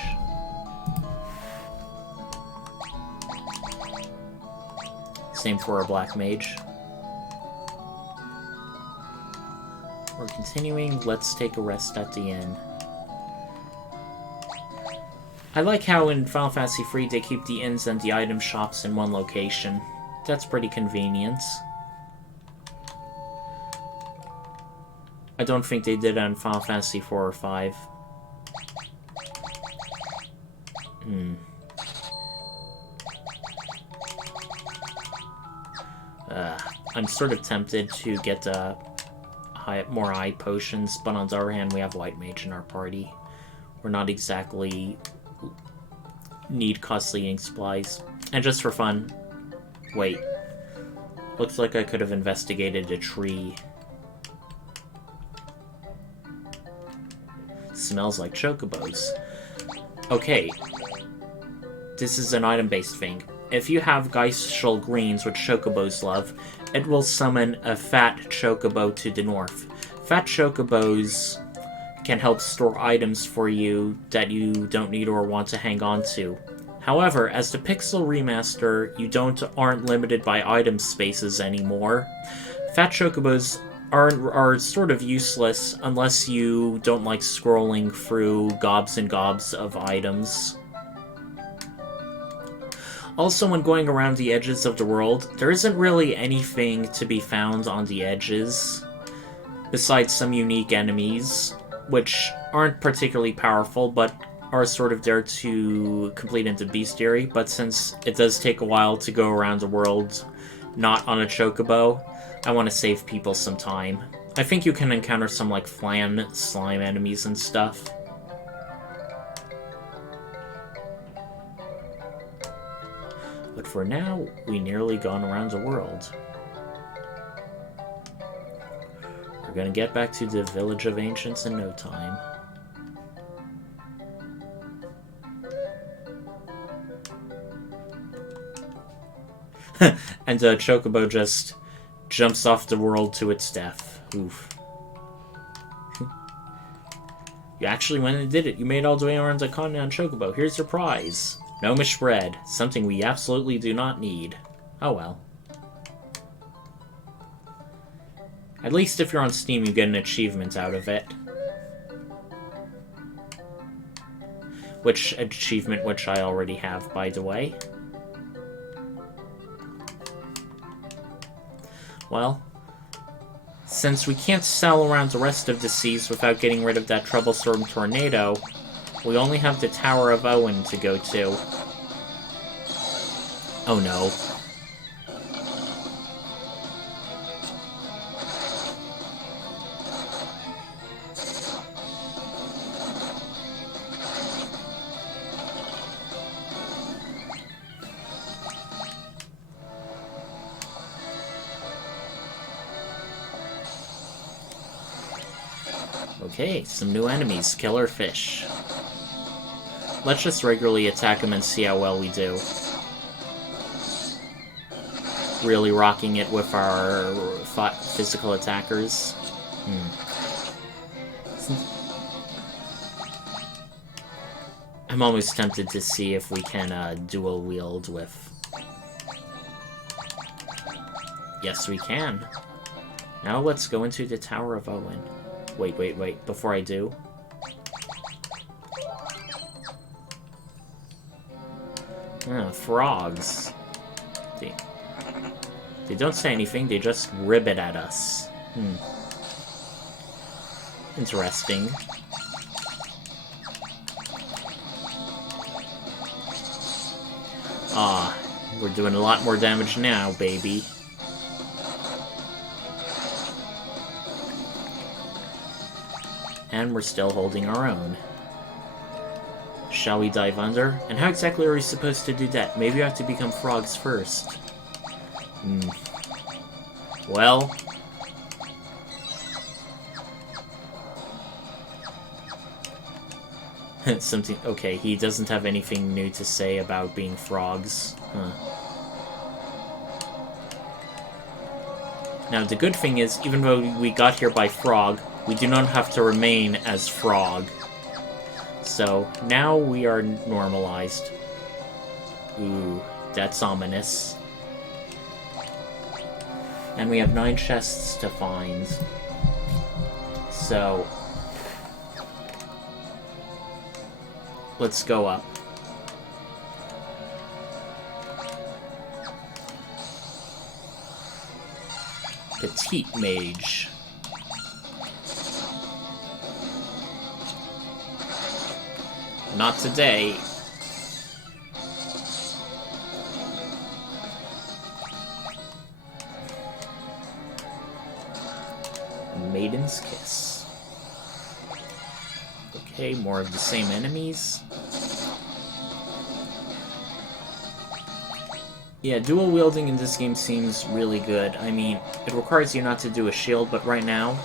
Same for our black mage. We're continuing. Let's take a rest at the inn. I like how in Final Fantasy III they keep the inns and the item shops in one location. That's pretty convenient. I don't think they did that in Final Fantasy IV or V. I'm sort of tempted to get more eye potions, but on the other hand, we have White Mage in our party. We're not exactly need costly ink supplies. And just for fun, wait. Looks like I could have investigated a tree. Smells like chocobos. Okay. This is an item-based thing. If you have Geistschall Greens, which chocobos love, it will summon a fat chocobo to the north. Fat chocobos can help store items for you that you don't need or want to hang on to. However, as the Pixel Remaster, you aren't limited by item spaces anymore. Fat chocobos are sort of useless unless you don't like scrolling through gobs and gobs of items. Also, when going around the edges of the world, there isn't really anything to be found on the edges, besides some unique enemies, which aren't particularly powerful, but are sort of there to complete into bestiary. But since it does take a while to go around the world not on a chocobo, I want to save people some time. I think you can encounter some, like, flan slime enemies and stuff. But for now, we nearly gone around the world. We're gonna get back to the Village of Ancients in no time. And Chocobo just jumps off the world to its death. Oof. You actually went and did it. You made it all the way around the continent on Chocobo. Here's your prize. Gnomish bread. Something we absolutely do not need. Oh well. At least if you're on Steam, you get an achievement out of it. Which achievement, which I already have, by the way. Well, since we can't sail around the rest of the seas without getting rid of that troublesome tornado, we only have the Tower of Owen to go to. Oh no. Okay, some new enemies. Killer fish. Let's just regularly attack them and see how well we do. Really rocking it with our physical attackers. I'm almost tempted to see if we can dual wield with... Yes, we can. Now let's go into the Tower of Owen. Wait. Before I do... frogs. They don't say anything, they just ribbit at us. Interesting. Ah, we're doing a lot more damage now, baby. And we're still holding our own. Shall we dive under? And how exactly are we supposed to do that? Maybe we have to become frogs first. Well... Something... Okay, he doesn't have anything new to say about being frogs. Now, the good thing is, even though we got here by frog, we do not have to remain as frog. So, now we are normalized. Ooh, that's ominous. And we have 9 chests to find. So... let's go up. Petite Mage. Not today. Maiden's Kiss. Okay, more of the same enemies. Yeah, dual wielding in this game seems really good. I mean, it requires you not to do a shield, but right now,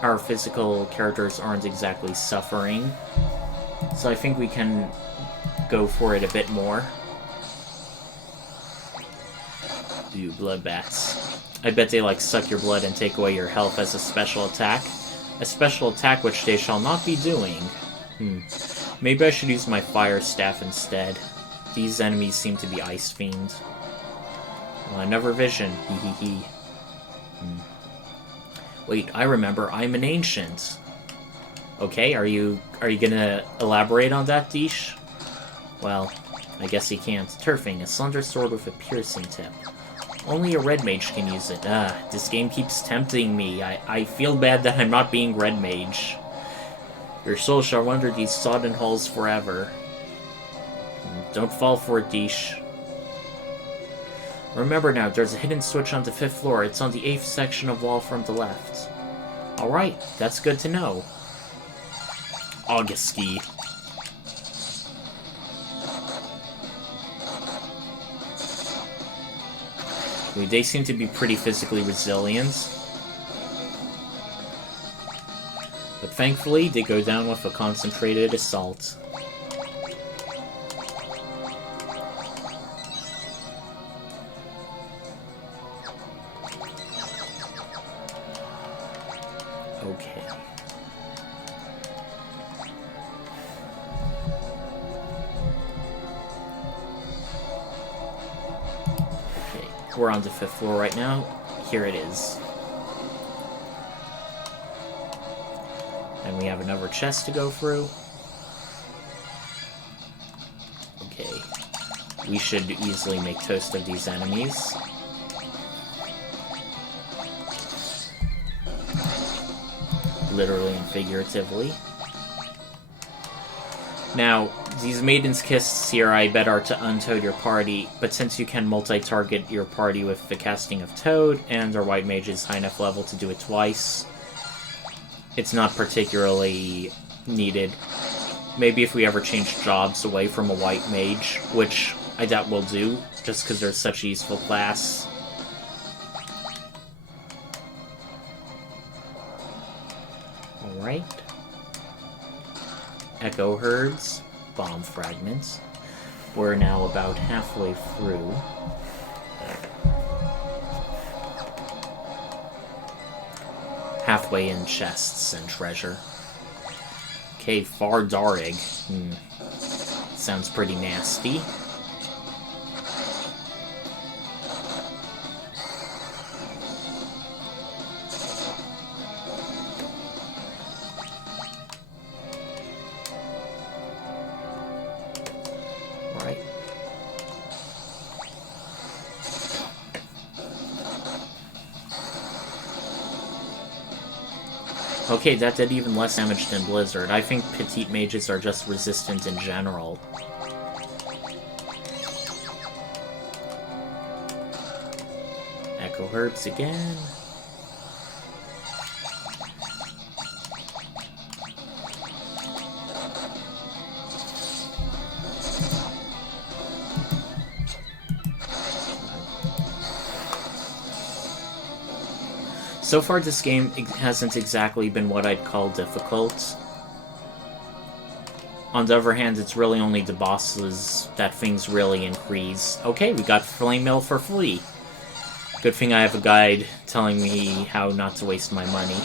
our physical characters aren't exactly suffering. So I think we can go for it a bit more. Ew, bloodbaths. I bet they, like, suck your blood and take away your health as a special attack. A special attack which they shall not be doing. Maybe I should use my fire staff instead. These enemies seem to be ice fiends. Well, another vision. Hee. Wait, I remember. I'm an ancient. Okay, are you gonna elaborate on that, Deesh? Well, I guess he can't. Turfing, a slender sword with a piercing tip. Only a red mage can use it. This game keeps tempting me. I feel bad that I'm not being red mage. Your soul shall wander these sodden halls forever. Don't fall for it, Deesh. Remember now, there's a hidden switch on the 5th floor. It's on the 8th section of wall from the left. Alright, that's good to know. Augusty. They seem to be pretty physically resilient. But thankfully, they go down with a concentrated assault. Okay. We're on the 5th floor right now. Here it is. And we have another chest to go through. we should easily make toast of these enemies. Literally and figuratively. Now, these Maiden's Kisses here I bet are to untoad your party, but since you can multi-target your party with the casting of Toad, and our White Mage is high enough level to do it twice, it's not particularly needed. Maybe if we ever change jobs away from a White Mage, which I doubt we'll do, just because they're such a useful class. Alright. Echo Herds, Bomb Fragments. We're now about halfway through. Halfway in chests and treasure. Okay, Far Darig. Sounds pretty nasty. Right. Okay, that did even less damage than Blizzard. I think Petite Mages are just resistant in general. Echo Herbs again. So far, this game hasn't exactly been what I'd call difficult. On the other hand, it's really only the bosses that things really increase. Okay, we got Flame Mill for free. Good thing I have a guide telling me how not to waste my money.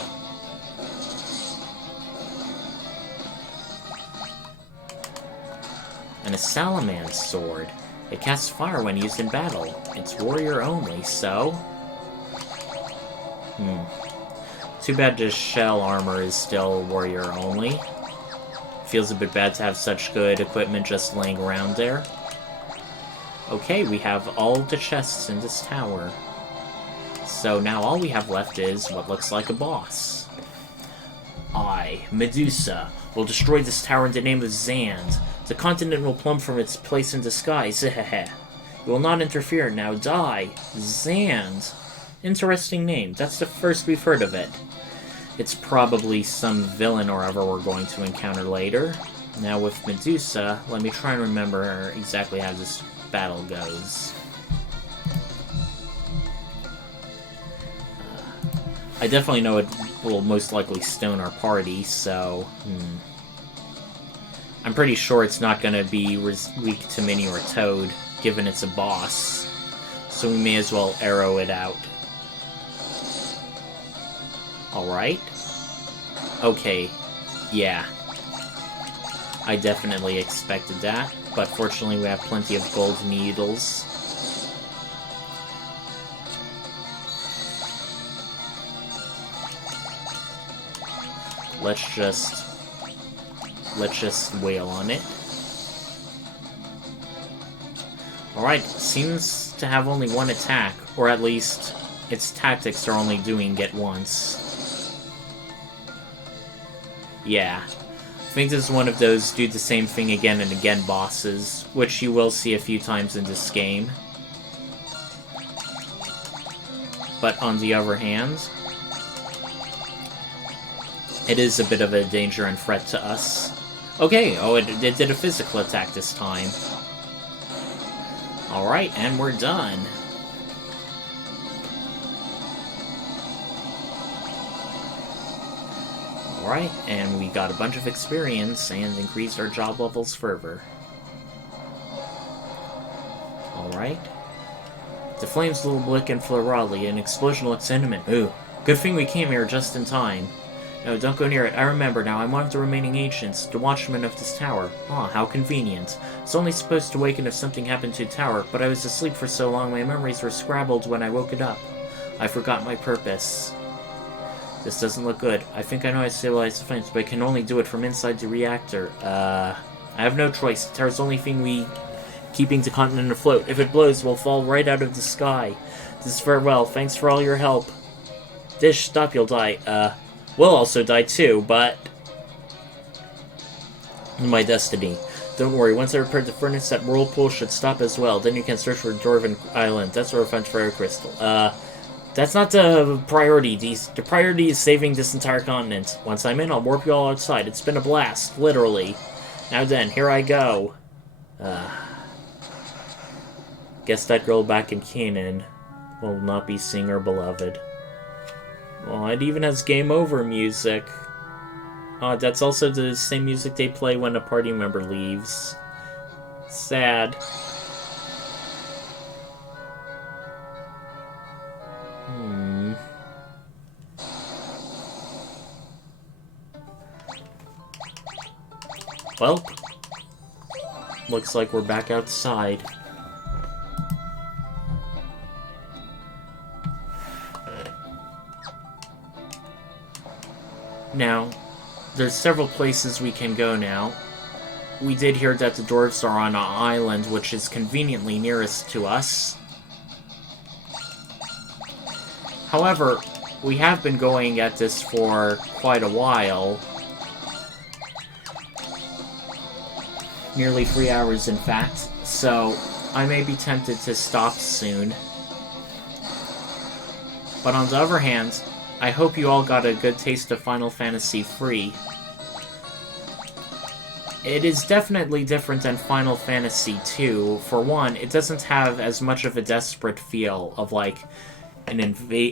And a Salamand's Sword. It casts fire when used in battle. It's warrior only, so... Too bad just shell armor is still warrior only. Feels a bit bad to have such good equipment just laying around there. Okay, we have all the chests in this tower. So now all we have left is what looks like a boss. I, Medusa, will destroy this tower in the name of Zand. The continent will plumb from its place in disguise. You will not interfere, now die. Zand. Interesting name. That's the first we've heard of it. It's probably some villain or other we're going to encounter later. Now with Medusa, let me try and remember exactly how this battle goes. I definitely know it will most likely stone our party, so... I'm pretty sure it's not going to be weak to Minnie or Toad, given it's a boss. So we may as well arrow it out. Alright. Okay. Yeah. I definitely expected that, but fortunately we have plenty of gold needles. Let's just wail on it. Alright, seems to have only one attack, or at least its tactics are only doing it once. Yeah. I think this is one of those do the same thing again and again bosses, which you will see a few times in this game. But on the other hand, it is a bit of a danger and threat to us. Okay, oh, it did a physical attack this time. Alright, and we're done. Alright, and we got a bunch of experience and increased our job levels further. Alright. The flames little blick and florali, an explosion looks imminent. Ooh, good thing we came here just in time. No, don't go near it. I remember now. I'm one of the remaining ancients, the watchman of this tower. Ah, how convenient. It's only supposed to waken if something happened to the tower, but I was asleep for so long my memories were scrabbled when I woke it up. I forgot my purpose. This doesn't look good. I think I know how to stabilize the flames, but I can only do it from inside the reactor. I have no choice. The tower's the only thing we keeping the continent afloat. If it blows, we'll fall right out of the sky. This is farewell. Thanks for all your help. Dish, stop, you'll die. We'll also die too, but... my destiny. Don't worry, once I repair the furnace, that whirlpool should stop as well. Then you can search for Dwarven Island. That's our French Fire Crystal. That's not the priority. The priority is saving this entire continent. Once I'm in, I'll warp you all outside. It's been a blast, literally. Now then, here I go. Guess that girl back in Canaan will not be seeing her beloved. Well, it even has game over music. That's also the same music they play when a party member leaves. Sad. Well, looks like we're back outside. Now, there's several places we can go now. We did hear that the dwarves are on an island, which is conveniently nearest to us. However, we have been going at this for quite a while. Nearly 3 hours, in fact. So, I may be tempted to stop soon. But on the other hand, I hope you all got a good taste of Final Fantasy III. It is definitely different than Final Fantasy II. For one, it doesn't have as much of a desperate feel of, like, an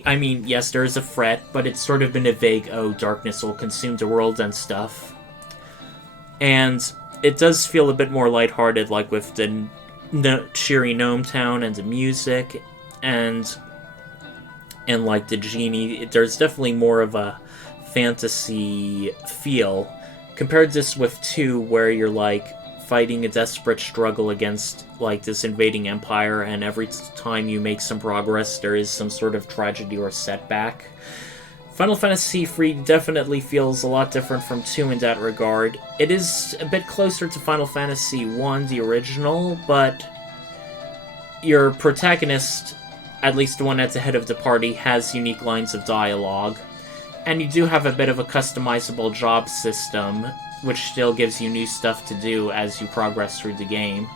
I mean, yes, there is a threat, but it's sort of been a vague, oh, darkness will consume the world and stuff. And it does feel a bit more lighthearted, like with the cheery gnome town and the music, and like the genie. There's definitely more of a fantasy feel. Compared this with 2, where you're like fighting a desperate struggle against like this invading empire, and every time you make some progress there is some sort of tragedy or setback. Final Fantasy III definitely feels a lot different from 2 in that regard. It is a bit closer to Final Fantasy I, the original, but your protagonist, at least the one at the head of the party, has unique lines of dialogue. And you do have a bit of a customizable job system, which still gives you new stuff to do as you progress through the game.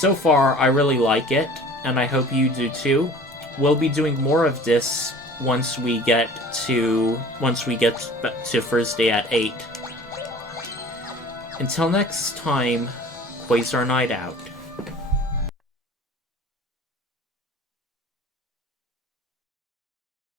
So far, I really like it, and I hope you do too. We'll be doing more of this once we get to Thursday at 8. Until next time, Quasar Night out.